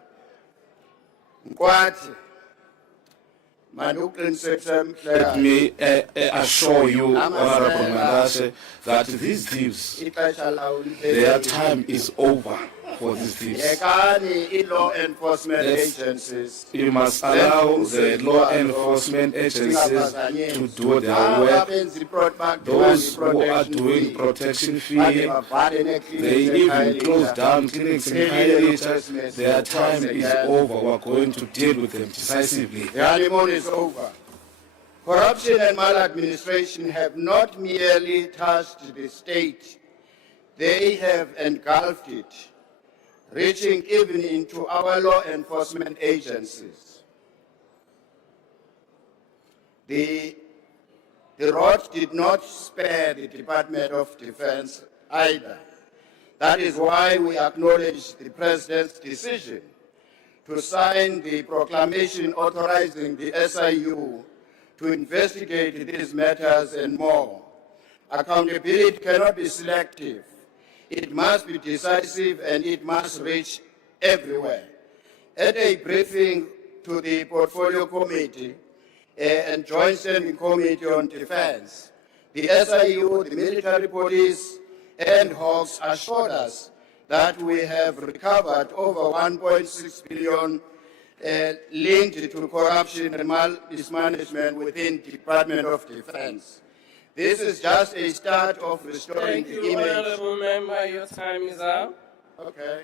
Let me assure you, Honorable Mandase, that these thieves, their time is over for these thieves. Law enforcement agencies. You must allow the law enforcement agencies to do their work. Those who are doing protection fee, they even close down clinics in high. Their time is over. We're going to deal with them decisively. The honeymoon is over. Corruption and maladministration have not merely touched the state, they have engulfed it, reaching even into our law enforcement agencies. The rod did not spare the Department of Defense either. That is why we acknowledge the President's decision to sign the proclamation authorizing the SIU to investigate these matters and more. Accountability cannot be selective. It must be decisive and it must reach everywhere. At a briefing to the Portfolio Committee and Joint Standing Committee on Defense, the SIU, the military police, and Hawks assured us that we have recovered over 1.6 billion linked to corruption and mismanagement within the Department of Defense. This is just a start of restoring Thank you, the image. Honorable Member. Your time is up. Okay.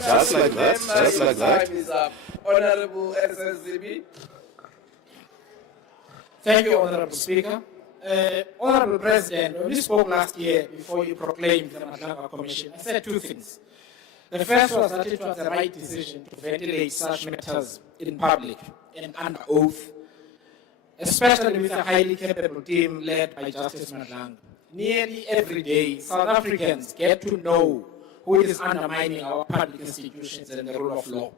Just like that, just like that. Time is up. Honorable SSZB. Thank you, Honorable Speaker. Honorable President, when we spoke last year before you proclaimed the Madlanga Commission, I said two things. The first was that it was the right decision to ventilate such matters in public and under oath, especially with a highly capable team led by Justice Madlanga. Nearly every day, South Africans get to know who is undermining our public institutions and the rule of law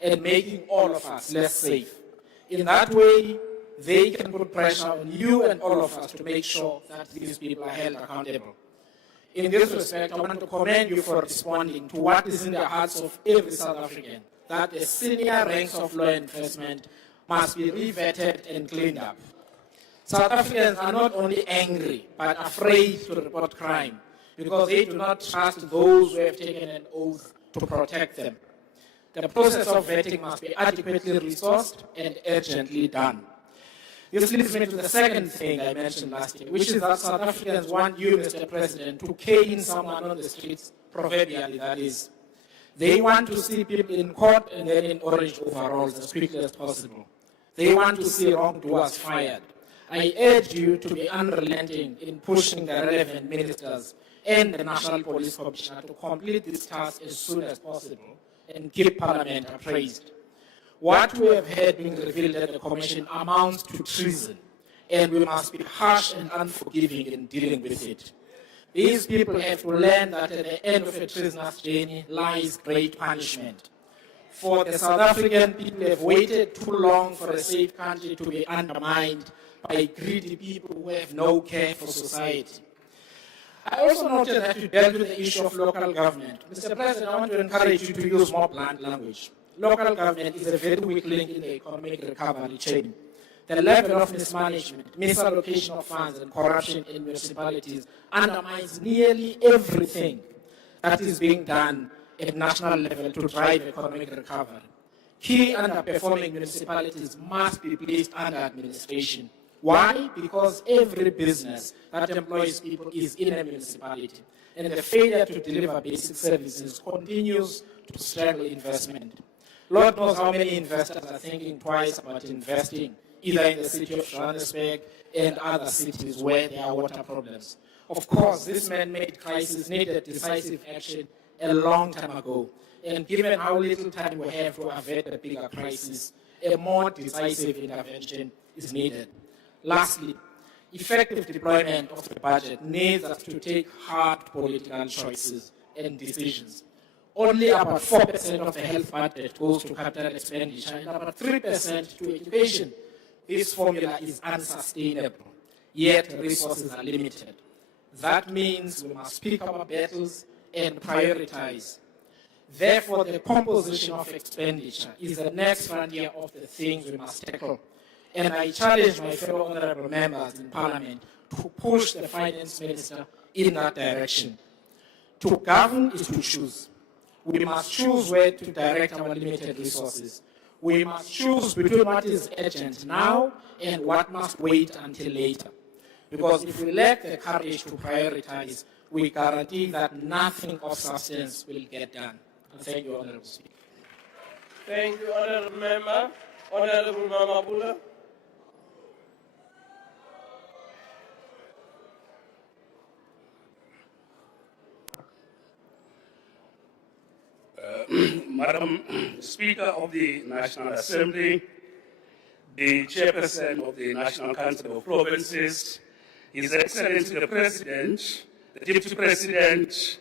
and making all of us less safe. In that way, they can put pressure on you and all of us to make sure that these people are held accountable. In this respect, I want to commend you for responding to what is in the hearts of every South African, that the senior ranks of law enforcement must be re-vetted and cleaned up. South Africans are not only angry, but afraid to report crime because they do not trust those who have taken an oath to protect them. The process of vetting must be adequately resourced and urgently done. This leads me to the second thing I mentioned last year, which is that South Africans want you, Mr. President, to cane someone on the streets, proverbially that is. They want to see people in court and then in orange overalls as quickly as possible. They want to see wrongdoers fired. I urge you to be unrelenting in pushing the relevant ministers and the National Police Commissioner to complete this task as soon as possible and keep Parliament appraised. What we have heard being revealed at the Commission amounts to treason, and we must be harsh and unforgiving in dealing with it. These people have to learn that at the end of a treasonous journey lies great punishment. For the South African people have waited too long for a safe country to be undermined by greedy people who have no care for society. I also noted that you dealt with the issue of local government. Mr. President, I want to encourage you to use more blunt language. Local government is a very weak link in the economic recovery chain. The level of mismanagement, misallocation of funds, and corruption in municipalities undermines nearly everything that is being done at national level to drive economic recovery. Key underperforming municipalities must be placed under administration. Why? Because every business that employs people is in a municipality, and the failure to deliver basic services continues to strangle investment. Lord knows how many investors are thinking twice about investing either in the city of Johannesburg and other cities where there are water problems. Of course, this man-made crisis needed decisive action a long time ago. And given how little time we have to avert a bigger crisis, a more decisive intervention is needed. Lastly, effective deployment of the budget needs us to take hard political choices and decisions. Only about 4% of the health budget goes to capital expenditure and about 3% to education. This formula is unsustainable, yet resources are limited. That means we must pick our battles and prioritize. Therefore, the composition of expenditure is the next frontier of the things we must tackle. And I challenge my fellow honorable members in Parliament to push the Finance Minister in that direction. To govern is to choose. We must choose where to direct our limited resources. We must choose between what is urgent now and what must wait until later. Because if we lack the courage to prioritize, we guarantee that nothing of substance will get done. Thank you, Honorable Speaker. Thank you, Honorable Member. Honorable Mama Bula. Madam Speaker of the National Assembly, the Chairperson of the National Council of Provinces, His Excellency the President, the Deputy President,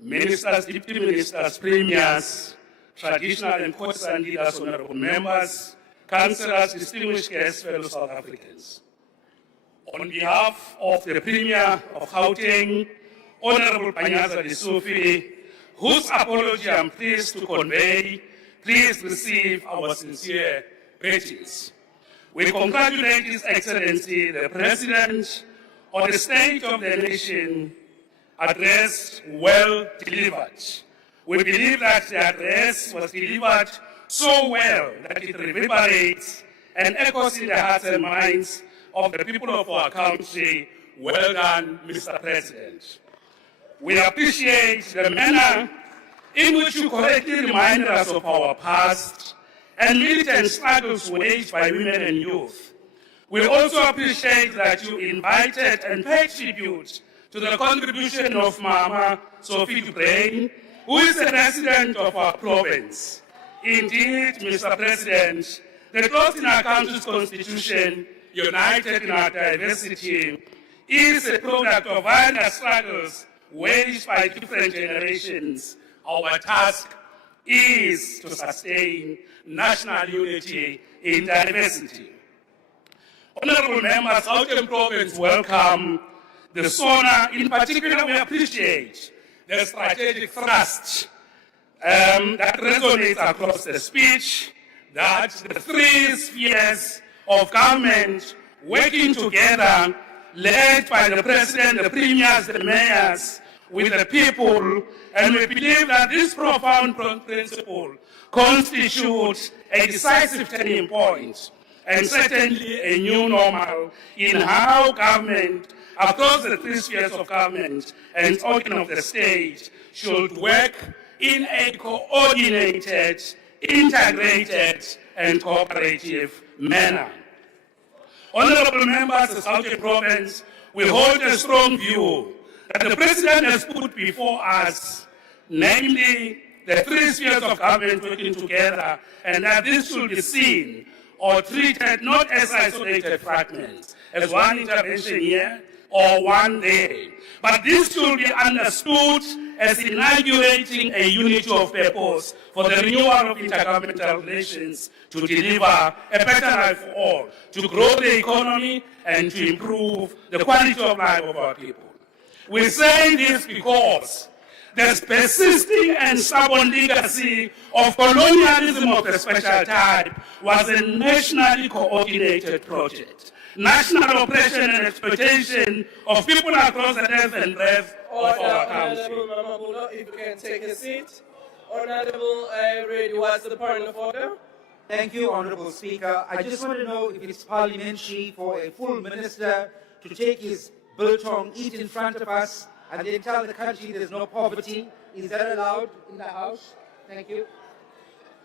Ministers, Deputy Ministers, Premiers, traditional and courtesan leaders, honorable members, councillors, distinguished guests, fellow South Africans. On behalf of the Premier of Gauteng, Honorable Panyaza Lesufi, whose apology I'm pleased to convey, please receive our sincere greetings. We congratulate His Excellency the President on the State of the Nation address well delivered. We believe that the address was delivered so well that it reverberates and echoes in the hearts and minds of the people of our country. Well done, Mr. President. We appreciate the manner in which you correctly reminded us of our past and militant struggles waged by women and youth. We also appreciate that you invited and paid tribute to the contribution of Mama Sophie Dubrain, who is a resident of our province. Indeed, Mr. President, the clause in our country's constitution, united in our diversity, is a product of various struggles waged by different generations. Our task is to sustain national unity in diversity. Honorable members, Gauteng Province welcome the Sona. In particular, we appreciate the strategic thrust that resonates across the speech, that the three spheres of government working together, led by the President, the Premiers, the Mayors, with the people, and we believe that this profound principle constitutes a decisive turning point and certainly a new normal in how government, across the three spheres of government and organ of the state, should work in a coordinated, integrated, and cooperative manner. Honorable members of the Gauteng Province, we hold a strong view that the President has put before us, namely the three spheres of government working together, and that this should be seen or treated not as isolated fragments, as one intervention here or one there, but this should be understood as inaugurating a unity of purpose for the renewal of intergovernmental relations to deliver a better life for all, to grow the economy and to improve the quality of life of our people. We say this because the persisting and stubborn legacy of colonialism of a special type was a nationally coordinated project. National oppression and exploitation of people across the depth and breadth of our country. Honorable Mama Bula, if you can take a seat. Honorable Reddy, what's the point of order? Thank you, Honorable Speaker. I just want to know if it's parliamentary for a full minister to take his biltong, eat in front of us, and then tell the country there's no poverty. Is that allowed in the House? Thank you.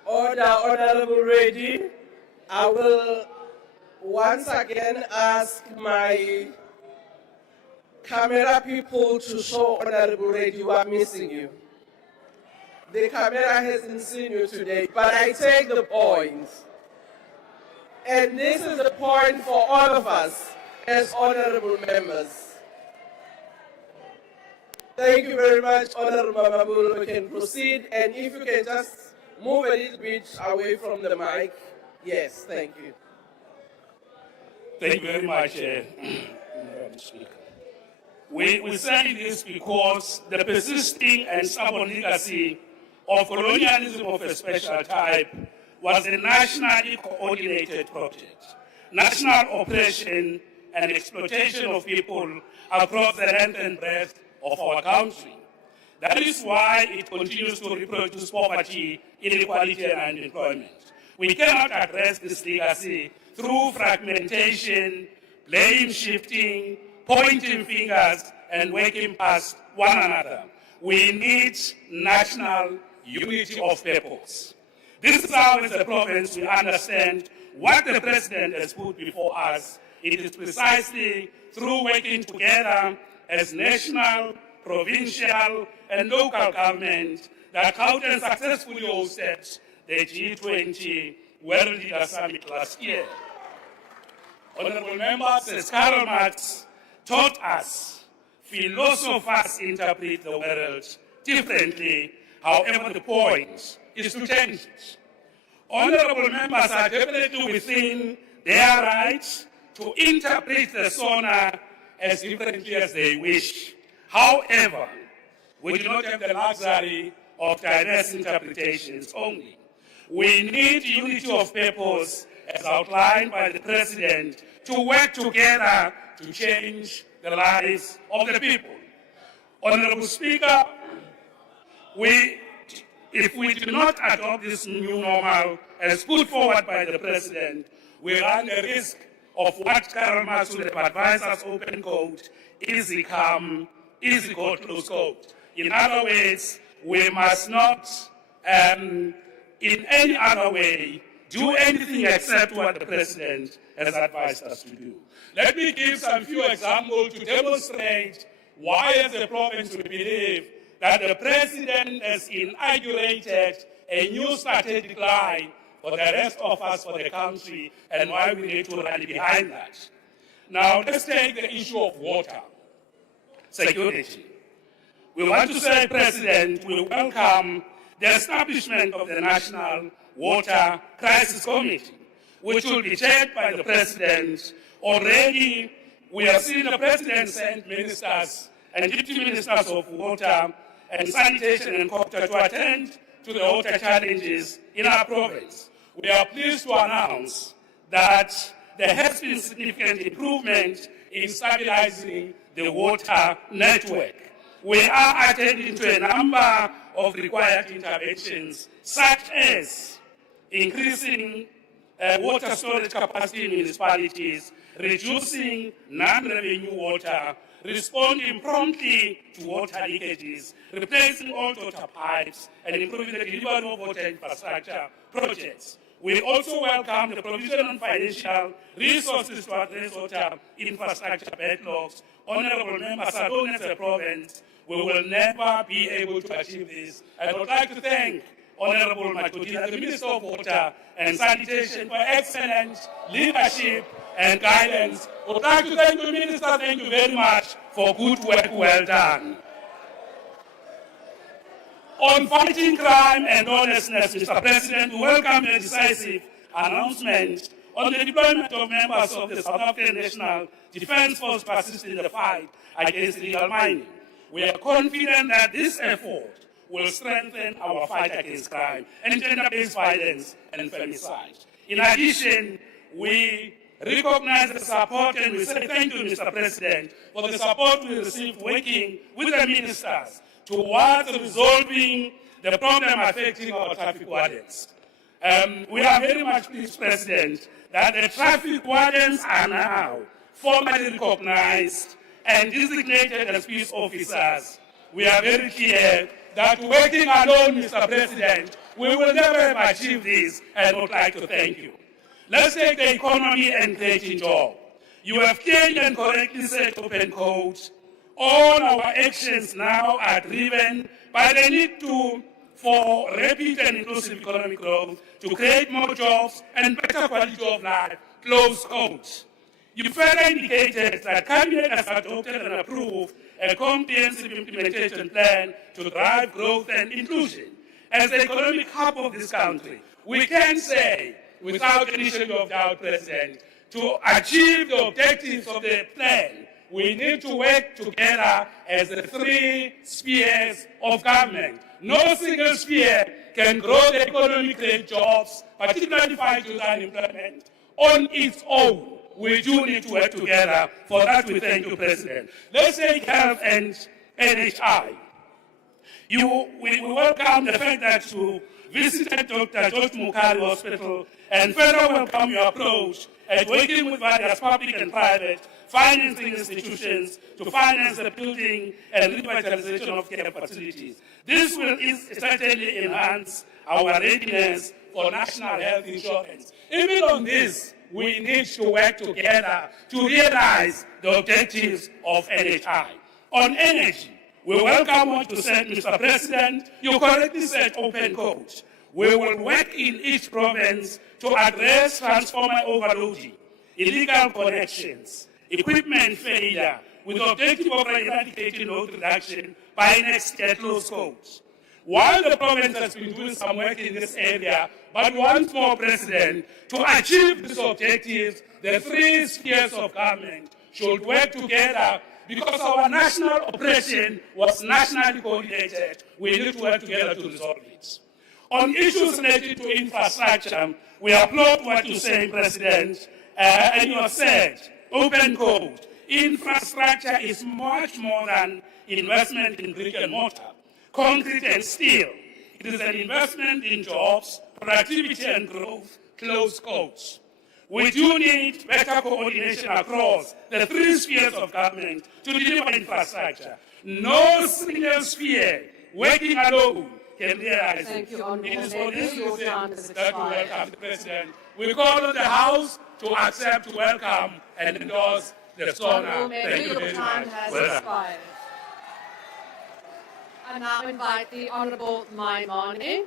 Order, Honorable Reddy. I will once again ask my camera people to show Honorable Reddy who are missing you. The camera hasn't seen you today, but I take the point. And this is the point for all of us as honorable members. Thank you very much, Honorable Mamabulu. We can proceed, and if you can just move a little bit away from the mic. Yes, thank you. Thank you very much, Madam Speaker. We say this because the persisting and stubborn legacy of colonialism of a special type was a nationally coordinated project. National oppression and exploitation of people across the length and breadth of our country. That is why it continues to reproduce poverty, inequality, and unemployment. We cannot address this legacy through fragmentation, blame shifting, pointing fingers, and working past one another. We need national unity of purpose. This is how, as a province, we understand what the President has put before us. It is precisely through working together as national, provincial, and local government that Gauteng successfully hosted the G20 World Leader Summit last year. Honorable members, as Karl Marx taught us, philosophers interpret the world differently. However, the point is to change it. Honorable members are definitely within their rights to interpret the Sona as differently as they wish. However, we do not have the luxury of diverse interpretations only. We need unity of purpose, as outlined by the President, to work together to change the lives of the people. Honorable Speaker, if we do not adopt this new normal as put forward by the President, we run the risk of what Karl Marx would have advised us, open quote, easy come, easy go, close quote. In other words, we must not, in any other way, do anything except what the President has advised us to do. Let me give some few examples to demonstrate why, as a province, we believe that the President has inaugurated a new strategic line for the rest of us, for the country, and why we need to rally behind that. Now, let's take the issue of water security. We want to say, President, we welcome the establishment of the National Water Crisis Committee, which will be chaired by the President. Already, we have seen the President send ministers and deputy ministers of water and sanitation and culture to attend to the water challenges in our province. We are pleased to announce that there has been significant improvement in stabilizing the water network. We are attending to a number of required interventions, such as increasing water storage capacity in municipalities, reducing non-revenue water, responding promptly to water leakages, replacing old water pipes, and improving the delivery of water infrastructure projects. We also welcome the provision of financial resources to address water infrastructure backlogs. Honorable members, alone as a province, we will never be able to achieve this. I would like to thank Honorable Matudila, the Minister of Water and Sanitation, for excellent leadership and guidance. I would like to thank the Minister, thank you very much for good work well done. On fighting crime and lawlessness, Mr. President, we welcome the decisive announcement on the deployment of members of the South African National Defence Force to assist in the fight against illegal mining. We are confident that this effort will strengthen our fight against crime and gender-based violence and femicide. In addition, we recognize the support and we say thank you, Mr. President, for the support we received working with the ministers towards resolving the problem affecting our traffic wardens. We are very much pleased, President, that the traffic wardens are now formally recognized and designated as peace officers. We are very clear that working alone, Mr. President, we will never have achieved this, and would like to thank you. Let's take the economy and creating jobs. You have clearly and correctly set open codes. All our actions now are driven by the need for rapid and inclusive economic growth to create more jobs and better quality of life, close quotes. You further indicated that Cabinet has adopted and approved a comprehensive implementation plan to drive growth and inclusion. As the economic hub of this country, we can say, without any shadow of doubt, President, to achieve the objectives of the plan, we need to work together as the three spheres of government. No single sphere can grow the economy, create jobs, particularly fight youth unemployment, on its own. We do need to work together. For that, we thank you, President. Let's take health and NHI. We welcome the fact that you visited Dr. George Mukari Hospital and further welcome your approach at working with various public and private financing institutions to finance the building and revitalization of care facilities. This will certainly enhance our readiness for national health insurance. Even on this, we need to work together to realize the objectives of NHI. On energy, we welcome what you said, Mr. President. You correctly said open codes. We will work in each province to address transformer overloading, illegal connections, equipment failure, with the objective of eradicating load reduction by next year close codes. While the province has been doing some work in this area, but once more, President, to achieve these objectives, the three spheres of government should work together because our national operation was nationally coordinated. We need to work together to resolve it. On issues related to infrastructure, we applaud what you say, President, and you have said, open code. Infrastructure is much more than investment in brick and mortar, concrete and steel. It is an investment in jobs, productivity and growth, close quotes. We do need better coordination across the three spheres of government to deliver infrastructure. No single sphere working alone can realize Thank it. you, Honourable. It is for this Your reason time has that we expired. welcome the President. We call on the House to accept, welcome, and endorse the Sona. Honourable Thank Member, you your very time much. has Well done. expired. I now invite the Honourable Maimane.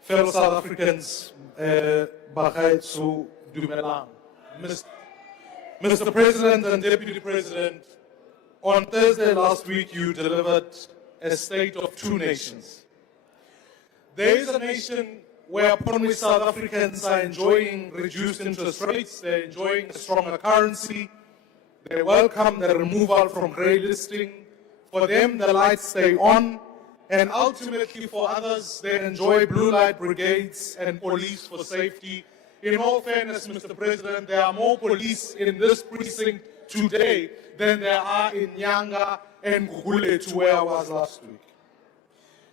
Fellow South Africans, Bagaitsu Dumelang. Mr. President and Deputy President, on Thursday last week you delivered a state of two nations. There is a nation whereupon which South Africans are enjoying reduced interest rates, they're enjoying a stronger currency, they welcome the removal from grey listing. For them, the lights stay on, and ultimately for others, they enjoy blue light brigades and police for safety. In all fairness, Mr. President, there are more police in this precinct today than there are in Nyanga and Gugulethu, where I was last week.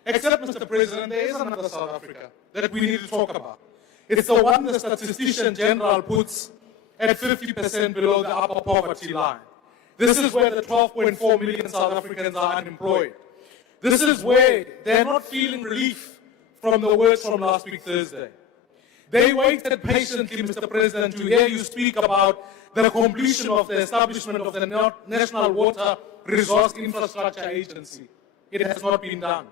Except, Mr. President, there is another South Africa that we need to talk about. It's the one the Statistician General puts at 50% below the upper poverty line. This is where the 12.4 million South Africans are unemployed. This is where they're not feeling relief from the words from last week, Thursday. They waited patiently, Mr. President, to hear you speak about the completion of the establishment of the National Water Resource Infrastructure Agency. It has not been done.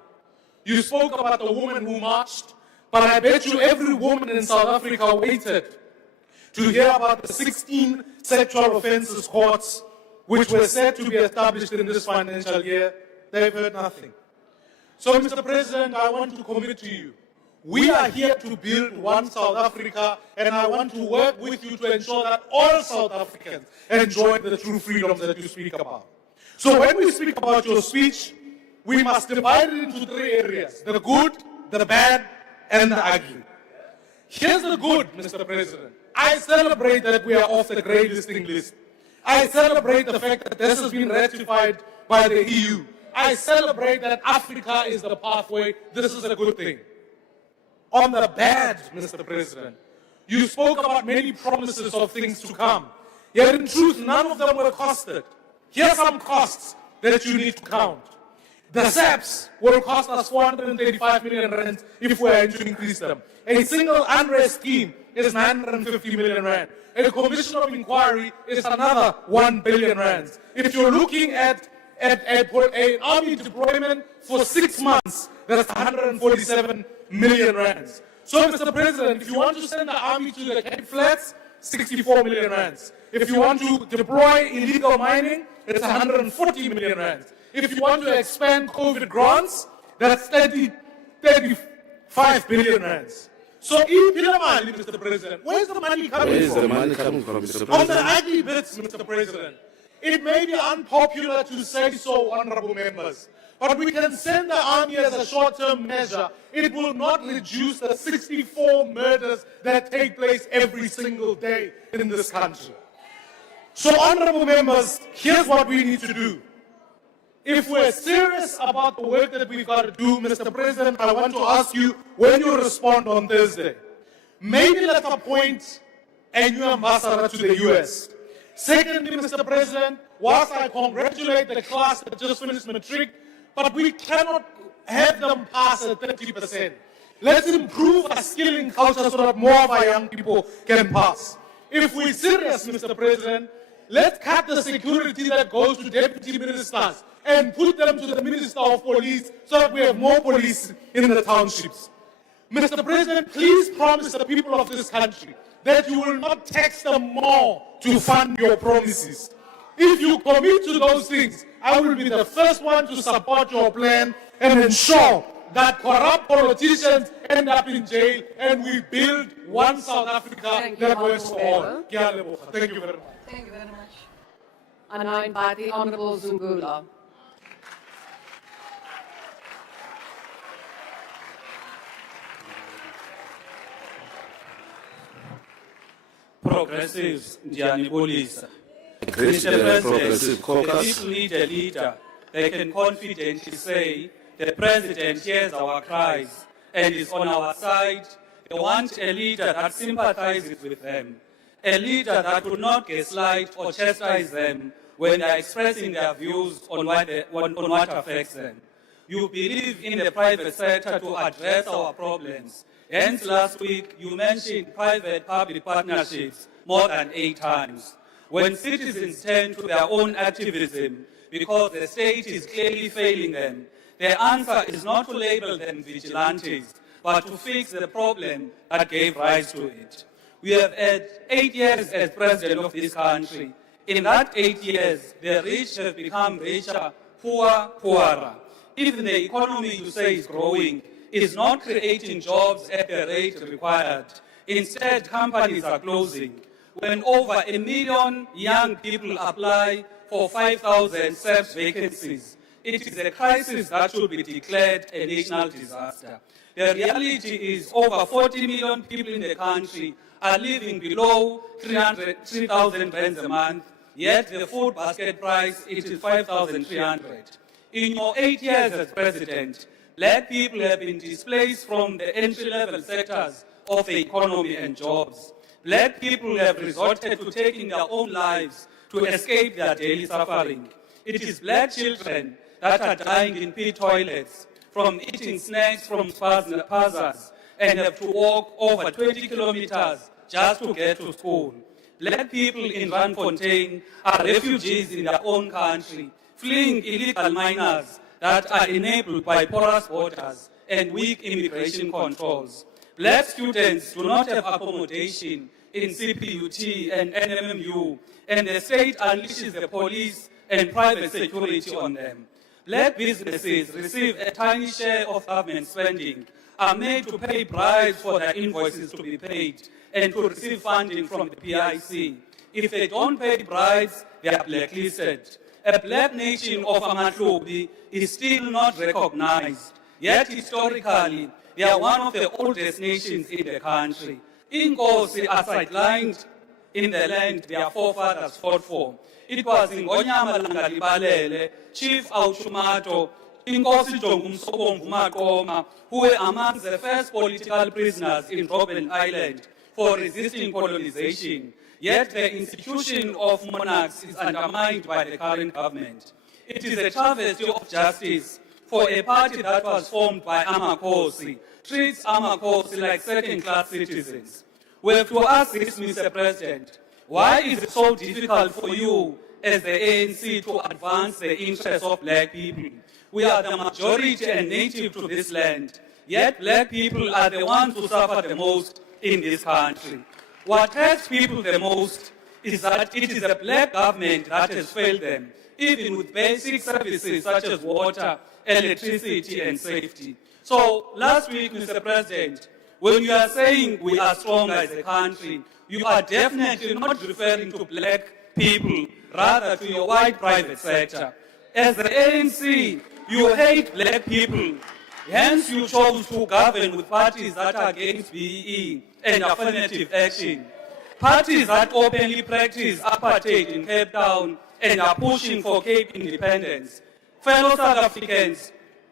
You spoke about the woman who marched, but I bet you every woman in South Africa waited to hear about the 16 sexual offences courts which were said to be established in this financial year. They've heard nothing. So, Mr. President, I want to commit to you. We are here to build one South Africa, and I want to work with you to ensure that all South Africans enjoy the true freedoms that you speak about. So when we speak about your speech, we must divide it into three areas: the good, the bad, and the ugly. Here's the good, Mr. President. I celebrate that we are off the grey listing list. I celebrate the fact that this has been ratified by the EU. I celebrate that Africa is the pathway. This is a good thing. On the bad, Mr. President, You spoke about many promises of things to come. Yet in truth, none of them were costed. Here are some costs that you need to count. The SAPs will cost us 435 million rand if we are to increase them. A single unrest scheme is 950 million rand. And a commission of inquiry is another 1 billion rands. If you're looking at an army deployment for 6 months, that's 147 million rands. So, Mr. President, if you want to send the army to the Cape Flats, 64 million rands. If you want to deploy illegal mining, it's 140 million rands. If you want to expand COVID grants, that's 35 billion rands. So, Mr. President, where's the money coming from? Where is the money coming from, Mr. On the President? ugly bits, Mr. President, it may be unpopular to say so, honorable members, but we can send the army as a short-term measure. It will not reduce the 64 murders that take place every single day in this country. So, honorable members, here's what we need to do. If we're serious about the work that we've got to do, Mr. President, I want to ask you, when you respond on Thursday, maybe let's appoint a new ambassador to the US. Secondly, Mr. President, whilst I congratulate the class that just finished matric, but we cannot have them pass at 30%. Let's improve our skilling culture so that more of our young people can pass. If we're serious, Mr. President, let's cut the security that goes to deputy ministers and put them to the Minister of Police so that we have more police in the townships. Mr. President, please promise the people of this country that you will not tax them more to fund your promises. If you commit to those things, I will be the first one to support your plan and ensure that corrupt politicians end up in jail and we build one South Africa that works for all. Thank you very much. Thank you very much. And I invite the Honourable Zungula. Progressives, Ndiyanibulisa. Christian Progressive The Caucus. people need a leader. They can confidently say, the President hears our cries and is on our side. They want a leader that sympathizes with them. A leader that would not gaslight or chastise them when they are expressing their views on what affects them. You believe in the private sector to address our problems. Hence, last week, you mentioned private-public partnerships more than 8 times. When citizens turn to their own activism because the state is clearly failing them, the answer is not to label them vigilantes, but to fix the problem that gave rise to it. We have had 8 years as president of this country. In that 8 years, the rich have become richer, poor, poorer. Even the economy you say is growing is not creating jobs at the rate required. Instead, companies are closing. When over 1 million young people apply for 5,000 SAPS vacancies, it is a crisis that should be declared a national disaster. The reality is over 40 million people in the country are living below 3,000 rands a month, yet the food basket price is 5,300. In your 8 years as president, black people have been displaced from the entry-level sectors of the economy and jobs. Black people have resorted to taking their own lives to escape their daily suffering. It is black children that are dying in pit toilets from eating snacks from spazas and have to walk over 20 kilometers just to get to school. Black people in Randfontein are refugees in their own country, fleeing illegal miners that are enabled by porous borders and weak immigration controls. Black students do not have accommodation in CPUT and NMMU, and the state unleashes the police and private security on them. Black businesses receive a tiny share of government spending, are made to pay bribes for their invoices to be paid, and to receive funding from the PIC. If they don't pay bribes, they are blacklisted. A black nation of Amatlobi is still not recognized, yet historically, they are one of the oldest nations in the country. Inkosi are sidelined in the land their forefathers fought for. It was in Ngonyama Langalibalele, Chief Auchumato, Inkosi Jongumsobomvu Makoma, who were among the first political prisoners in Robben Island, for resisting colonization, yet the institution of monarchs is undermined by the current government. It is a travesty of justice for a party that was formed by Amakosi, treats Amakosi like second-class citizens. We have to ask this, Mr. President, why is it so difficult for you as the ANC to advance the interests of black people? We are the majority and native to this land, yet black people are the ones who suffer the most in this country. What hurts people the most is that it is a black government that has failed them, even with basic services such as water, electricity, and safety. So last week, Mr. President, when you are saying we are strong as a country, you are definitely not referring to black people, rather to your white private sector. As the ANC, you hate black people. Hence, you chose to govern with parties that are against BEE and affirmative action. Parties that openly practice apartheid in Cape Town and are pushing for Cape independence. Fellow South Africans,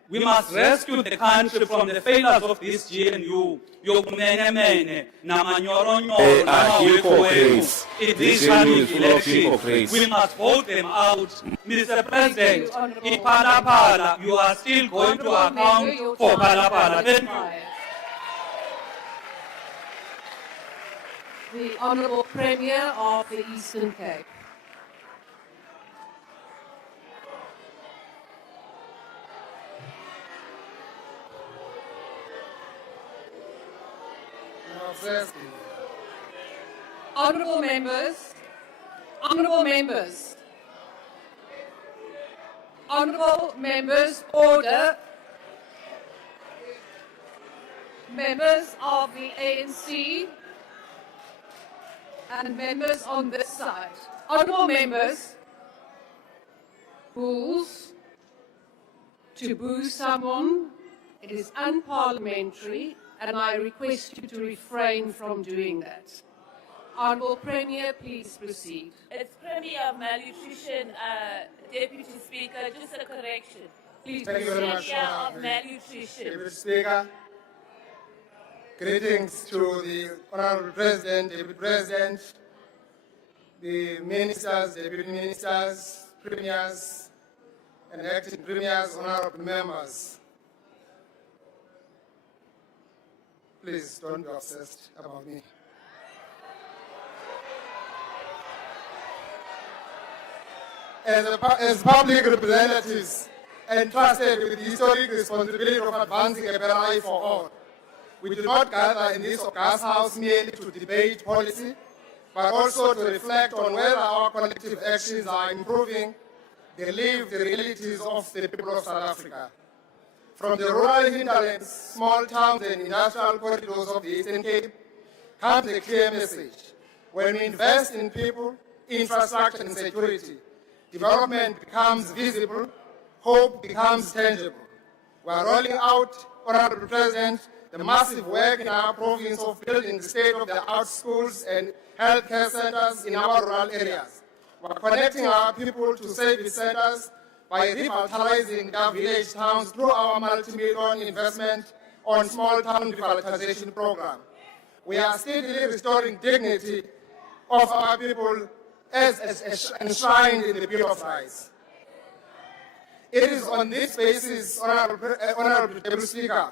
we must rescue the country from the failures of this GNU. Yokumenemene, namanyoronyoro, namawekuweku. In this coming election, we must vote them out. Mr. President, in Palapala, you are still going to account for Palapala. Thank you. The Honourable Premier of the Eastern Cape. Honourable members, honourable members, honourable members, order. Members of the ANC and members on this side. Honourable members, bulls, to boo someone, it is unparliamentary, and I request you to refrain from doing that. Honourable Premier, please proceed. It's Premier of Malnutrition, Deputy Speaker, just a correction. Please Thank proceed. you very much, of Malnutrition. Deputy Speaker, greetings to the Honourable President, Deputy President, the Ministers, Deputy Ministers, Premiers, and Acting Premiers, Honourable Members. Please don't be obsessed about me. As public representatives entrusted with the historic responsibility of advancing a better life for all, we do not gather in this august house merely to debate policy, but also to reflect on whether our collective actions are improving the lived realities of the people of South Africa. From the rural hinterlands, small towns and industrial corridors of the Eastern Cape comes a clear message. When we invest in people, infrastructure and security, development becomes visible, hope becomes tangible. We are rolling out, Honourable President, the massive work in our province of building the state-of-the-art schools and healthcare centers in our rural areas. We are connecting our people to service centers by revitalizing their village towns through our multi-million investment on small town revitalization program. We are steadily restoring dignity of our people as enshrined in the Bill of Rights. It is on this basis, Honourable Deputy Speaker,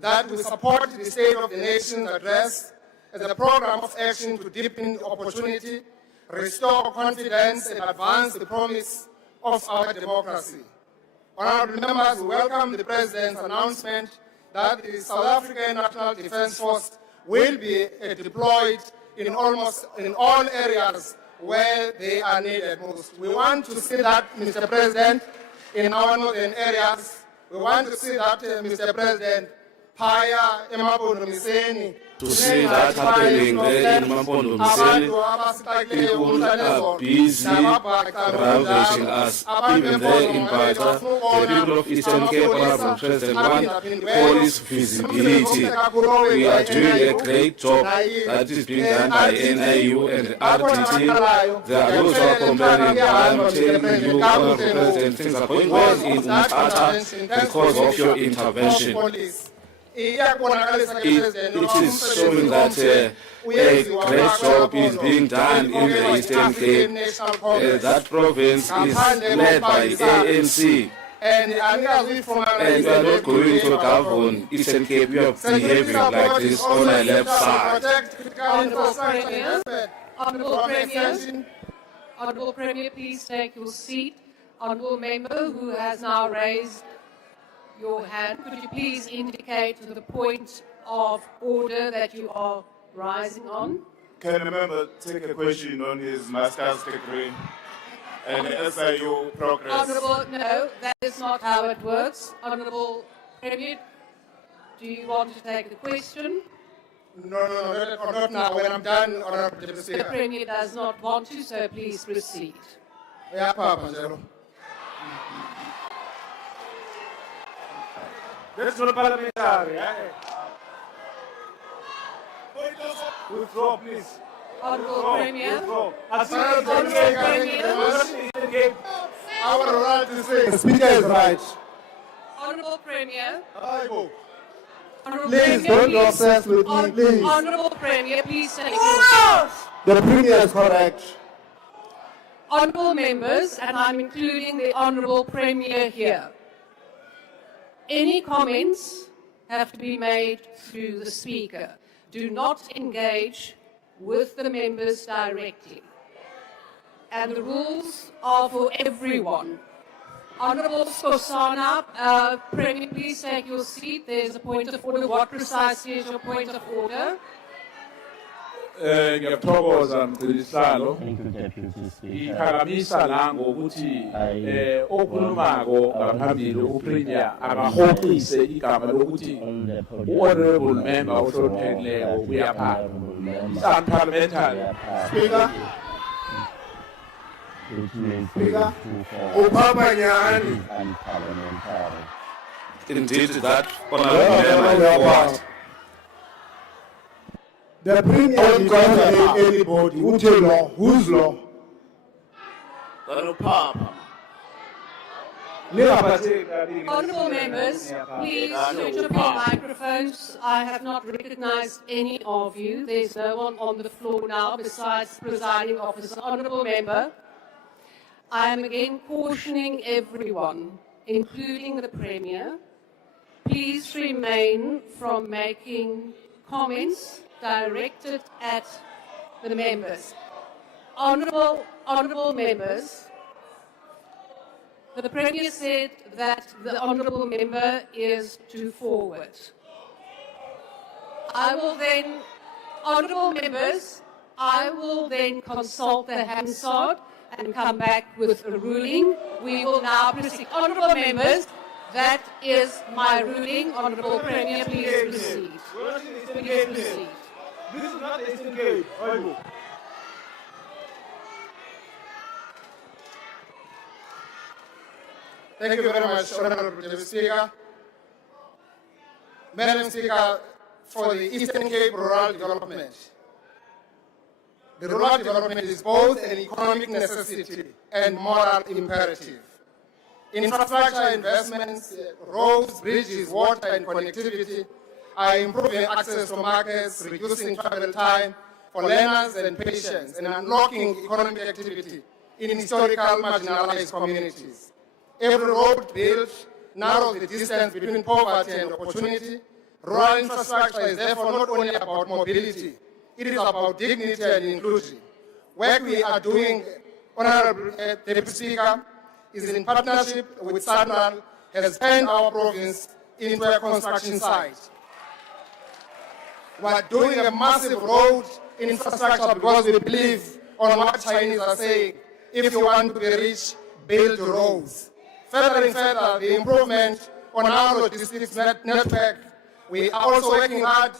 that we support the State of the Nation address as a program of action to deepen opportunity, restore confidence, and advance the promise of our democracy. Honourable members, we welcome the President's announcement that the South African National Defence Force will be deployed in all areas where they are needed most. We want to see that, Mr. President, in our northern areas. We want to see that, Mr. President, Paya, Emaponomiseni, to see that happening there in Mampondomiseni. People are busy ravaging us. Even there in Bata, the people of Eastern Cape, Honourable President, want police visibility. We are doing a great job that is being done by NIU and RTT. There are those who are complaining, but I'm telling you, Honourable President, things are going well in Umtata because of your intervention. Iyakubonakalisa ke President, It is showing that a great job is being done in the Eastern Cape. That province is led by ANC. And we are not going to govern Eastern Cape. We are behaving like this on my left side. Honourable Premier, please take your seat. Honourable Member who has now raised your hand, could you please indicate the point of order that you are rising on? Can a member take a question on his master's degree and SIU progress? Honourable, no, that is not how it works. Honourable Premier, do you want to take the question? No, not now. When I'm done, Honourable Deputy Speaker. The Premier does not want to, so please proceed. Yeah, Papa, Zero. That's not parliamentary. Withdraw, please. Honourable Premier. Honourable Premier. The Speaker is right. Honourable Premier. Please don't be obsessed with me, please. Honourable Premier, please take your seat. The Premier is correct. Honourable members, and I'm including the Honourable Premier here. Any comments have to be made through the Speaker. Do not engage with the members directly. And the rules are for everyone. Honourable Sona, Premier, please take your seat. There's a point of order. What precisely is your point of order? Ngiyathokoza mgcinihlalo iphakamisa la ngokuthi okhulumako ngaphambili uPremier akahoxise igama lokuthi honorable member ohloniphekileyo uyaphala. It's unparliamentary. Speaker, upapa nyani. Indeed, that honorable member. The Premier did not name anybody. Who tell law? Whose law? Honourable members, please switch off your microphones. I have not recognised any of you. There's no one on the floor now besides presiding officer. Honourable member, I am again cautioning everyone, including the Premier, please remain from making comments directed at the members. Honourable members, the Premier said that the Honourable Member is to forward. Honourable members, I will then consult the Hansard and come back with a ruling. We will now proceed. Honourable members, that is my ruling. Honourable Premier, please proceed. Please proceed. This is not the Eastern Cape. Thank you very much, Honourable Deputy Speaker. Madam Speaker, for the Eastern Cape Rural Development. The rural development is both an economic necessity and moral imperative. Infrastructure investments, roads, bridges, water and connectivity are improving access to markets, reducing travel time for learners and patients, and unlocking economic activity in historical marginalized communities. Every road built narrows the distance between poverty and opportunity. Rural infrastructure is therefore not only about mobility, it is about dignity and inclusion. Work we are doing, Honourable Deputy Speaker, is in partnership with SADNAL, has turned our province into a construction site. We are doing a massive road infrastructure because we believe on what Chinese are saying, if you want to be rich, build roads. Further, the improvement on our logistics network, we are also working hard,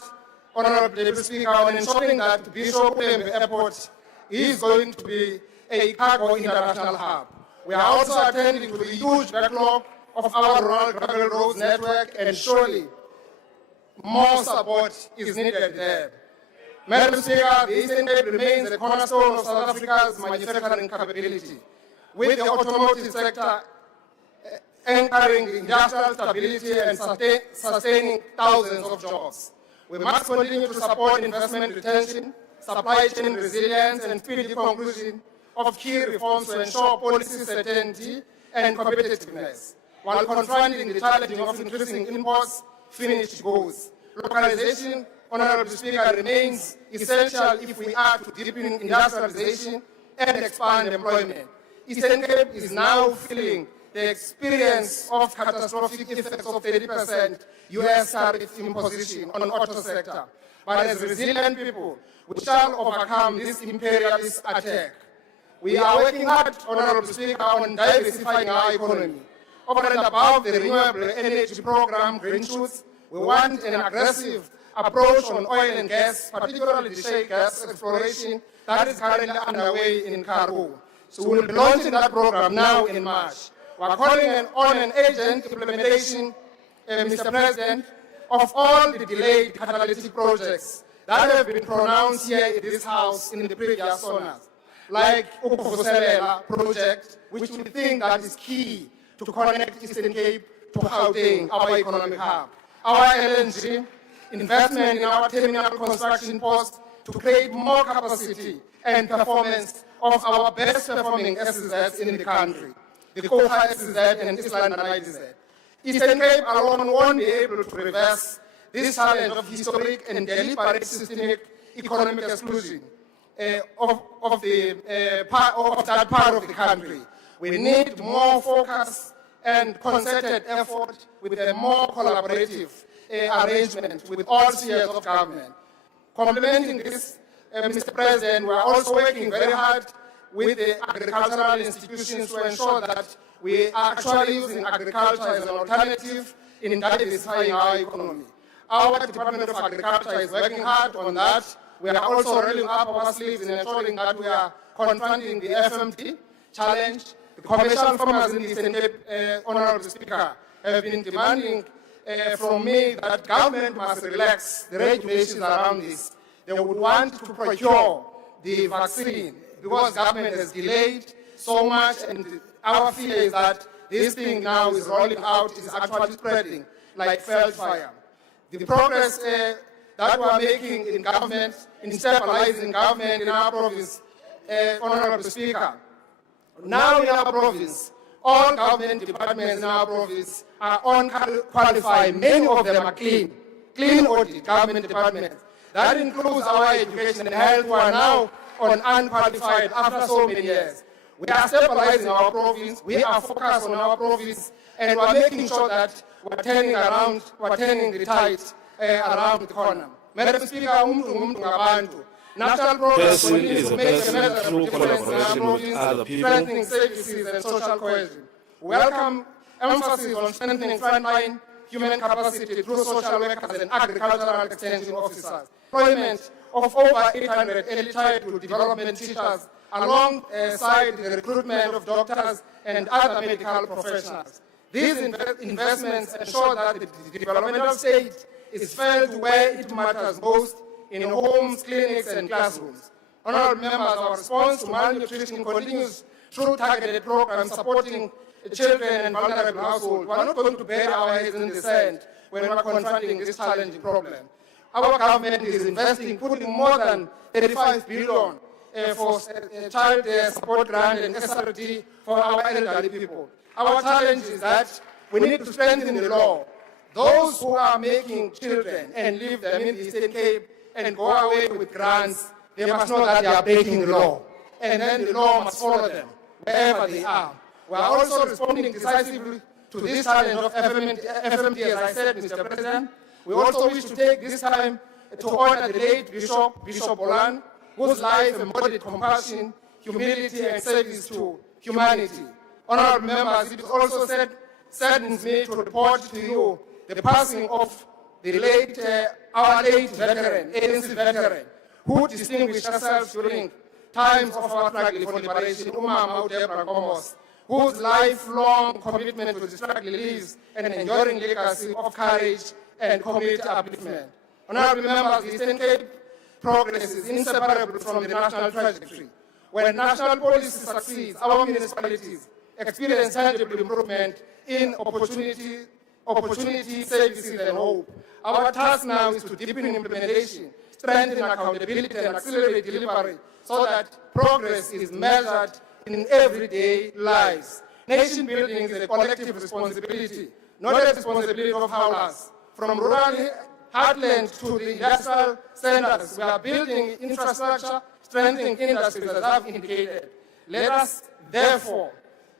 Honourable Deputy Speaker, on ensuring that Bishop Airport is going to be a cargo international hub. We are also attending to the huge backlog of our rural gravel roads network, and surely more support is needed there. Madam Speaker, the Eastern Cape remains the cornerstone of South Africa's manufacturing capability. With the automotive sector anchoring industrial stability and sustaining thousands of jobs. We must continue to support investment retention, supply chain resilience, and speedy conclusion of key reforms to ensure policy certainty and competitiveness, while confronting the challenge of increasing imports, finished goods. Localization, Honorable Speaker, remains essential if we are to deepen industrialization and expand employment. Eastern Cape is now feeling the experience of catastrophic effects of 30% US tariff imposition on the auto sector. But as resilient people, we shall overcome this imperialist attack. We are working hard, Honorable Speaker, on diversifying our economy. Over and above the renewable energy program, Green Shoots, we want an aggressive approach on oil and gas, particularly the shale gas exploration that is currently underway in Karoo. So we will be launching that program now in March. We are calling on an urgent implementation, Mr. President, of all the delayed catalytic projects that have been pronounced here in this House in the previous Sona, like Ukuvuselela project, which we think that is key to connect Eastern Cape to Gauteng, our economic hub. Our LNG, investment in our terminal construction post to create more capacity and performance of our best performing SCZs in the country, the Koha SCZ and East London IDZ. Eastern Cape alone won't be able to reverse this challenge of historic and deliberate systemic economic exclusion of that part of the country. We need more focus and concerted effort with a more collaborative arrangement with all spheres of government. Complementing this, Mr. President, we are also working very hard with the agricultural institutions to ensure that we are actually using agriculture as an alternative in diversifying our economy. Our Department of Agriculture is working hard on that. We are also rolling up our sleeves in ensuring that we are confronting the FMT challenge. The commercial farmers in the Eastern Cape, Honorable Speaker, have been demanding from me that government must relax the regulations around this. They would want to procure the vaccine because government has delayed so much, and our fear is that this thing now is rolling out, is actually spreading like wildfire. The progress that we are making in government, in stabilizing government in our province, Honorable Speaker, now in our province, all government departments in our province are unqualified. Many of them are clean audit government departments. That includes our education and health, who are now on unqualified after so many years. We are stabilizing our province, we are focused on our province, and we are making sure that we are turning the tide around the corner. Madam Speaker, national programs continue to make a measurable difference in our province, strengthening services and social cohesion. Welcome emphasis on strengthening frontline human capacity through social workers and agricultural extension officers. Employment of over 800 early childhood development teachers alongside the recruitment of doctors and other medical professionals. These investments ensure that the developmental state is felt where it matters most, in homes, clinics, and classrooms. Honorable members, our response to malnutrition continues through targeted programs supporting children and vulnerable households. We are not going to bury our heads in the sand when we are confronting this challenging problem. Our government is investing, putting more than 35 billion for child support grant and SRD for our elderly people. Our challenge is that we need to strengthen the law. Those who are making children and leave them in the Eastern Cape and go away with grants, they must know that they are breaking the law. And then the law must follow them wherever they are. We are also responding decisively to this challenge of FMT, as I said, Mr. President. We also wish to take this time to honor the late Bishop Bolan, whose life embodied compassion, humility, and service to humanity. Honorable members, it also saddens me to report to you the passing of the our late veteran, ANC veteran, who distinguished herself during times of our struggle for liberation, Umama Deborah Gomos, whose lifelong commitment to the struggle leaves an enduring legacy of courage and community upliftment. Honorable members, the Eastern Cape progress is inseparable from the national trajectory. When national policy succeeds, our municipalities experience tangible improvement in opportunity services and hope. Our task now is to deepen implementation, strengthen accountability, and accelerate delivery so that progress is measured in everyday lives. Nation building is a collective responsibility, not a responsibility of howlers. From rural heartland to the industrial centers, we are building infrastructure, strengthening industries, as I've indicated. Let us, therefore,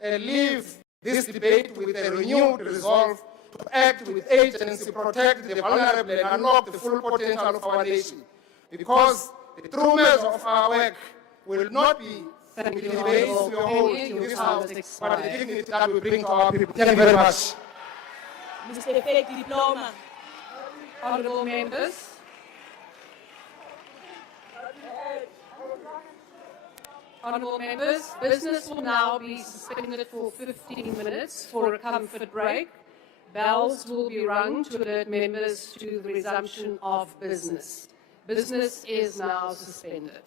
leave this debate with a renewed resolve to act with agency to protect the vulnerable and unlock the full potential of our nation. Because the true measure of our work will not be the debates we hold in this house, but the dignity that we bring to our people. Thank you very much. Mr. Fake Diploma. Honourable members. Honourable members, business will now be suspended for 15 minutes for a comfort break. Bells will be rung to alert members to the resumption of business. Business is now suspended.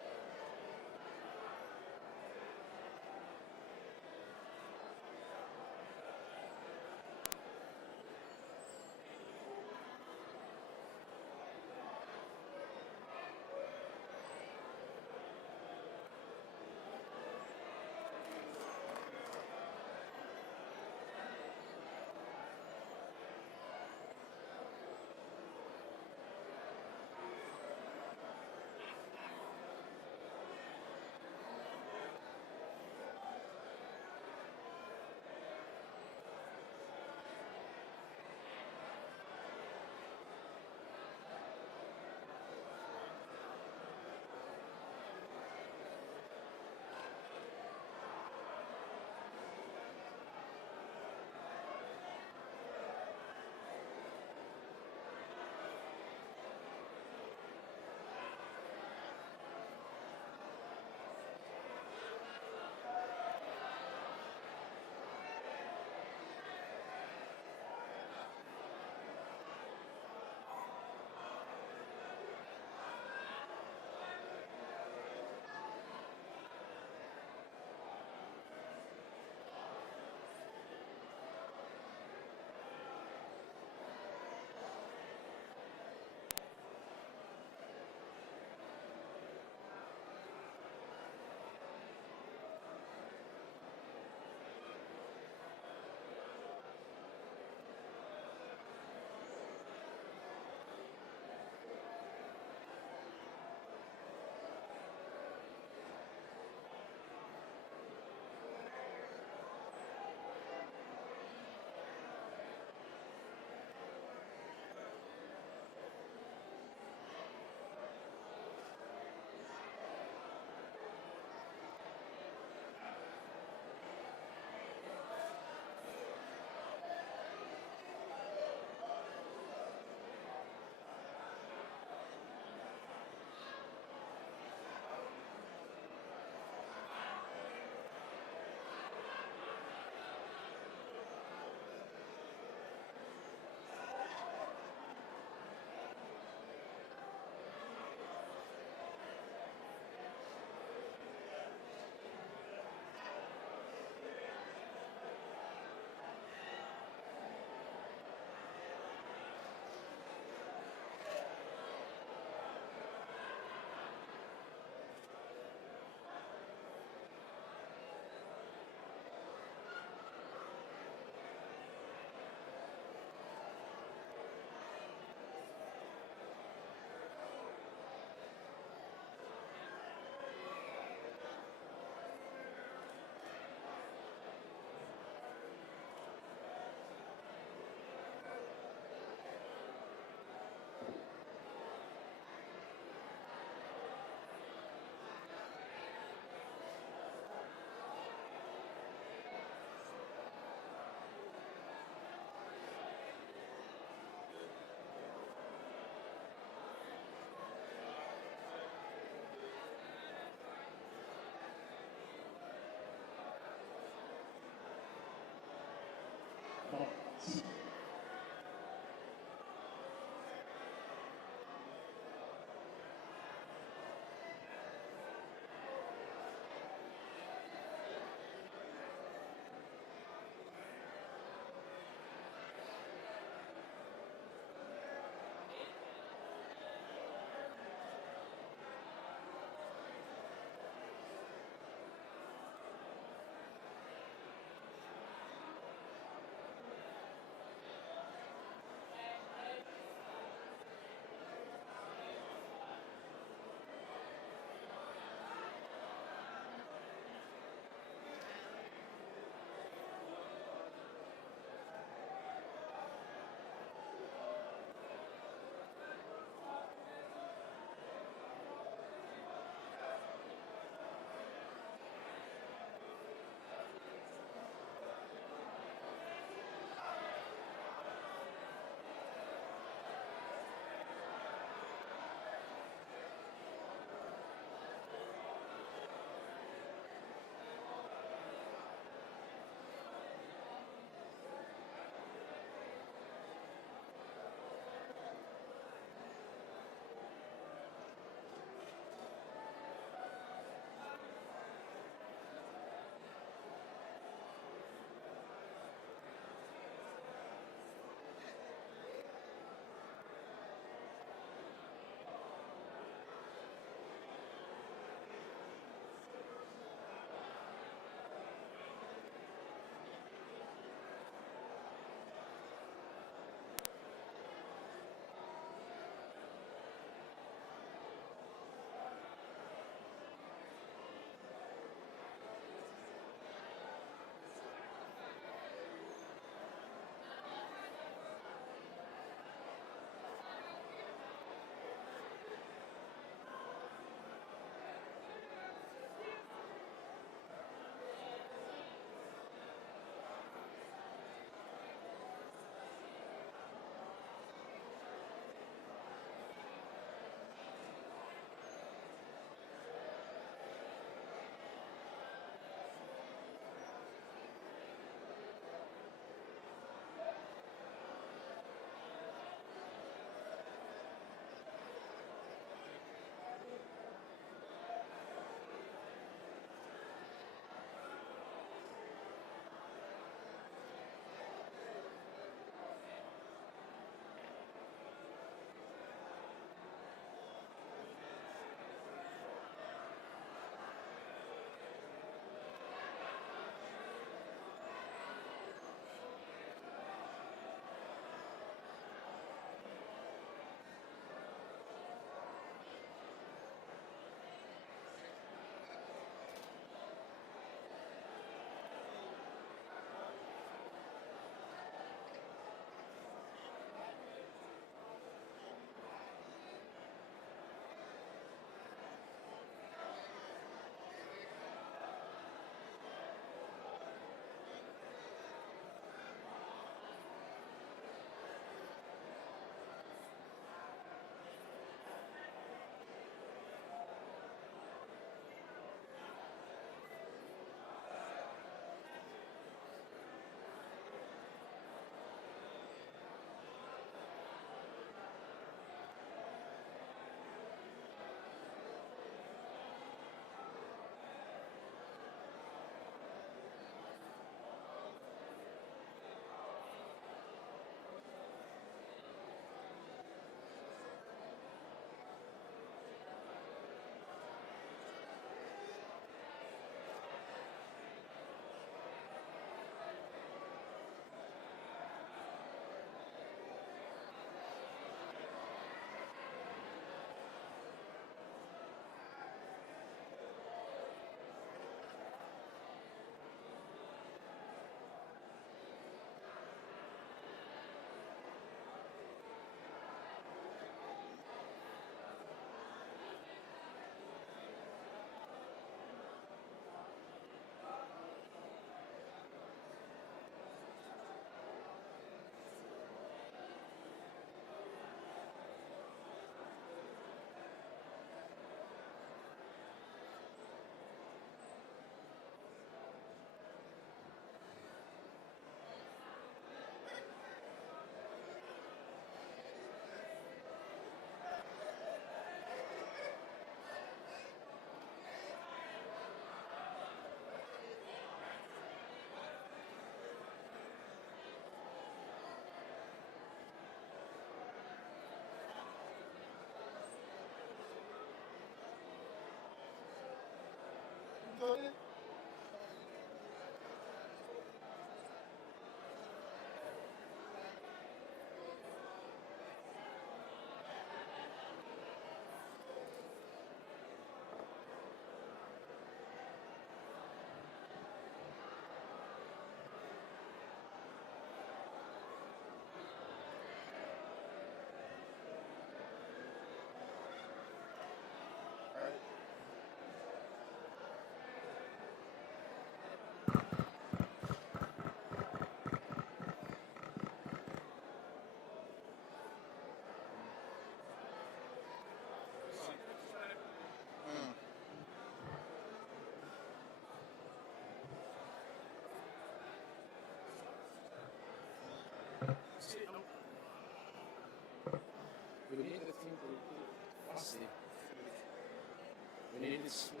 made it smooth.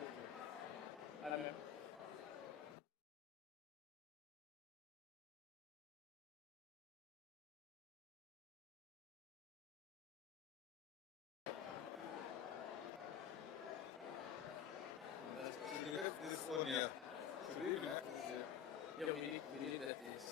Madam Member. This one here. Should we even have this here? Yeah, we need that is.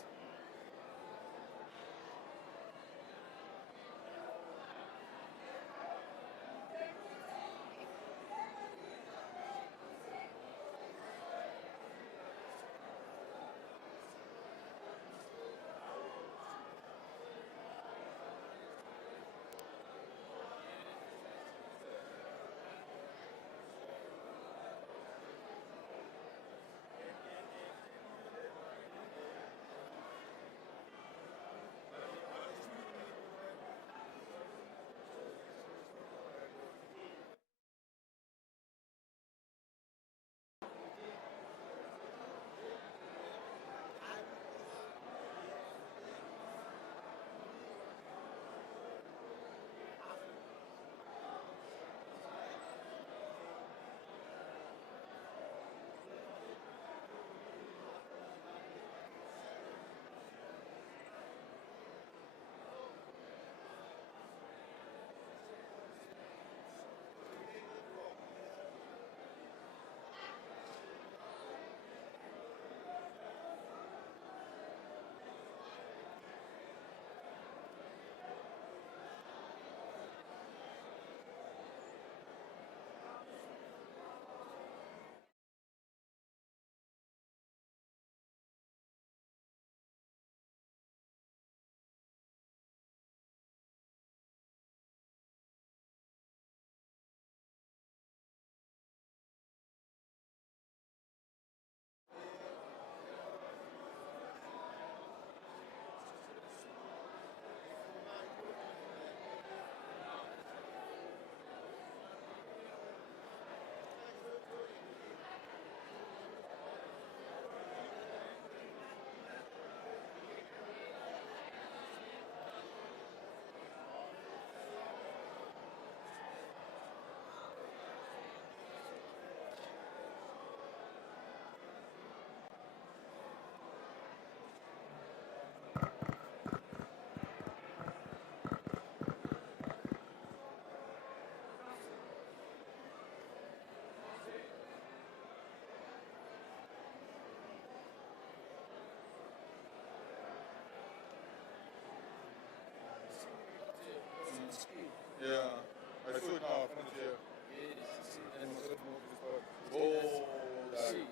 Yeah. I saw it now, from here. Yes. And must have moved this part.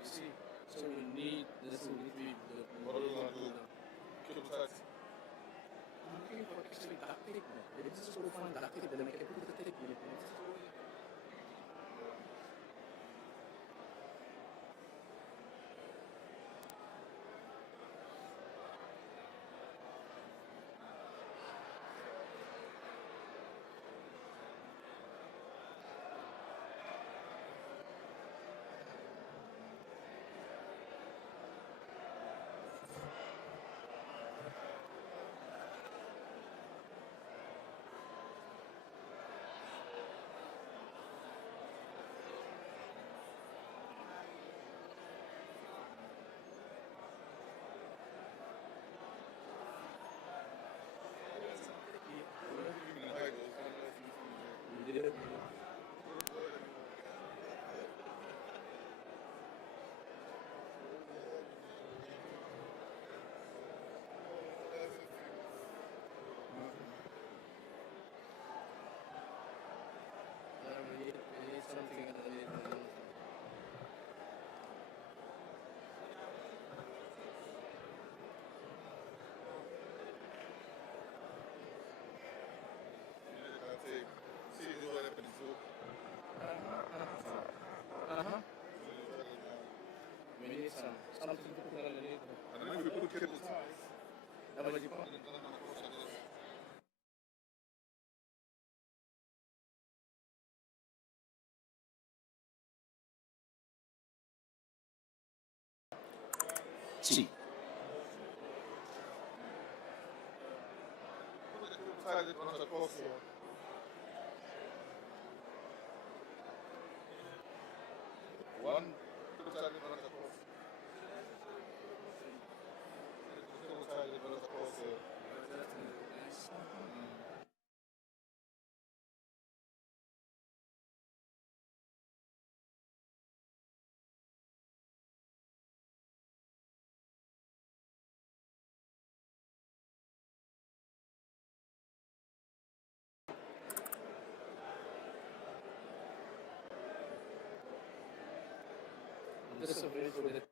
See. So we need this to be the. What are we going to do? Cable ties. Looking for actually duct tape. This is so fun duct tape. Then I can put the tape in it. We need something underneath. See what happens. We need something to put underneath. And then we put cable ties. That was the point. Sì. Sai che non c'è posto. disagree with it.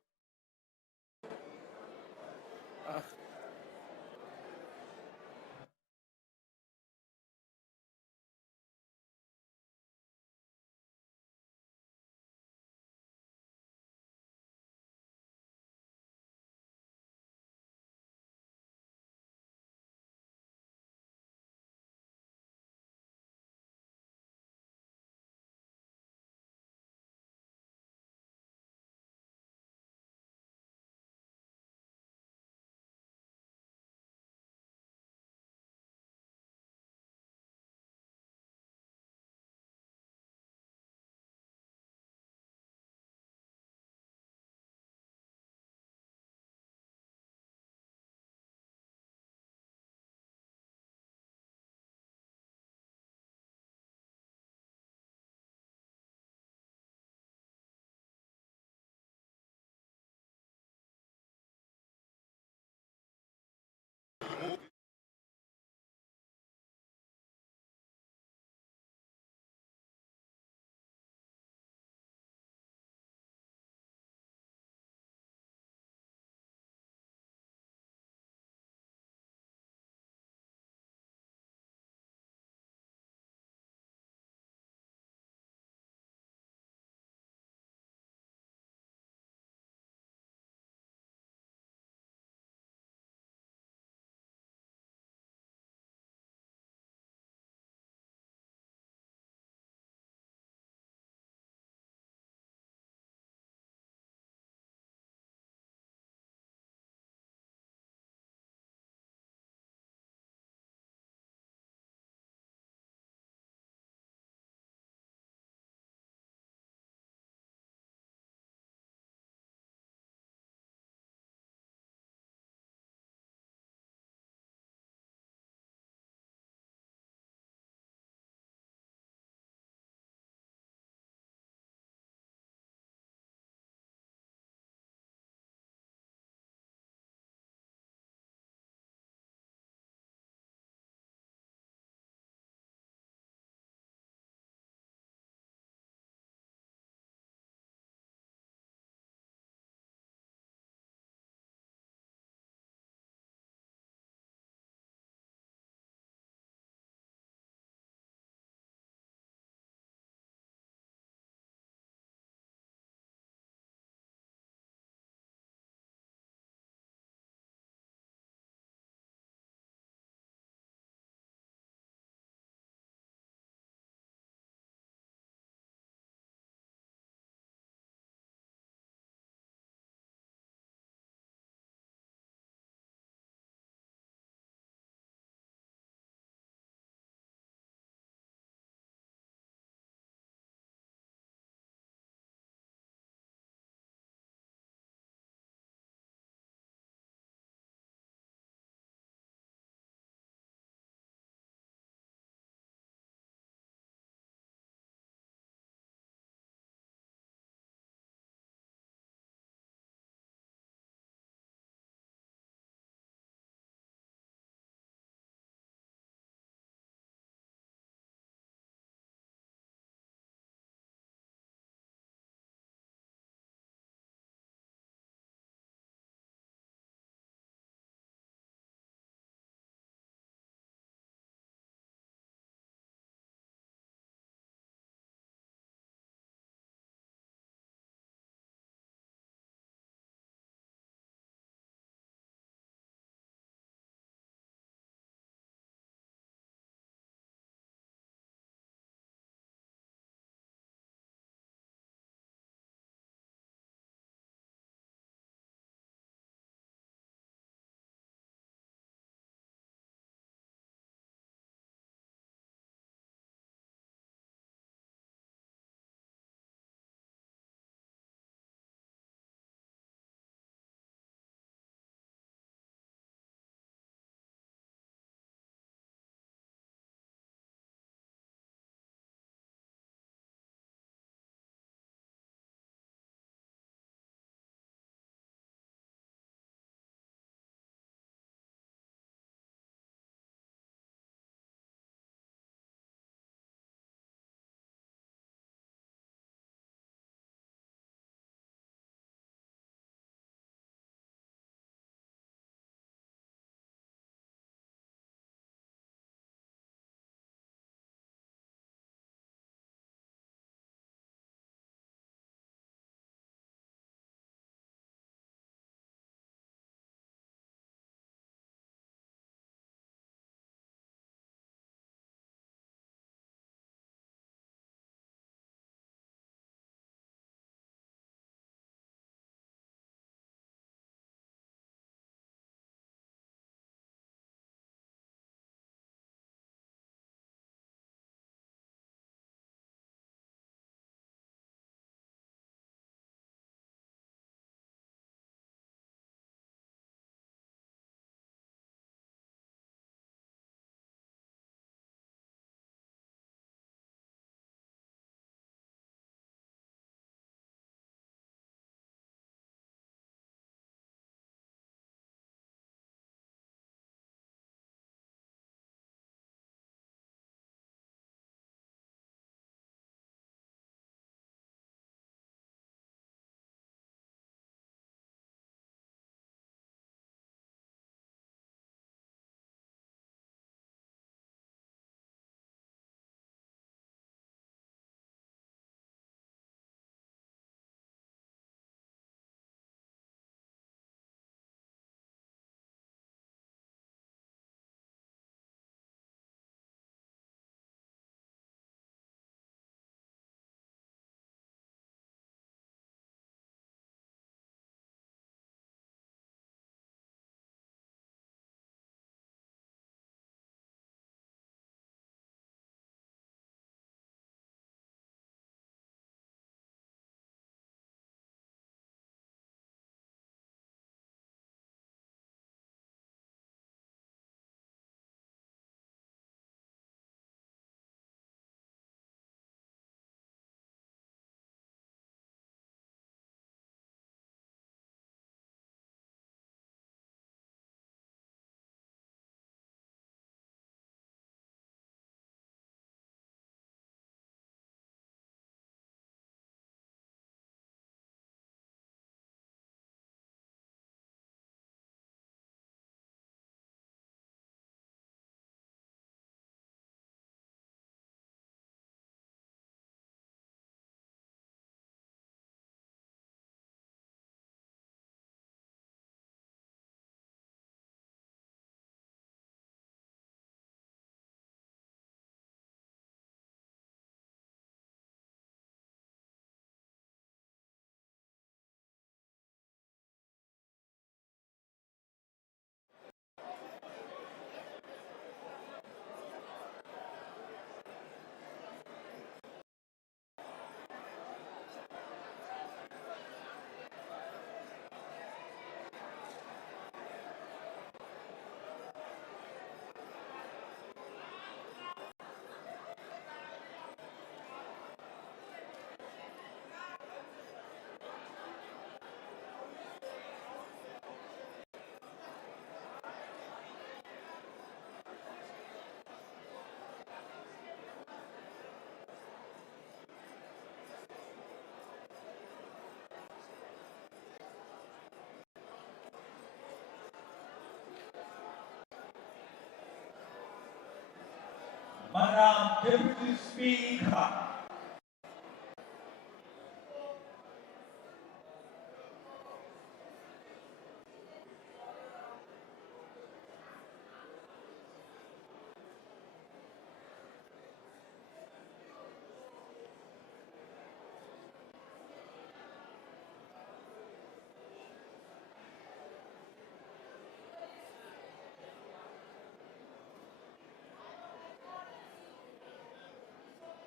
Deputy Speaker.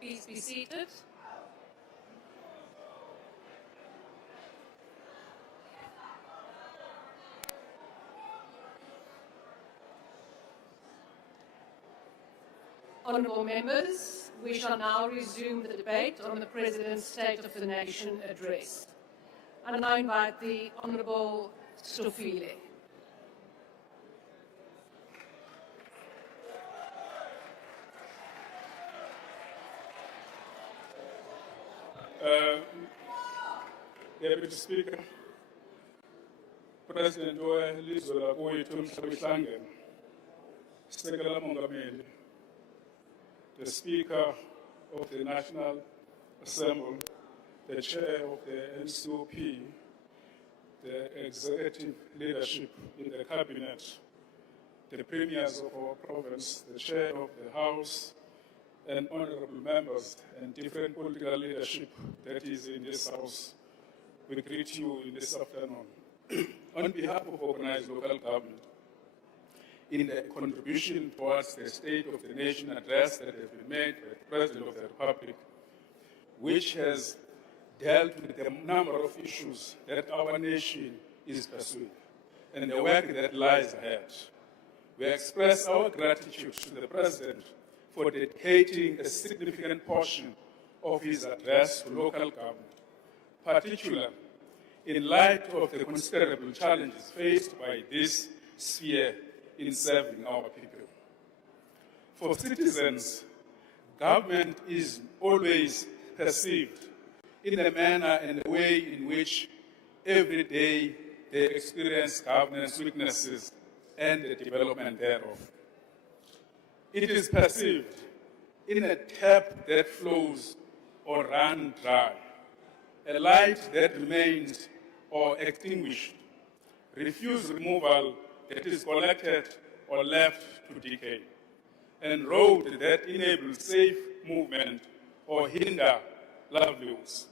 Please be seated. Honourable members, we shall now resume the debate on the President's State of the Nation address. And I invite the Honourable Stofile. Deputy Speaker, President welizwe lakwethu emhlabihlangene, Sekela Mongameli, the Speaker of the National Assembly, the Chair of the NCOP, the Executive Leadership in the Cabinet, the Premiers of our province, the Chair of the House, and honorable members and different political leadership that is in this House, we greet you in this afternoon. On behalf of organized local government, in the contribution towards the State of the Nation address that has been made by the President of the Republic, which has dealt with the number of issues that our nation is pursuing and the work that lies ahead, we express our gratitude to the President for dedicating a significant portion of his address to local government, particularly in light of the considerable challenges faced by this sphere in serving our people. For citizens, government is always perceived in a manner and a way in which every day they experience governance weaknesses and the development thereof. It is perceived in a tap that flows or runs dry, a light that remains or extinguished, refuse removal that is collected or left to decay, and road that enables safe movement or hinder livelihoods.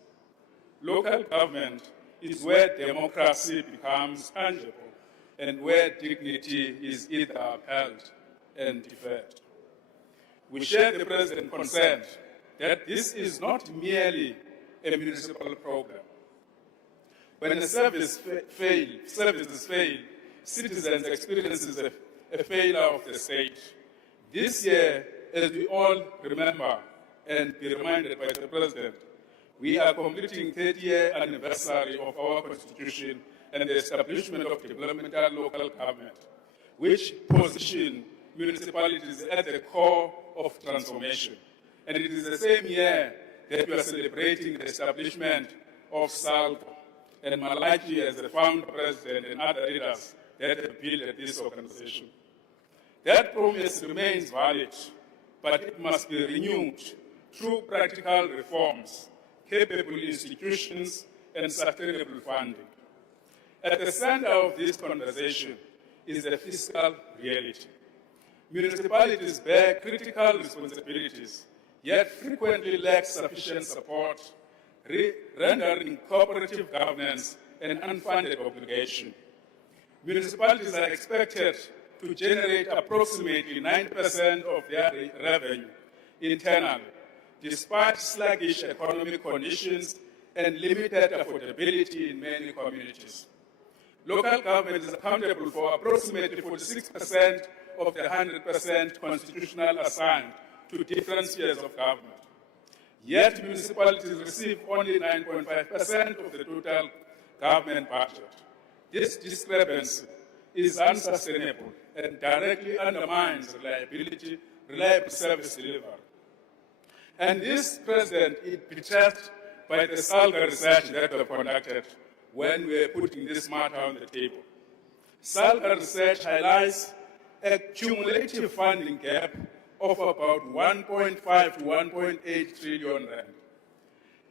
Local government is where democracy becomes tangible and where dignity is either upheld and deferred. We share the President's concern that this is not merely a municipal program. When the services fail, citizens experience a failure of the state. This year, as we all remember and be reminded by the President, we are completing 30th anniversary of our Constitution and the establishment of developmental local government, which position municipalities at the core of transformation. And it is the same year that we are celebrating the establishment of SALCO and Malachi as the founder president and other leaders that have built this organization. That promise remains valid, but it must be renewed through practical reforms, capable institutions, and sustainable funding. At the center of this conversation is the fiscal reality. Municipalities bear critical responsibilities, yet frequently lack sufficient support, rendering cooperative governance an unfunded obligation. Municipalities are expected to generate approximately 9% of their revenue internally, despite sluggish economic conditions and limited affordability in many communities. Local government is accountable for approximately 46% of the 100% constitutional assigned to different spheres of government. Yet municipalities receive only 9.5% of the total government budget. This discrepancy is unsustainable and directly undermines reliable service delivery. And this, President, is betrayed by the SALGA research that we have conducted when we are putting this matter on the table. SALGA research highlights a cumulative funding gap of about 1.5 to 1.8 trillion rand,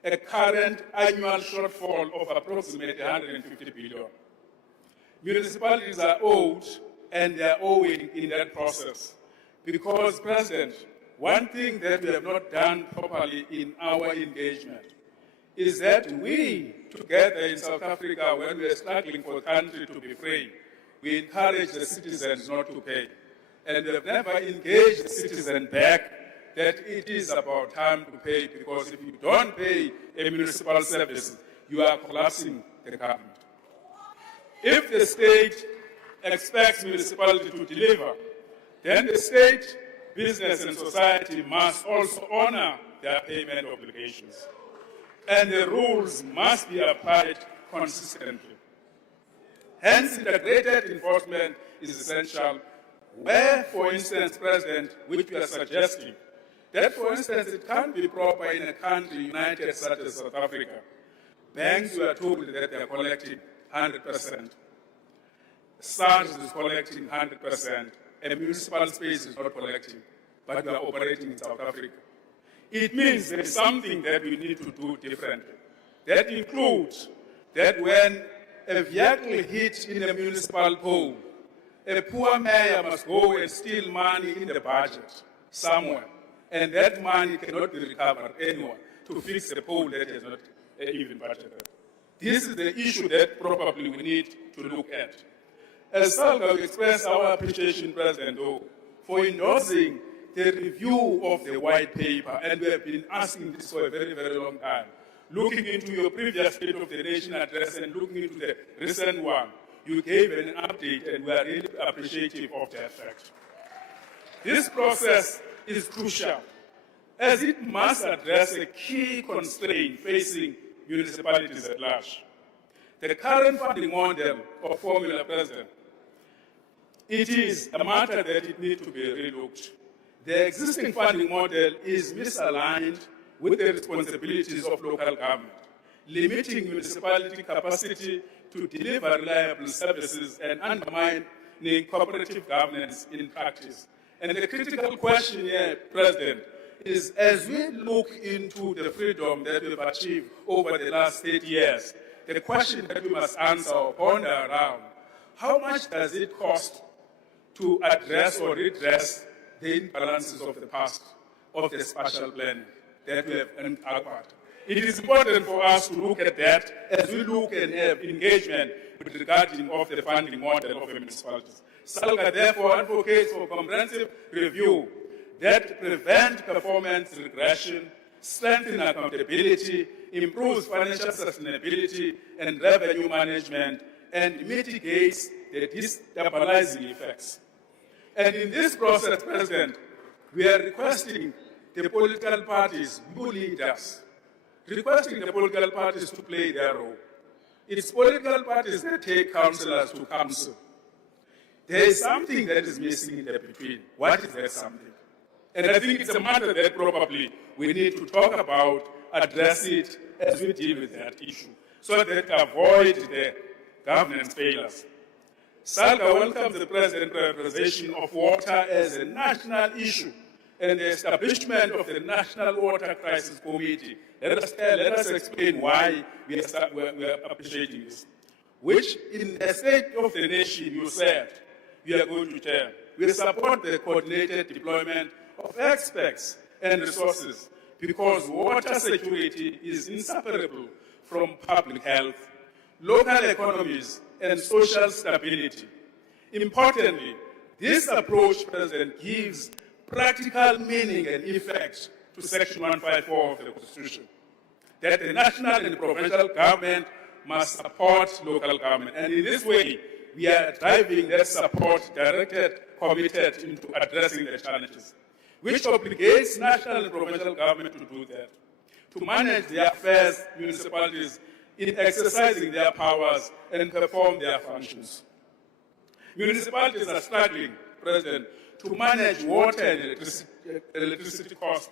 a current annual shortfall of approximately 150 billion. Municipalities are owed, and they are owing in that process. Because, President, one thing that we have not done properly in our engagement is that we, together in South Africa, when we are struggling for the country to be free, we encourage the citizens not to pay. And we have never engaged the citizen back that it is about time to pay, because if you don't pay a municipal service, you are collapsing the government. If the state expects municipality to deliver, then the state, business, and society must also honor their payment obligations. And the rules must be applied consistently. Hence, integrated enforcement is essential, where, for instance, President, which we are suggesting, that, for instance, it can't be proper in a country united such as South Africa. Banks were told that they are collecting 100%. SARS is collecting 100%, and municipal space is not collecting, but we are operating in South Africa. It means there is something that we need to do differently. That includes that when a vehicle hits in a municipal pole, a poor mayor must go and steal money in the budget somewhere, and that money cannot be recovered anywhere to fix the pole that is not even budgeted. This is the issue that probably we need to look at. As SALGA, we express our appreciation, President, for endorsing the review of the white paper, and we have been asking this for a very, very long time. Looking into your previous State of the Nation address and looking into the recent one, you gave an update, and we are really appreciative of that fact. This process is crucial, as it must address a key constraint facing municipalities at large. The current funding model of Formula, President, it is a matter that it needs to be relooked. The existing funding model is misaligned with the responsibilities of local government, limiting municipality capacity to deliver reliable services and undermining cooperative governance in practice. And the critical question here, President, is as we look into the freedom that we've achieved over the last 8 years, the question that we must answer or ponder around, how much does it cost to address or redress the imbalances of the past, of the spatial planning that we have uncovered? It is important for us to look at that as we look and have engagement with regarding of the funding model of the municipalities. SALGA therefore advocates for comprehensive review that prevents performance regression, strengthens accountability, improves financial sustainability and revenue management, and mitigates the destabilizing effects. And in this process, President, we are requesting the political parties, you leaders, requesting the political parties to play their role. It's political parties that take councillors to council. There is something that is missing in the between. What is that something? And I think it's a matter that probably we need to talk about, address it as we deal with that issue, so that we avoid the governance failures. SALGA welcomes the President's prioritization of water as a national issue and the establishment of the National Water Crisis Committee. Let us explain why we are appreciating this. Which, in the State of the Nation, you said, we are going to tell. We support the coordinated deployment of experts and resources because water security is inseparable from public health, local economies, and social stability. Importantly, this approach, President, gives practical meaning and effect to Section 154 of the Constitution, that the national and provincial government must support local government. And in this way, we are driving that support directed, committed into addressing the challenges, which obligates national and provincial government to do that, to manage their affairs, municipalities, in exercising their powers and perform their functions. Municipalities are struggling, President, to manage water and electricity costs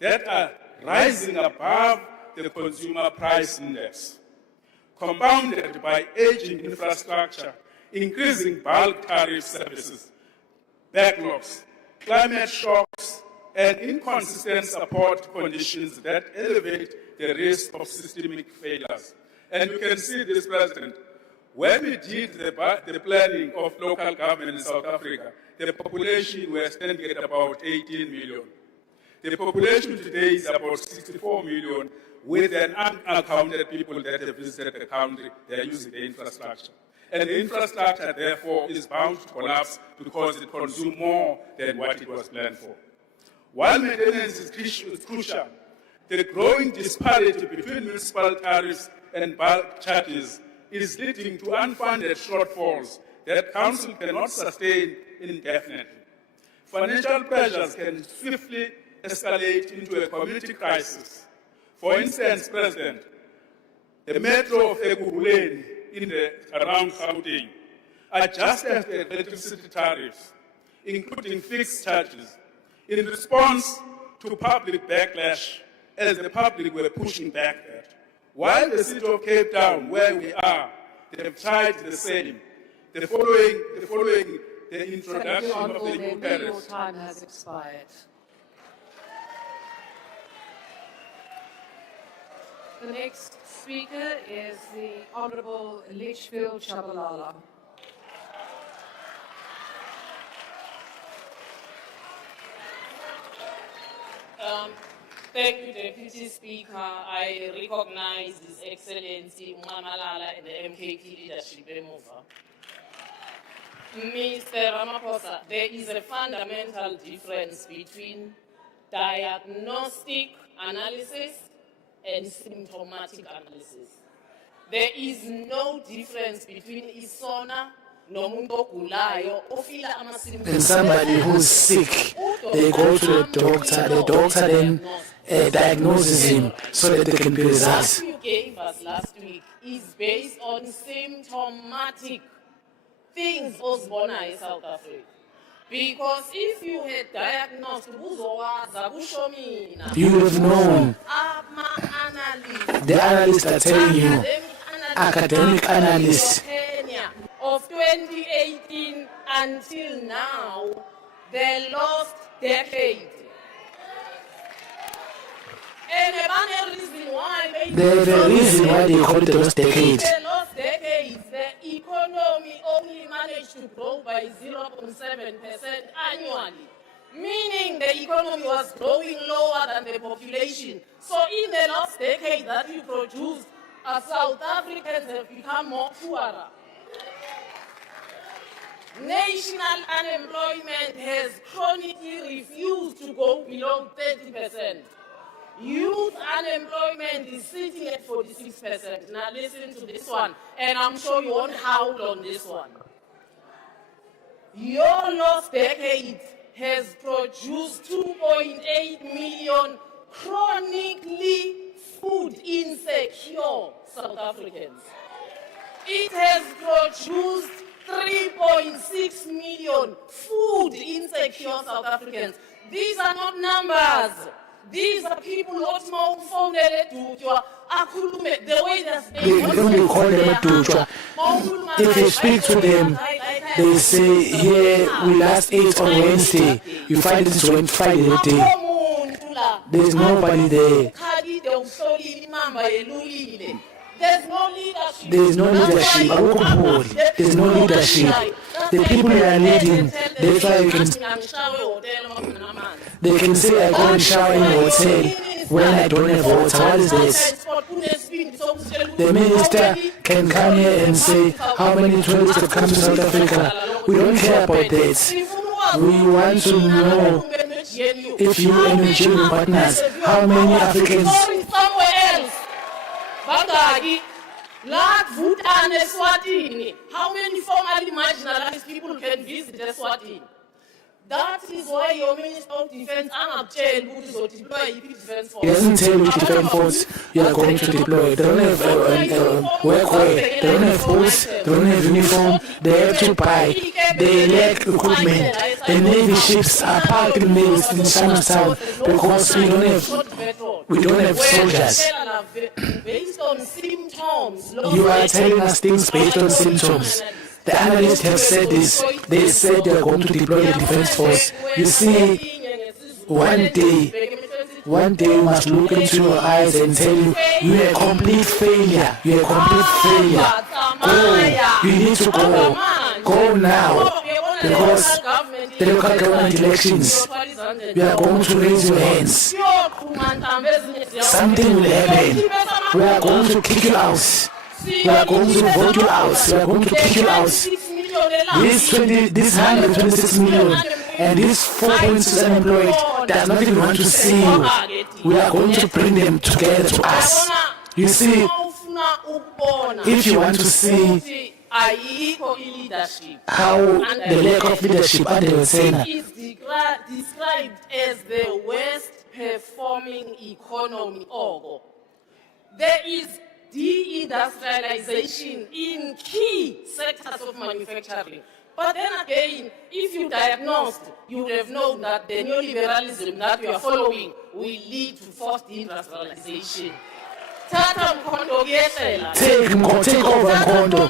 that are rising above the consumer price index, compounded by aging infrastructure, increasing bulk tariff services, backlogs, climate shocks, and inconsistent support conditions that elevate the risk of systemic failures. And you can see this, President. When we did the planning of local government in South Africa, the population was standing at about 18 million. The population today is about 64 million, with an unaccounted people that have visited the country. They are using the infrastructure. And the infrastructure, therefore, is bound to collapse because it consumes more than what it was planned for. While maintenance is crucial, the growing disparity between municipal tariffs and bulk charges is leading to unfunded shortfalls that council cannot sustain indefinitely. Financial pressures can swiftly escalate into a community crisis. For instance, President, the metro of Ekurhuleni around Gauteng adjusted the electricity tariffs, including fixed charges, in response to public backlash as the public were pushing back that. While the city of Cape Town, where we are, they have tried the same. The following the introduction of the new tariffs. Your time has expired. The next speaker is the Honourable Litchfield Shabalala. Thank you, Deputy Speaker. I recognize His Excellency Malala and the MKP leadership emuva. Mr. Ramaphosa, there is a fundamental difference between diagnostic analysis and symptomatic analysis. There is no difference between Sona and somebody who's sick, they go to the doctor then diagnoses him so that they can be results. What you gave us last week is based on symptomatic things Osbona in South Africa. Because if you had diagnosed, you would have known. The analysts are telling you, academic analysts, of 2018 until now, the lost decade. And the reason why the reason why they call it the lost decade. The lost decade, the economy only managed to grow by 0.7% annually, meaning the economy was growing lower than the population. So in the last decade that you produced, South Africans have become more poorer. National unemployment has chronically refused to go below 30%. Youth unemployment is sitting at 46%. Now listen to this one, and I'm sure you won't howl on this one. Your last decade has produced 2.8 million chronically food insecure South Africans. It has produced 3.6 million food insecure South Africans. These are not numbers. These are people not more phone the way they don't call them a tutor. If you speak to them, they say, here we last ate on Wednesday. You find it on Friday day. There's nobody there. There's no leadership. There's no leadership. There's no leadership. The people who are leading, they can say I go and shower in a hotel when I don't have water. What is this? The minister can come here and say how many tourists have come to South Africa. We don't care about that. We want to know if you and your children partners, how many Africans how many formally marginalized people can visit Eswatini? That is why your Minister of Defense deploy defense force. He doesn't tell which defense force you are going to deploy. They don't have workwear, they don't have boots, they don't have uniform, they have to buy, they lack equipment. The Navy ships are parked in the Chinatown because we don't have soldiers. Based on symptoms. You are telling us things based on symptoms. The analysts have said this. They said they are going to deploy the defense force. You see, one day you must look into your eyes and tell you, you're a complete failure. You're a complete failure. Go. You need to go. Go now. Because the local government elections, you are going to raise your hands. Something will happen. We are going to kick you out. We are going to vote you out. We are going to kick you out. This 126 million and this 4.6 unemployed does not even want to see you. We are going to bring them together to us. You see, if you want to see how the lack of leadership under Sona is described as the worst performing economy. There is deindustrialization in key sectors of manufacturing. But then again, if you diagnosed, you would have known that the neoliberalism that we are following will lead to forced deindustrialization. Take over Mkondo.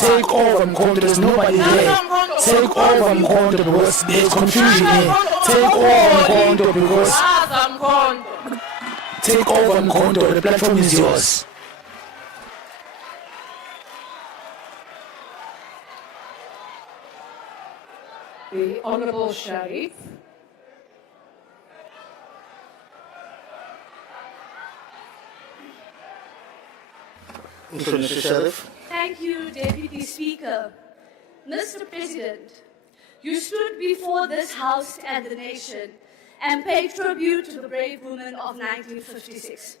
Take over Mkondo. There's nobody there. Take over Mkondo because there's confusion here. Take over Mkondo because... Take over Mkondo. The platform is yours. The Honourable Sharif. Thank you, Deputy Speaker. Mr. President, you stood before this House and the nation and paid tribute to the brave women of 1956.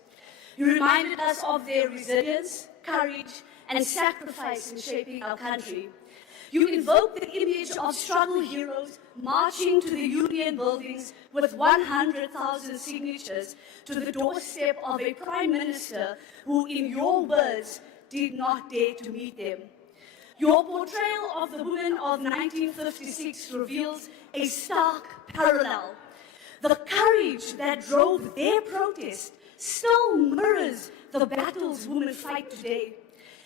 You reminded us of their resilience, courage, and sacrifice in shaping our country. You invoked the image of struggle heroes marching to the Union buildings with 100,000 signatures to the doorstep of a Prime Minister who, in your words, did not dare to meet them. Your portrayal of the women of 1956 reveals a stark parallel. The courage that drove their protest still mirrors the battles women fight today.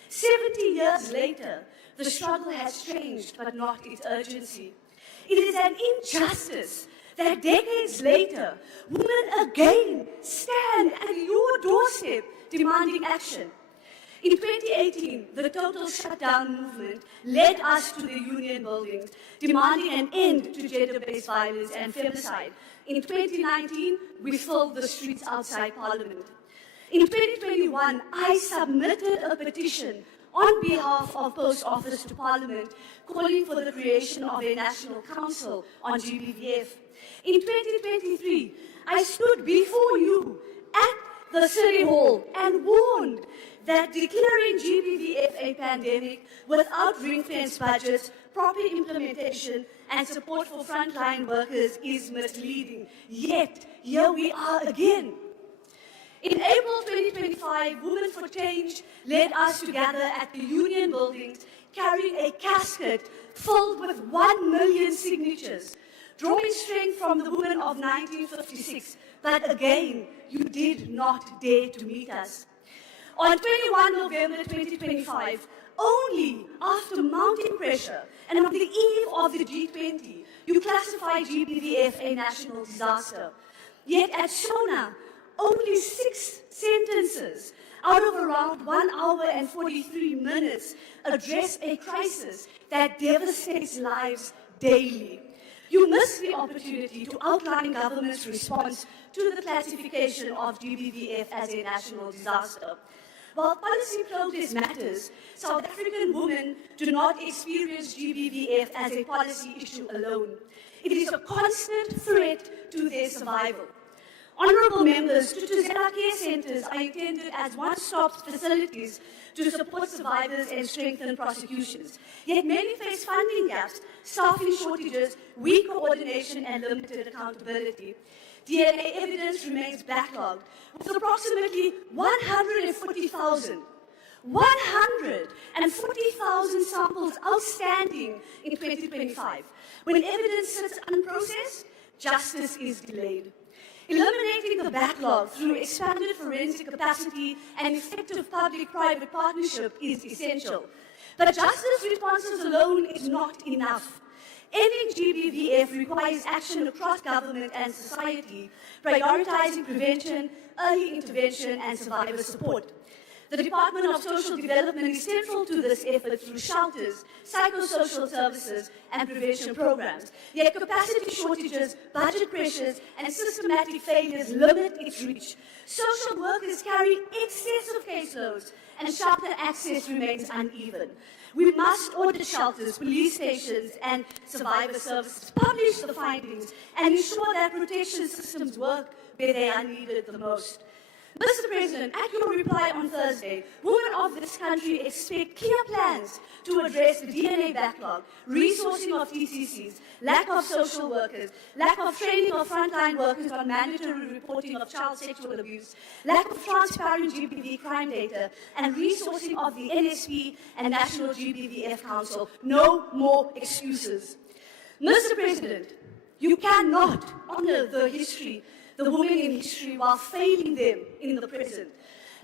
70 years later, the struggle has changed, but not its urgency. It is an injustice that decades later, women again stand at your doorstep demanding action. In 2018, the total shutdown movement led us to the Union buildings, demanding an end to gender-based violence and femicide. In 2019, we filled the streets outside Parliament. In 2021, I submitted a petition on behalf of Post Office to Parliament, calling for the creation of a National Council on GBVF. In 2023, I stood before you at the City Hall and warned that declaring GBVF a pandemic without ring-fenced budgets, proper implementation, and support for frontline workers is misleading. Yet, here we are again. In April 2025, Women for Change led us to gather at the Union buildings carrying a casket filled with 1 million signatures, drawing strength from the women of 1956. But again, you did not dare to meet us. On 21 November 2025, only after mounting pressure and on the eve of the G20, you classified GBVF a national disaster. Yet at Sona, only 6 sentences out of around 1 hour and 43 minutes address a crisis that devastates lives daily. You missed the opportunity to outline government's response to the classification of GBVF as a national disaster. While policy progress matters, South African women do not experience GBVF as a policy issue alone. It is a constant threat to their survival. Honourable members, Tutuzela care centres are intended as one-stop facilities to support survivors and strengthen prosecutions. Yet many face funding gaps, staffing shortages, weak coordination, and limited accountability. DNA evidence remains backlogged, with approximately 140,000 samples outstanding in 2025. When evidence sits unprocessed, justice is delayed. Eliminating the backlog through expanded forensic capacity and effective public-private partnership is essential. But justice responses alone is not enough. Ending GBVF requires action across government and society, prioritizing prevention, early intervention, and survivor support. The Department of Social Development is central to this effort through shelters, psychosocial services, and prevention programs. Yet capacity shortages, budget pressures, and systematic failures limit its reach. Social workers carry excessive caseloads, and shelter access remains uneven. We must audit shelters, police stations, and survivor services, publish the findings, and ensure that protection systems work where they are needed the most. Mr. President, at your reply on Thursday, women of this country expect clear plans to address the DNA backlog, resourcing of TCCs, lack of social workers, lack of training of frontline workers on mandatory reporting of child sexual abuse, lack of transparent GBV crime data, and resourcing of the NSP and National GBVF Council. No more excuses. Mr. President, you cannot honor the women in history while failing them in the present.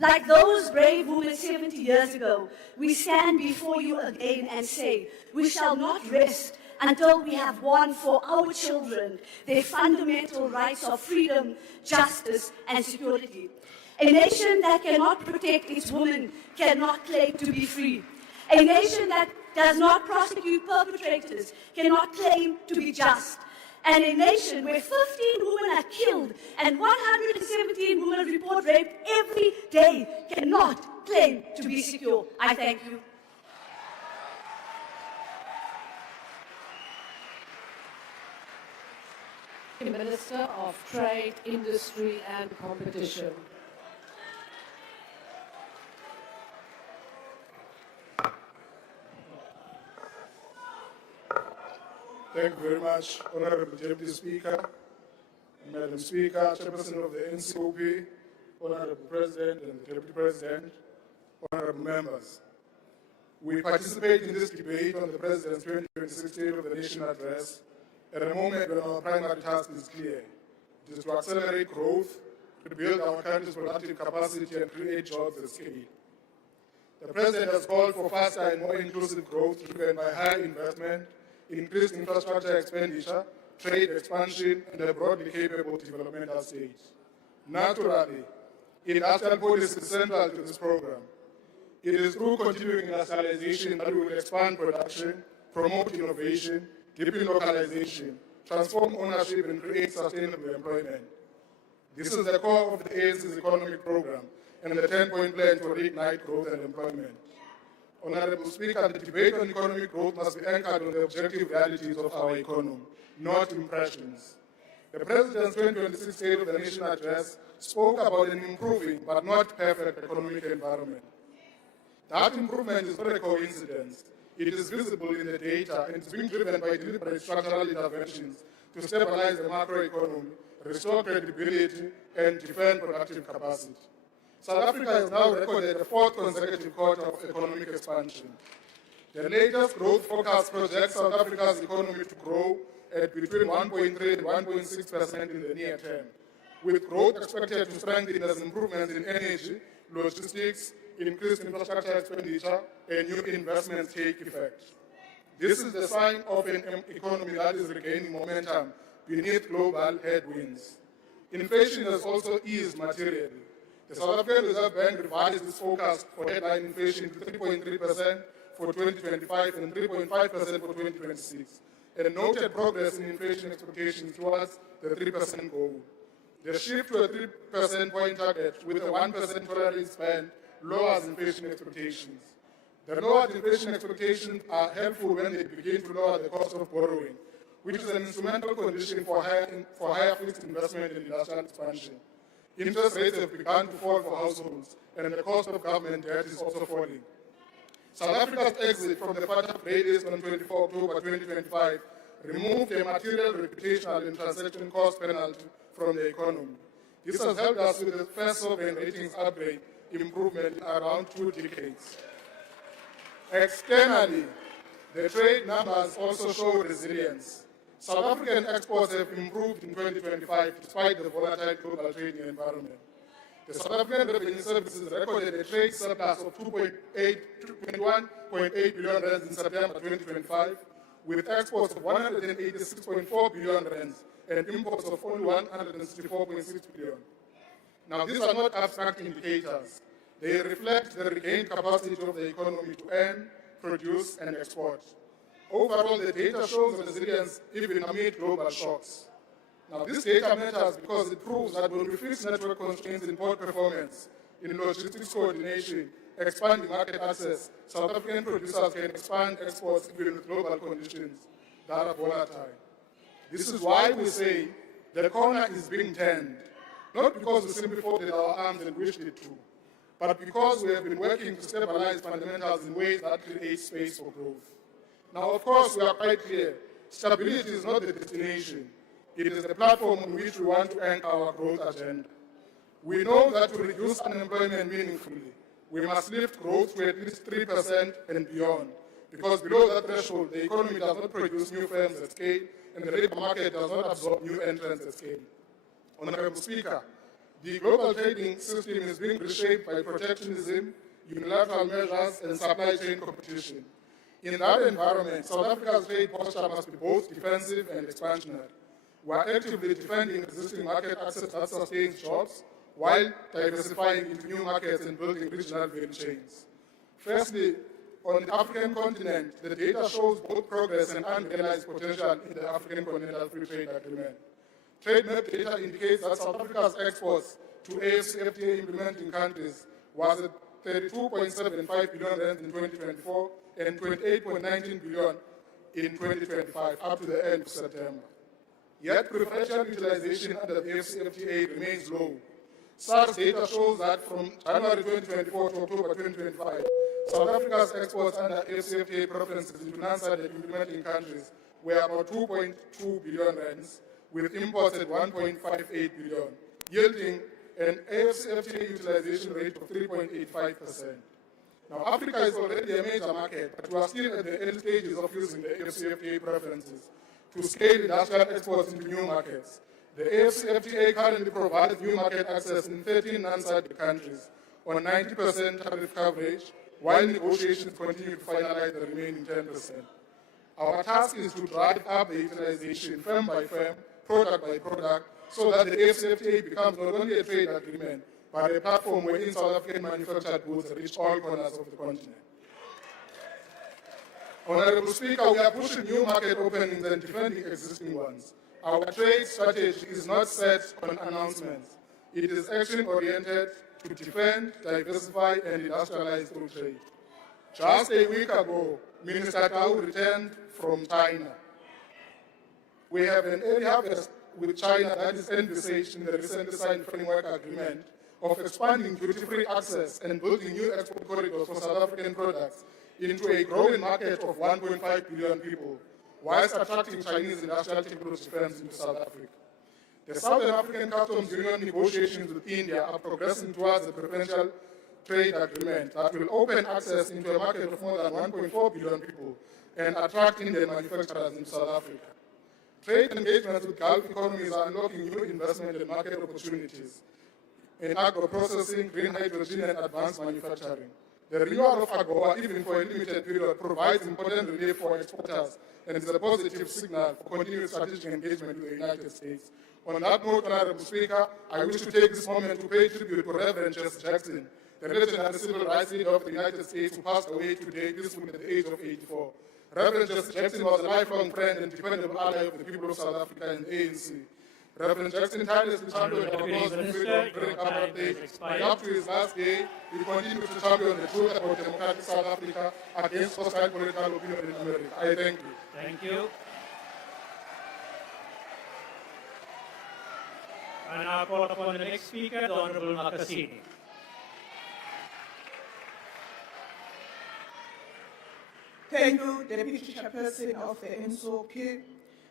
Like those brave women 70 years ago, we stand before you again and say, we shall not rest until we have won for our children their fundamental rights of freedom, justice, and security. A nation that cannot protect its women cannot claim to be free. A nation that does not prosecute perpetrators cannot claim to be just. And a nation where 15 women are killed and 117 women report rape every day cannot claim to be secure. I thank you. Minister of Trade, Industry and Competition. Thank you very much, Honorable Deputy Speaker, Madam Speaker, Chairperson of the NCOP, Honorable President and the Deputy President, Honorable Members. We participate in this debate on the President's 2026 State of the Nation address at a moment when our primary task is clear. It is to accelerate growth, to build our country's productive capacity and create jobs at scale. The President has called for faster and more inclusive growth driven by higher investment, increased infrastructure expenditure, trade expansion, and a broadly capable developmental state. Naturally, industrial policy is central to this program. It is through continuing industrialization that we will expand production, promote innovation, deepen localization, transform ownership, and create sustainable employment. This is the core of the ANC's economic program and the 10-point plan to reignite growth and employment. Honorable Speaker, the debate on economic growth must be anchored on the objective realities of our economy, not impressions. The President's 2026 State of the Nation address spoke about an improving but not perfect economic environment. That improvement is not a coincidence. It is visible in the data and is being driven by deliberate structural interventions to stabilize the macroeconomy, restore credibility, and defend productive capacity. South Africa has now recorded a fourth consecutive quarter of economic expansion. The latest growth forecast projects South Africa's economy to grow at between 1.3 and 1.6% in the near term, with growth expected to strengthen as improvements in energy, logistics, increased infrastructure expenditure, and new investments take effect. This is the sign of an economy that is regaining momentum beneath global headwinds. Inflation has also eased materially. The South African Reserve Bank revised its forecast for headline inflation to 3.3% for 2025 and 3.5% for 2026, and noted progress in inflation expectations towards the 3% goal. The shift to a 3% point target with a 1% tolerance band lowers inflation expectations. The lowered inflation expectations are helpful when they begin to lower the cost of borrowing, which is an instrumental condition for higher fixed investment and industrial expansion. Interest rates have begun to fall for households, and the cost of government debt is also falling. South Africa's exit from the FATF raid on 24 October 2025 removed a material reputational and transaction cost penalty from the economy. This has helped us with the first sovereign ratings upgrade improvement in around 2 decades. Externally, the trade numbers also show resilience. South African exports have improved in 2025 despite the volatile global trading environment. The South African Revenue Services recorded a trade surplus of 21.8 billion rands in September 2025, with exports of 186.4 billion rands and imports of only 164.6 billion. Now, these are not abstract indicators. They reflect the regained capacity of the economy to earn, produce, and export. Overall, the data shows resilience even amid global shocks. Now, this data matters because it proves that when we fix network constraints in port performance, in logistics coordination, expanding market access, South African producers can expand exports even with global conditions that are volatile. This is why we say the corner is being turned, not because we simply folded our arms and wished it to, but because we have been working to stabilize fundamentals in ways that create space for growth. Now, of course, we are quite clear. Stability is not the destination. It is the platform on which we want to anchor our growth agenda. We know that to reduce unemployment meaningfully, we must lift growth to at least 3% and beyond, because below that threshold, the economy does not produce new firms at scale, and the labor market does not absorb new entrants at scale. Honorable Speaker, the global trading system is being reshaped by protectionism, unilateral measures, and supply chain competition. In that environment, South Africa's trade posture must be both defensive and expansionary. We are actively defending existing market access that sustains jobs, while diversifying into new markets and building regional value chains. Firstly, on the African continent, the data shows both progress and unrealized potential in the African Continental Free Trade Agreement. TradeMap data indicates that South Africa's exports to AfCFTA implementing countries was at 32.75 billion rand in 2024 and 28.19 billion in 2025, up to the end of September. Yet preferential utilization under the AfCFTA remains low. SARS data shows that from January 2024 to October 2025, South Africa's exports under AfCFTA preferences into non-SADC implementing countries were about 2.2 billion rands, with imports at 1.58 billion, yielding an AfCFTA utilization rate of 3.85%. Now, Africa is already a major market, but we are still at the early stages of using the AfCFTA preferences to scale industrial exports into new markets. The AfCFTA currently provides new market access in 13 non-SADC countries on 90% tariff coverage, while negotiations continue to finalize the remaining 10%. Our task is to drive up the utilization firm by firm, product by product, so that the AfCFTA becomes not only a trade agreement, but a platform wherein South African manufactured goods reach all corners of the continent. Honorable Speaker, we are pushing new market openings and defending existing ones. Our trade strategy is not set on announcements. It is action-oriented to defend, diversify, and industrialize through trade. Just a week ago, Minister Tau returned from China. We have an early harvest with China that is envisaged in the recently signed framework agreement of expanding duty-free access and building new export corridors for South African products into a growing market of 1.5 billion people, whilst attracting Chinese industrial technology firms into South Africa. The Southern African Customs Union negotiations with India are progressing towards a preferential trade agreement that will open access into a market of more than 1.4 billion people and attract Indian manufacturers into South Africa. Trade engagements with Gulf economies are unlocking new investment and market opportunities in agro-processing, green hydrogen, and advanced manufacturing. The renewal of AGOA, even for a limited period, provides important relief for exporters and is a positive signal for continued strategic engagement with the United States. On that note, Honorable Speaker, I wish to take this moment to pay tribute to Reverend Jesse Jackson, the legendary civil rights leader of the United States who passed away today peacefully at the age of 84. Reverend Jesse Jackson was a lifelong friend and dependable ally of the people of South Africa and the ANC. Reverend Jackson tirelessly championed our cause in freedom during apartheid, and up to his last day, he continued to champion the truth about democratic South Africa against hostile political opinion in America. I thank you. Thank you. I now call upon the next speaker, the Honorable Makasini. Thank you, Deputy Chairperson of the NCOP.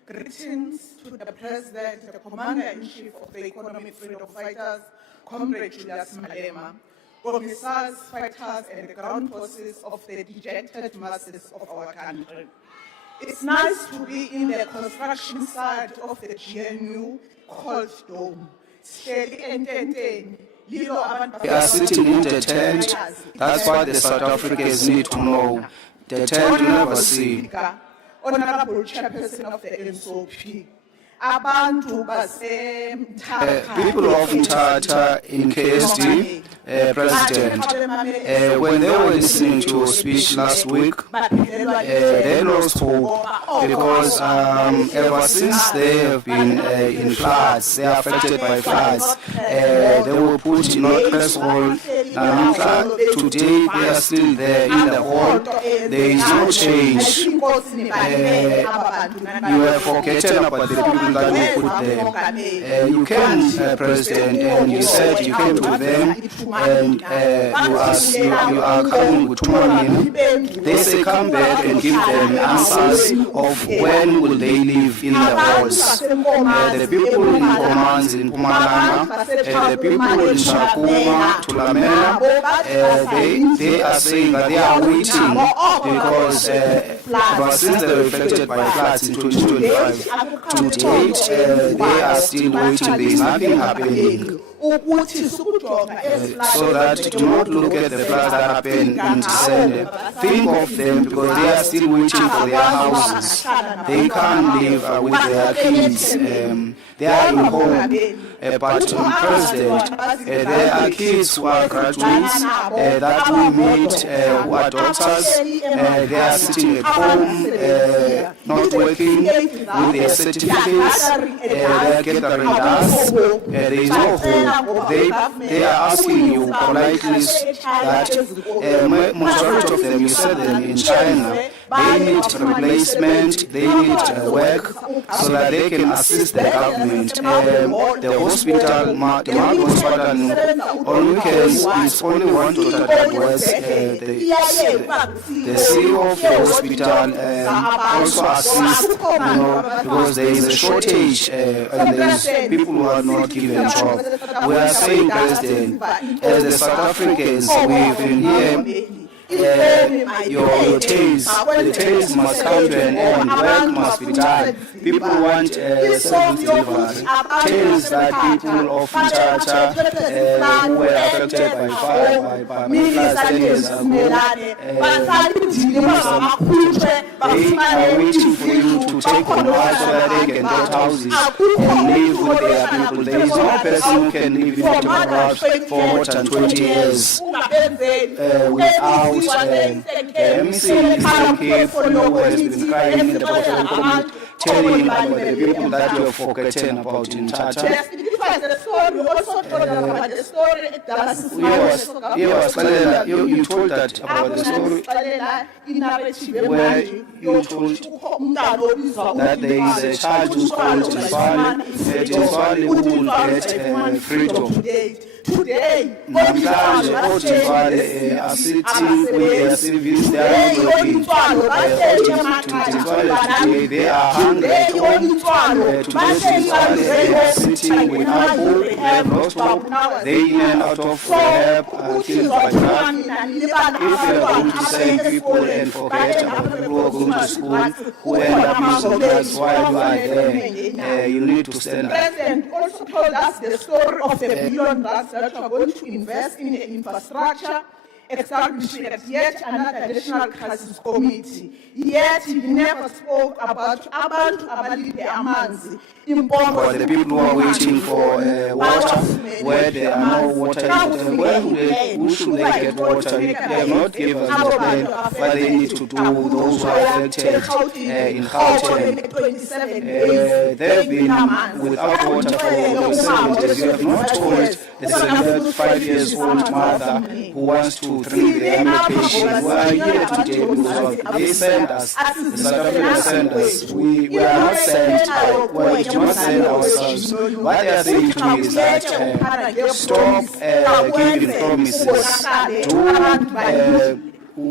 Greetings to the President, the Commander-in-Chief of the Economic Freedom Fighters, Comrade Julius Malema, officers, fighters, and the ground forces of the dejected masses of our country. It's nice to be in the construction site of the GNU called Dome. Steady and They are sitting in the tent. That's what the South Africans need to know. The tent you never see. Honorable Chairperson of the NSOP. People of Mthatha in KSD, President, when they were listening to your speech last week, they lost hope because ever since they have been in floods, they are affected by floods. They were put in a press hall. Today they are still there in the hall. There is no change. You have forgotten about the people that you put there. You came, President, and you said you came to them and you are coming with money. They say come back and give them answers of when will they live in the halls. The people in Komans, in Pumalanga, the people in Shakuma, Tulamela, they are saying that they are waiting because since they were affected by floods in 2025, to date, they are still waiting. There is nothing happening. So that do not look at the floods that happen in December. Think of them because they are still waiting for their houses. They can't live with their kids. They are in home. But President, there are kids who are graduates that we meet who are doctors. They are sitting at home, not working with their certificates. They are gathering dust. There is no hope. They are asking you politely that majority of them, you said them in China, they need replacement, they need work so that they can assist the government. The hospital, the hospital on weekends is only one daughter that works. The CEO of the hospital also assists, because there is a shortage and there is people who are not given a job. We are saying, President, as the South Africans, we've been here. Your tales, the tales must come to an end, work must be done. People want service delivery. Tales that people of Mthatha who were affected by fire, by floods 10 years ago, they are waiting for you to take them out so that they can get houses and live with their people. There is no person who can live in Mthatha for more than 20 years without the MC is careful, who has been crying in the bottom of the telling about the people that you have forgotten about in Mthatha. You told that about the story where you told that there is a child who's called Tinswale who will get freedom. Namhlanje oTinswale are sitting with their civils, they are not working. Today they are hungry at home. Today Tinswale they are sitting with apple, they have lost hope, they in and out of rehab, killed by drugs. If you are going to send people and forget about people who are going to school, who end up using drugs while you are there, you need to stand up. The President also told us the story of the billion dollars that we are going to invest in the infrastructure, establishing yet another national crisis committee. Yet he never spoke about Abantu Abalide Amanzi. For the people who are waiting for water, where there are no water, who should they get water? They have not given us the plan what they need to do. Those who are affected in Gauteng, they have been without water for 7 days. You have not told the 75-year-old mother who wants to drink the medication. We are here today because they send us, the South Africans send us. We are not sent out. We do not send ourselves. What they are saying to me is that stop giving promises.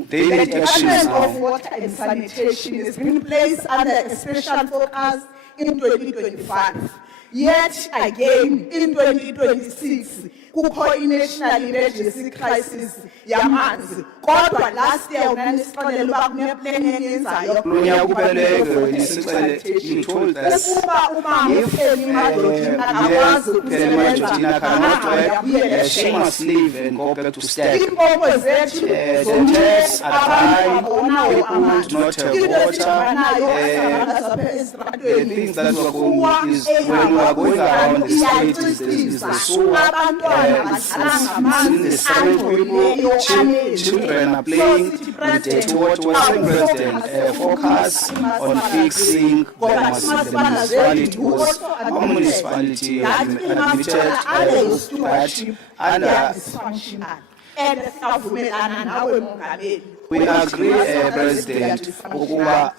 They need actions now. Water and sanitation is being placed under a special focus in 2025. Yet again, in 2026, kukho i-national emergency crisis yamanzi. Kodwa last year unanisixelela uba kuneplan eniyenzayo. Kunyaka uphelele you told us she must leave and go back to step. The taps are high, people do not have water. The things that we are going is when we are going around the street is the sewer, it's in the street, people, children are playing with dirty water. President focus on fixing the municipality was our municipality admitted that under we agree, President,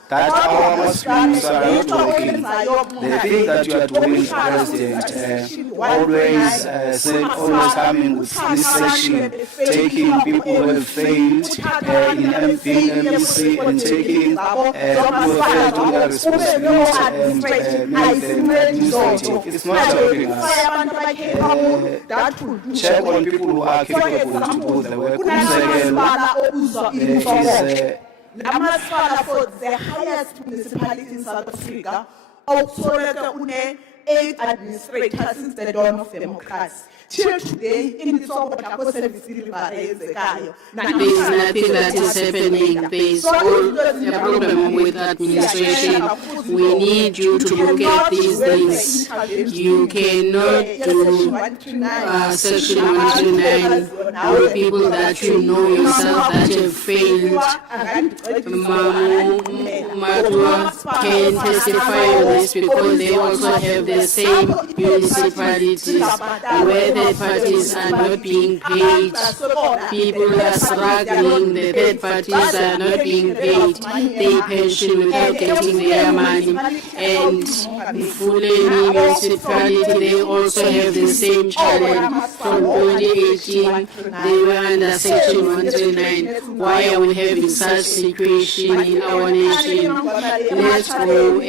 that our hospitals are not working. The thing that you are doing, President, always coming with this section, taking people who have failed in MPC and taking people who have failed on their responsibility and make them administrative. It's not helping us. Check on people who are capable to do the work. Namasipala for the highest municipality in South Africa, also une 8 administrators since the dawn of democracy. Till today, in the Sona service there is nothing that is happening. There is all a problem with administration. We need you to look at these things. You cannot do Section 129 on people that you know yourself that have failed. Madua can testify on this because they also have the same municipalities where third parties are not being paid. People are struggling. The third parties are not being paid. They pension without getting their money. And Fulani municipality, they also have the same challenge. From 2018, they were under Section 139. Why are we having such situation in our nation? Let's go to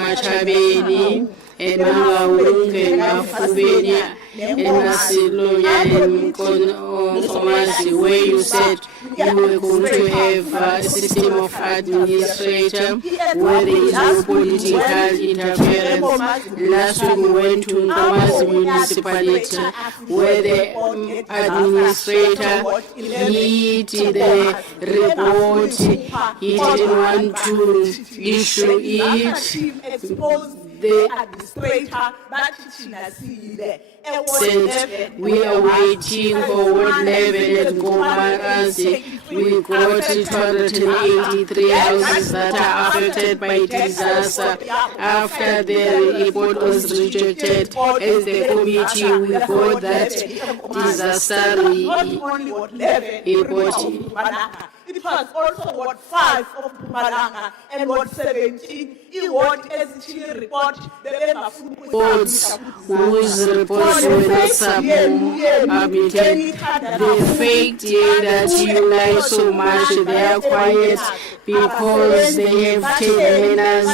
Machabeni and Mawulunge, Mafubenia, and Masilonia, and Komasi, where you said you were going to have a system of administrator where there is no political interference. Last week we went to Komasi municipality where the administrator he did the report, he didn't want to issue it. The administrator said we are waiting for Ward 11 and Gomarasi. We got 283 houses that are affected by disaster. After the report was rejected, as the committee, we got that disaster report. It was also Ward 5 of Mpumalanga and Ward 17. Ward ST report whose reports were not submitted. The fact that you lie so much, they are quiet because they have 10 manners.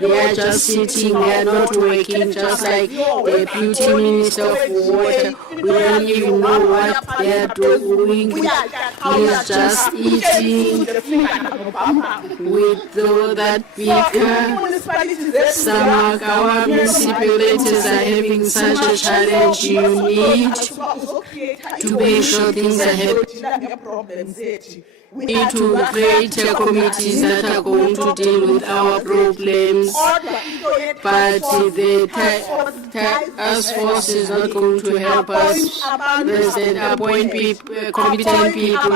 They are just sitting, they are not working, just like the Deputy Minister of Water. We don't even know what they are doing. He's just eating with that beaker. Some of our municipalities are having such a challenge. You need to make sure things are happening. We need to create committees that are going to deal with our problems, but the task force is not going to help us. President, appoint competent people,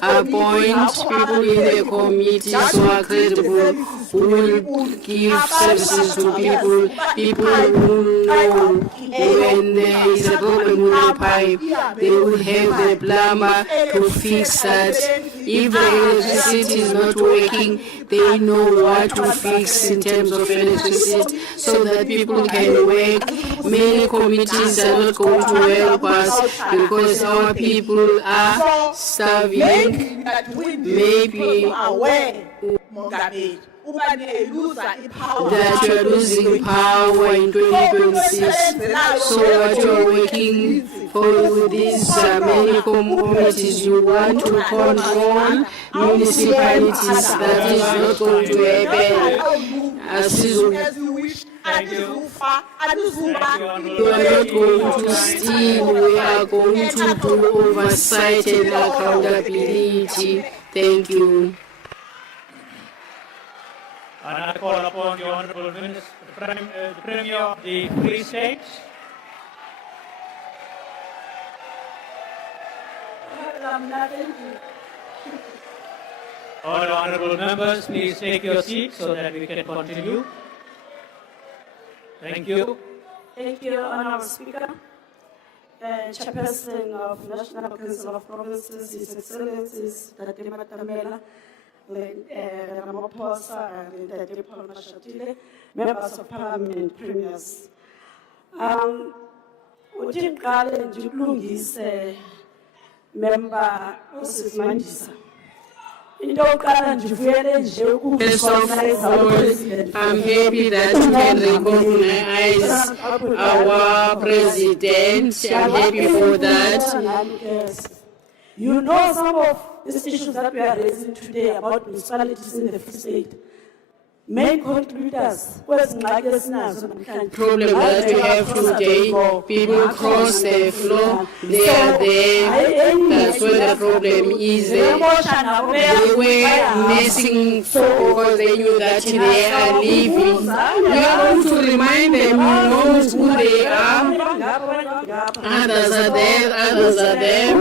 appoint people in the committees who are credible, who will give services to people who know when there is a problem with the pipe, they will have the plumber to fix that. If the electricity is not working, they know what to fix in terms of electricity so that people can work. Many committees are not going to help us because our people are starving. Maybe that you are losing power in 2026. So what you are working for with these many communities, you want to control municipalities. That is not going to happen. As you wish, You are not going to steal. We are going to do oversight and accountability. Thank you. And I call upon the Honourable Minister, the Premier of the Free State. All honourable members, please take your seats so that we can continue. Thank you. Thank you, Honourable Speaker. Chairperson of National Council of Provinces, His Excellencies, Dr. Matamela, Ramaphosa, and Dr. Paul Mashatile, members of Parliament, premiers. Ujiqale ndikulungise member uSizimandisa. First of all, I'm happy that you can recognize our president. I'm happy for that. You know some of these issues that we are raising today about municipalities in the Free State. Main contributors, problem that we have today, people cross the floor, they are there, that's where the problem is. They were messing because they knew that they are leaving. We are going to remind them, you know who they are. Others are there, others are there.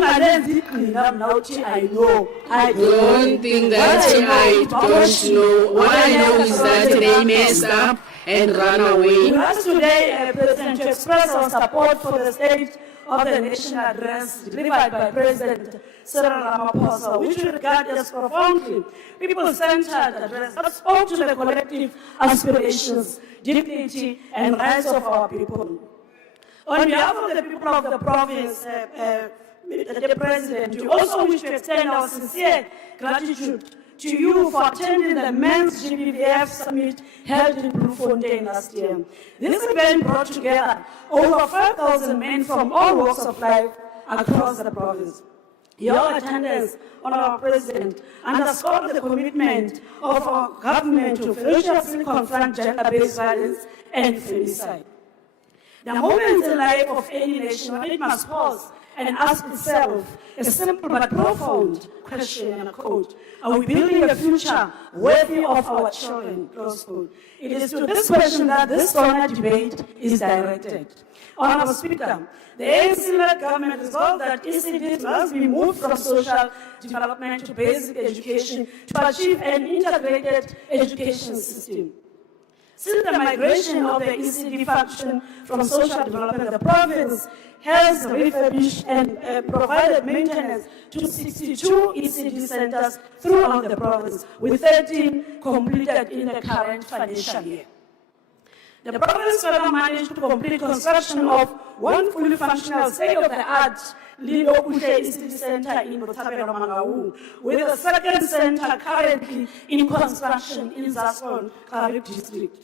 I know. I don't think that I don't know. What I know is that they messed up and ran away. We asked today, President, to express our support for the State of the Nation address delivered by President Cyril Ramaphosa, which we regard as profoundly people-centered address that spoke to the collective aspirations, dignity, and rights of our people. On behalf of the people of the province, the President, we also wish to extend our sincere gratitude to you for attending the Men's GBVF Summit held in Bloemfontein last year. This event brought together over 5,000 men from all walks of life across the province. Your attendance, Honourable President, underscored the commitment of our government to ferociously confront gender-based violence and femicide. The moments in the life of any nation when it must pause and ask itself a simple but profound question, and I quote, are we building a future worthy of our children, close quote. It is to this question that this Sona debate is directed. Honourable Speaker, the ANC-led government resolved that ECD must be moved from social development to basic education to achieve an integrated education system. Since the migration of the ECD function from social development, the province has refurbished and provided maintenance to 62 ECD centers throughout the province, with 13 completed in the current financial year. The province further managed to complete construction of one fully functional state-of-the-art Lido Kuhle ECD Center in Botshabelo Mangaung, with a second center currently in construction in Zason, Karib district.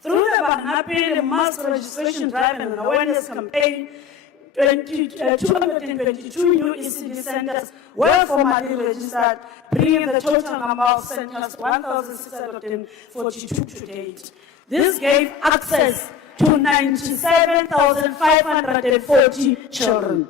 Through the Barnaby mass registration drive and awareness campaign, 222 new ECD centers were formally registered, bringing the total number of centers to 1,642 to date. This gave access to 97,540 children.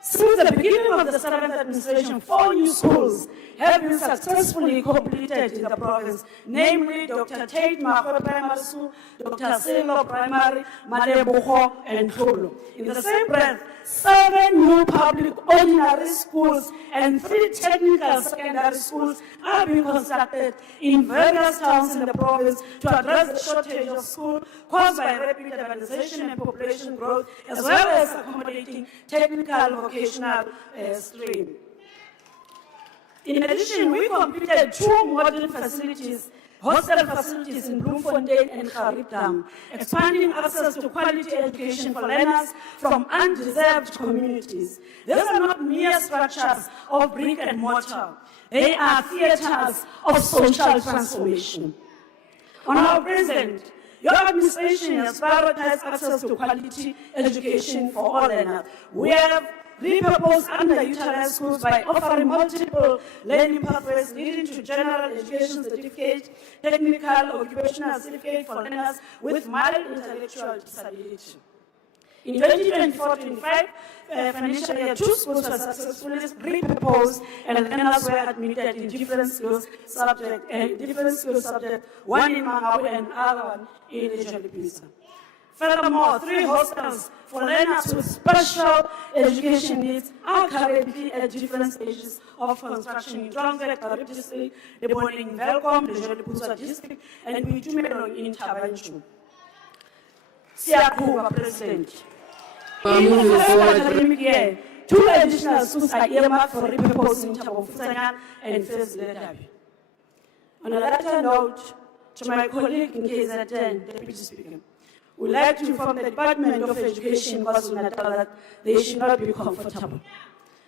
Since the beginning of the 7th administration, 4 new schools have been successfully completed in the province, namely Dr. Tate Makwe Primary School, Dr. Silo Primary, Maleboho, and Tolo. In the same breath, 7 new public ordinary schools and 3 technical secondary schools are being constructed in various towns in the province to address the shortage of schools caused by rapid urbanization and population growth, as well as accommodating technical vocational stream. In addition, we completed 2 modern facilities hostel facilities in Bloemfontein and Karibdam, expanding access to quality education for learners from undeserved communities. These are not mere structures of brick and mortar. They are theaters of social transformation. Honourable President, your administration has prioritized access to quality education for all learners. We have repurposed underutilized schools by offering multiple learning pathways leading to general education certificate, technical occupational certificate for learners with mild intellectual disability. In 2024-25 financial year, 2 schools were successfully repurposed and learners were admitted in different skills subjects, one in Mangabu and other one in Ejolipisa. Furthermore, 3 hostels for learners with special education needs are currently at different stages of construction in Transvaal, Karib District, the Boning in Velkom, the Ejolipisa District, and Buitumelong in Tabanchu. Siyakuba, President. In the first academic year, 2 additional schools are earmarked for repurposing Tabofusanya and First Ledabi. On a latter note, to my colleague in KZN, Deputy Speaker, we'd like to inform the Department of Education KwaZulu-Natal that they should not be comfortable.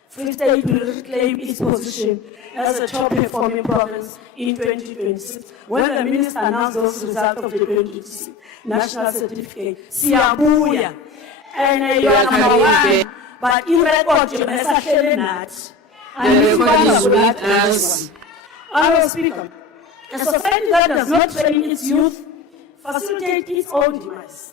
Free State will reclaim its position as a top-performing province in 2026 when the Minister announced those results of the 2026 National Certificate. Siyabuya. And you are number 1, but in record, you are actually not. The record is with us. Honourable Speaker, a society that does not train its youth facilitates its own demise.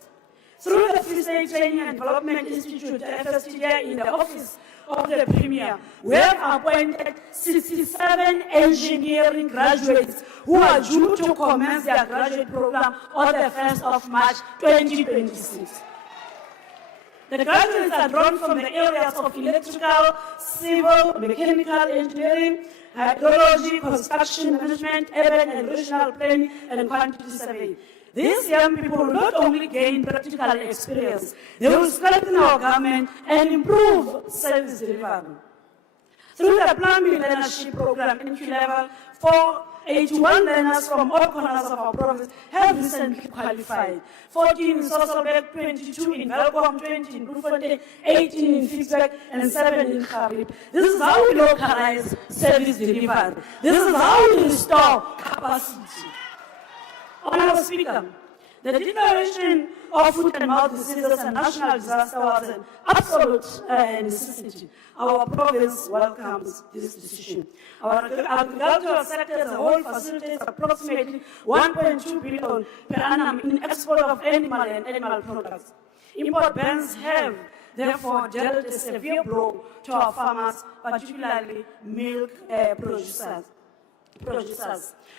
Through the Free State Training and Development Institute, the FSTI, in the office of the Premier, we have appointed 67 engineering graduates who are due to commence their graduate program on the 1st of March 2026. The graduates are drawn from the areas of electrical, civil, mechanical engineering, hydrology, construction management, urban and regional planning, and quantity survey. These young people will not only gain practical experience, they will strengthen our government and improve service delivery. Through the Plumbing Learnership Program in Q-Level, 81 learners from all corners of our province have recently qualified. 14 in Sasolburg, 22 in Velkom, 20 in Bloemfontein, 18 in Fitzburg, and 7 in Karib. This is how we localize service delivery. This is how we restore capacity. Honourable Speaker, the declaration of foot and mouth diseases as a national disaster was an absolute necessity. Our province welcomes this decision. Our agricultural sector as a whole facilitates approximately 1.2 billion per annum in export of animal and animal products. Import bans have therefore dealt a severe blow to our farmers, particularly milk producers.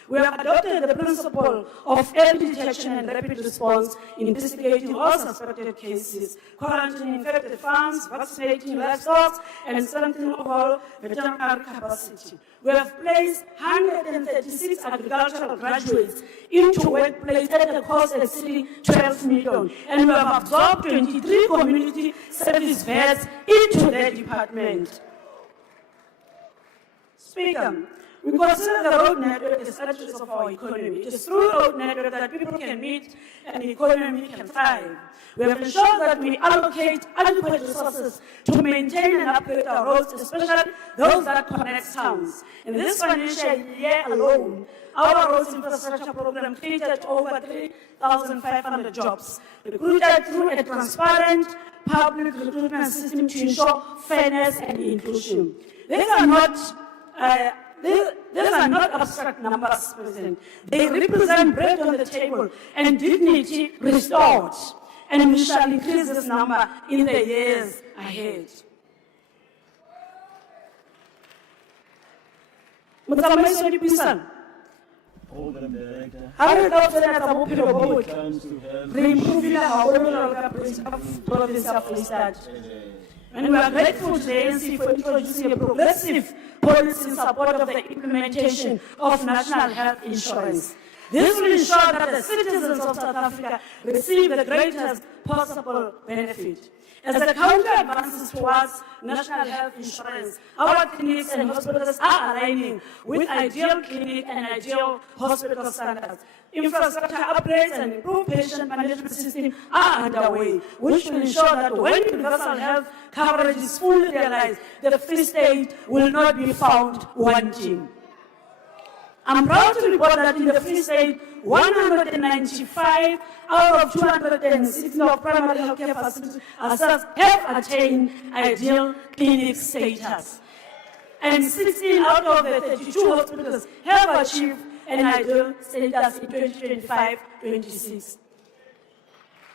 We have adopted the principle of early detection and rapid response in investigating all suspected cases, quarantining infected farms, vaccinating livestock, and strengthening overall veterinary capacity. We have placed 136 agricultural graduates into workplace at a cost exceeding 12 million, and we have absorbed 23 community service vets into the department. Speaker, we consider the road network as strategies of our economy. It is through road network that people can meet and the economy can thrive. We have ensured that we allocate adequate resources to maintain and upgrade our roads, especially those that connect towns. In this financial year alone, our roads infrastructure program created over 3,500 jobs, recruited through a transparent public recruitment system to ensure fairness and inclusion. These are not abstract numbers, President. They represent bread on the table and dignity restored. And we shall increase this number in the years ahead. Mutsamaiso di Pisan. How we go to that board? Improving our province of Free State. And we are grateful to the ANC for introducing a progressive policy in support of the implementation of national health insurance. This will ensure that the citizens of South Africa receive the greatest possible benefit. As the country advances towards national health insurance, our clinics and hospitals are aligning with ideal clinic and ideal hospital standards. Infrastructure upgrades and improved patient management systems are underway, which will ensure that when universal health coverage is fully realized, the Free State will not be found wanting. I'm proud to report that in the Free State, 195 out of 216 of primary healthcare facilities have attained ideal clinic status. And 16 out of the 32 hospitals have achieved an ideal status in 2025-26.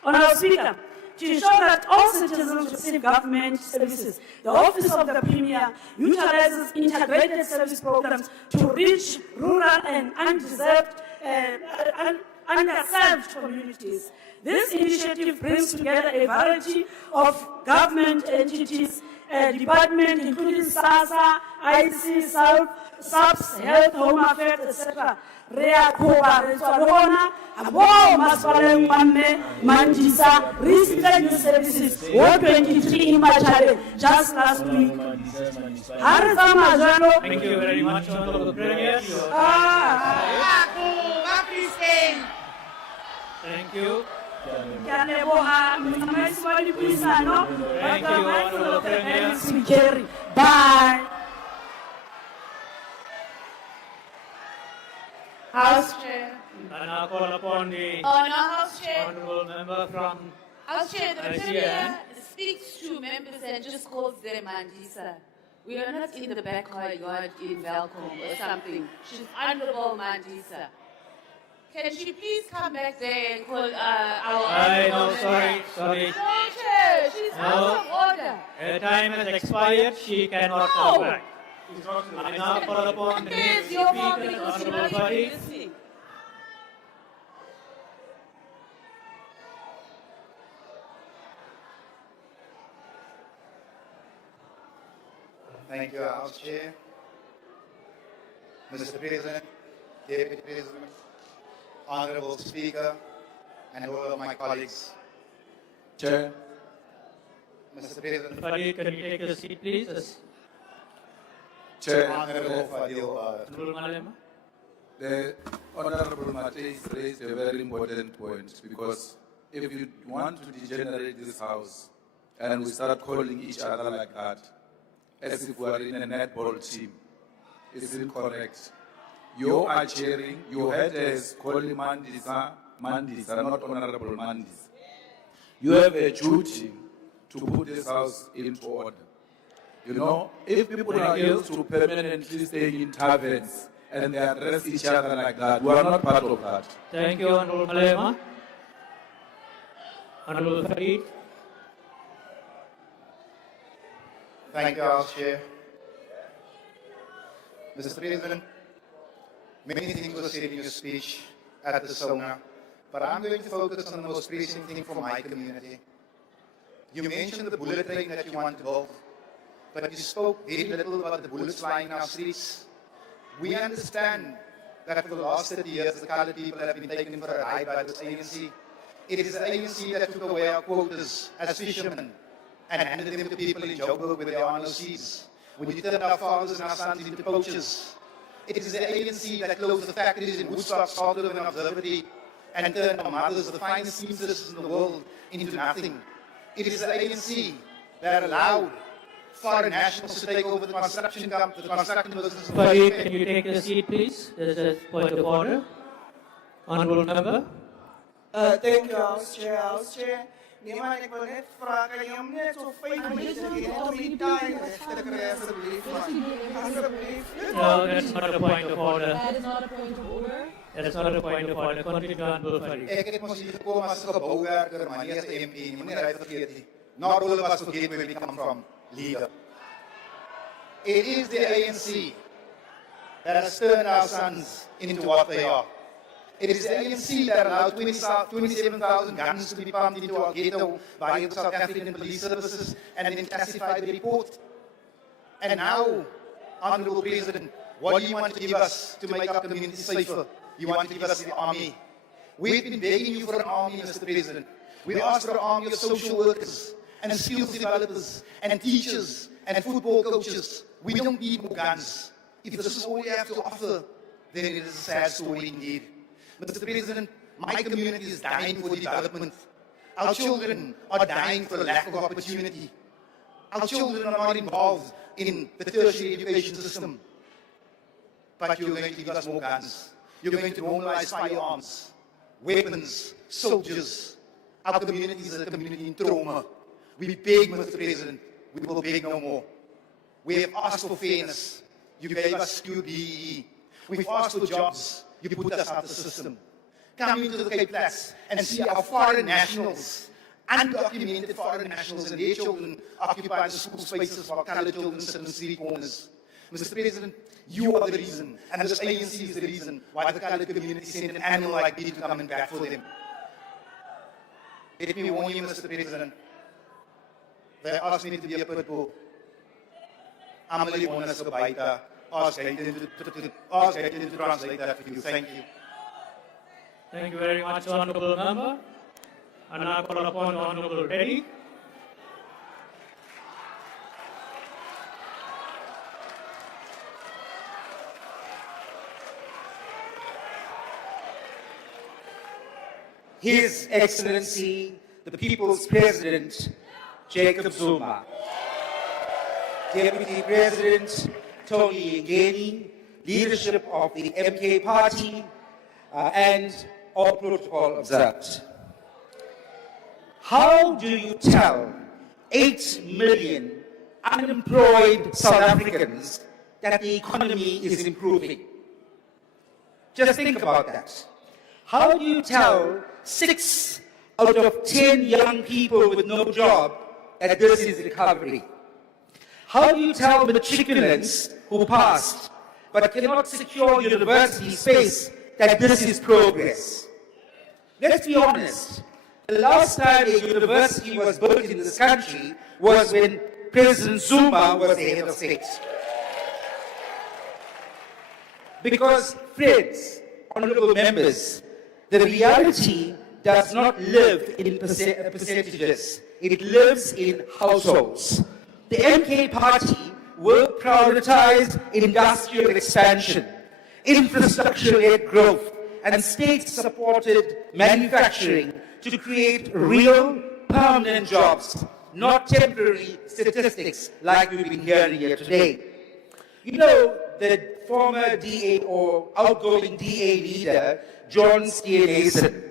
Honourable Speaker, to ensure that all citizens receive government services, the Office of the Premier utilizes integrated service programs to reach rural and underserved communities. This initiative brings together a variety of government entities, departments including SASSA, IC, SAPS, Health, Home Affairs, etc. Rea Koba, Resolona, Abo, Maswale, Mame, Mandisa, received new services, 123 in Machare, just last week. Thank you very much, Honorable Premier. Thank you. Thank you, Honorable Premier. Bye. House Chair. I now call upon the House Chair. Honorable Member from House Chair, the ICN. Premier speaks to members and just calls them Mandisa. We are not in the backyard in Welcome or something. She's Honorable Mandisa. Can she please come back there and call our... No, sorry. No, Chair, she's out of order. Her time has expired. She cannot come back. I now call upon the next Your speaker, fault because you're Honorable not even Buddy. listening. Thank you, House Chair. Mr. President, Deputy President, Honorable Speaker, and all of my colleagues. Chair. Mr. President. Buddy, can you take a seat, please? Chair. Honorable Fadil. Honorable Malema. The Honorable Matei raised a very important point, because if you want to degenerate this house and we start calling each other like that, as if we are in a netball team, it's incorrect. You are chairing, your head is calling Mandisa, not Honorable Mandis. You have a duty to put this house into order. You know, if people are used to permanently staying in taverns and they address each other like that, we are not part of that. Thank you, Honorable Malema. Honorable Farid. Thank you, House Chair. Mr. President, many things were said in your speech at the Sona, but I'm going to focus on the most pressing thing for my community. You mentioned the bullet train that you want to build, but you spoke very little about the bullets flying in our streets. We understand that for the last 30 years, the colored people have been taken for a ride by this ANC. It is the ANC that took away our quotas as fishermen and handed them to people in Joburg where there are no seas. When you turned our fathers and our sons into poachers. It is the ANC that closed the factories in Woodstock, started an observatory, and turned our mothers, the finest seamstresses in the world, into nothing. It is the ANC that allowed foreign nationals to take over the construction business. Farid, can you take a seat, please? There's a point of order. Honorable Member. Thank you, House Chair. House Chair. Niemand, ik wil net vragen, je hebt net zo 5 minuten om die tijd te krijgen, alsjeblieft. Alsjeblieft. No, that's not a point of order. That is not a point of order. That is not a point of order. Continue, Honorable Farid. Ik heb ons hier gekomen als gebouwwerker, maar niet als MP. Meneer Rijt vergeet die. Not all of us forget where we come from, leader. It is the ANC that has turned our sons into what they are. It is the ANC that allowed 27,000 guns to be pumped into our ghetto by the South African police services and then classified the report. And now, Honorable President, what do you want to give us to make our community safer? You want to give us the army. We've been begging you for an army, Mr. President. We asked for an army of social workers and skills developers and teachers and football coaches. We don't need more guns. If this is all you have to offer, then it is a sad story indeed. Mr. President, my community is dying for development. Our children are dying for lack of opportunity. Our children are not involved in the tertiary education system. But you're going to give us more guns. You're going to normalize firearms, weapons, soldiers. Our community is a community in trauma. We beg, Mr. President, we will beg no more. We have asked for fairness. You gave us QBE. We've asked for jobs. You put us out of the system. Come into the Cape Flats and see our foreign nationals, undocumented foreign nationals and their children occupy the school spaces while colored children sit in street corners. Mr. President, you are the reason, and this ANC is the reason why the colored community sent an animal like me to come and bat for them. Let me warn you, Mr. President. They asked me to be a pit bull. I'm only one as a biter. Ask Gaten to translate that for you. Thank you. Thank you very much, Honourable Member. And I call upon Honourable Reddy. His Excellency, the People's President, Jacob Zuma. Deputy President Tony Ngeni, leadership of the MK Party, and all protocol observed. How do you tell 8 million unemployed South Africans that the economy is improving? Just think about that. How do you tell 6 out of 10 young people with no job that this is recovery? How do you tell matriculants who passed but cannot secure university space that this is progress? Let's be honest. The last time a university was built in this country was when President Zuma was the head of state. Because, friends, honorable members, the reality does not live in percentages. It lives in households. The MK Party will prioritize industrial expansion, infrastructure-led growth, and state-supported manufacturing to create real, permanent jobs, not temporary statistics like we've been hearing here today. You know, the former DA or outgoing DA leader, John Steenhuisen,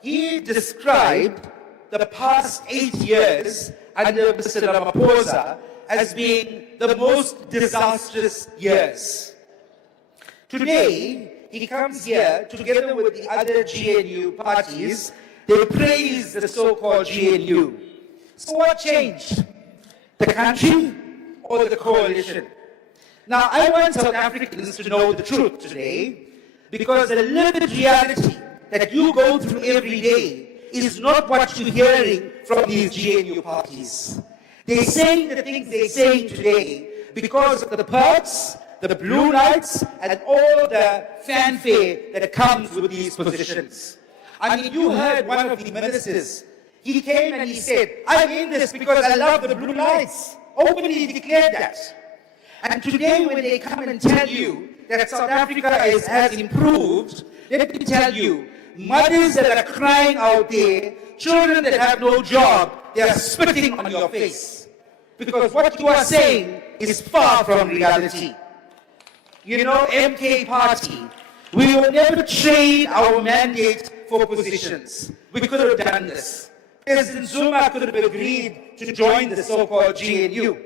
he described the past 8 years under Mr. Ramaphosa as being the most disastrous years. Today, he comes here together with the other GNU parties. They praise the so-called GNU. So what changed? The country or the coalition? Now, I want South Africans to know the truth today, because the lived reality that you go through every day is not what you're hearing from these GNU parties. They're saying the things they're saying today because of the perks, the blue lights, and all the fanfare that comes with these positions. I mean, you heard one of the ministers. He came and he said, I'm in this because I love the blue lights. Openly declared that. And today when they come and tell you that South Africa has improved, let me tell you, mothers that are crying out there, children that have no job, they are spitting on your face. Because what you are saying is far from reality. You know, MK Party, we will never trade our mandate for positions. We could have done this. President Zuma could have agreed to join the so-called GNU.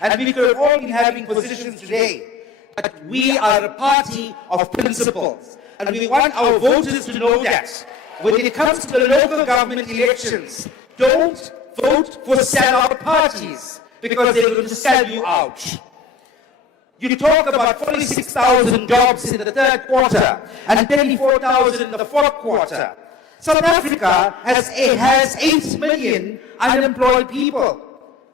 And we could have all been having positions today. But we are a party of principles. And we want our voters to know that when it comes to the local government elections, don't vote for sellout parties because they're going to sell you out. You talk about 46,000 jobs in the third quarter and 34,000 in the fourth quarter. South Africa has 8 million unemployed people.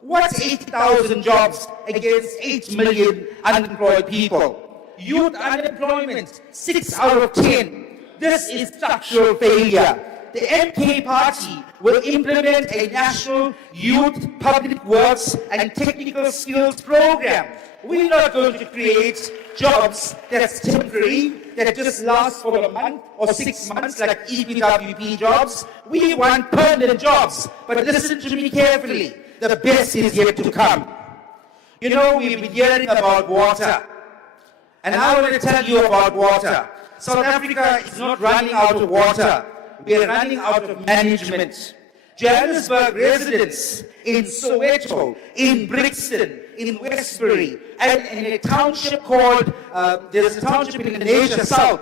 What's 80,000 jobs against 8 million unemployed people? youth unemployment, 6 out of 10. This is structural failure. The MK Party will implement a national youth public works and technical skills program. We're not going to create jobs that's temporary, that just last for a month or 6 months like EPWP jobs. We want permanent jobs. But listen to me carefully. The best is yet to come. You know, we've been hearing about water. And I want to tell you about water. South Africa is not running out of water. We are running out of management. Johannesburg residents in Soweto, in Brixton, in Westbury, and in a township called, there's a township in Asia South.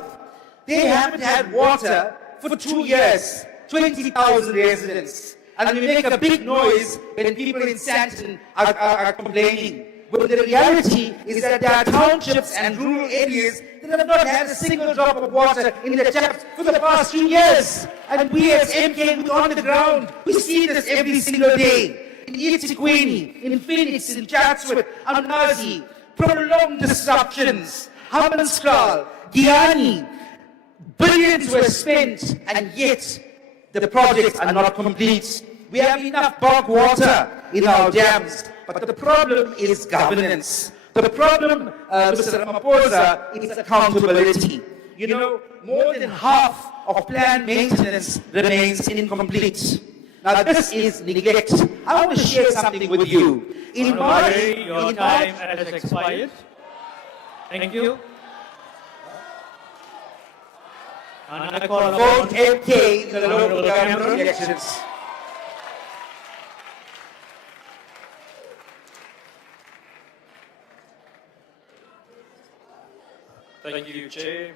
They haven't had water for 2 years, 20,000 residents. And we make a big noise when people in Sandton are complaining. But the reality is that there are townships and rural areas that have not had a single drop of water in their taps for the past 2 years. And we as MK, we're on the ground. We see this every single day. In eThekwini, in Phoenix, in Chatsworth, Anazi, prolonged disruptions. Hammanskraal, Giyani, billions were spent, and yet the projects are not complete. We have enough bog water in our dams, but the problem is governance. The problem, Mr. Ramaphosa, is accountability. You know, more than half of planned maintenance remains incomplete. Now this is neglect. I want to share something with you. In March, Your time has expired. Thank you. And I call vote MK in the local government elections. Thank you, Chair.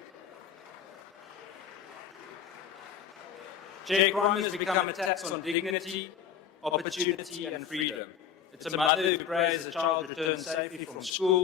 Chair, crime has become a tax on dignity, opportunity and freedom. It's a mother who prays a child returns safely from school.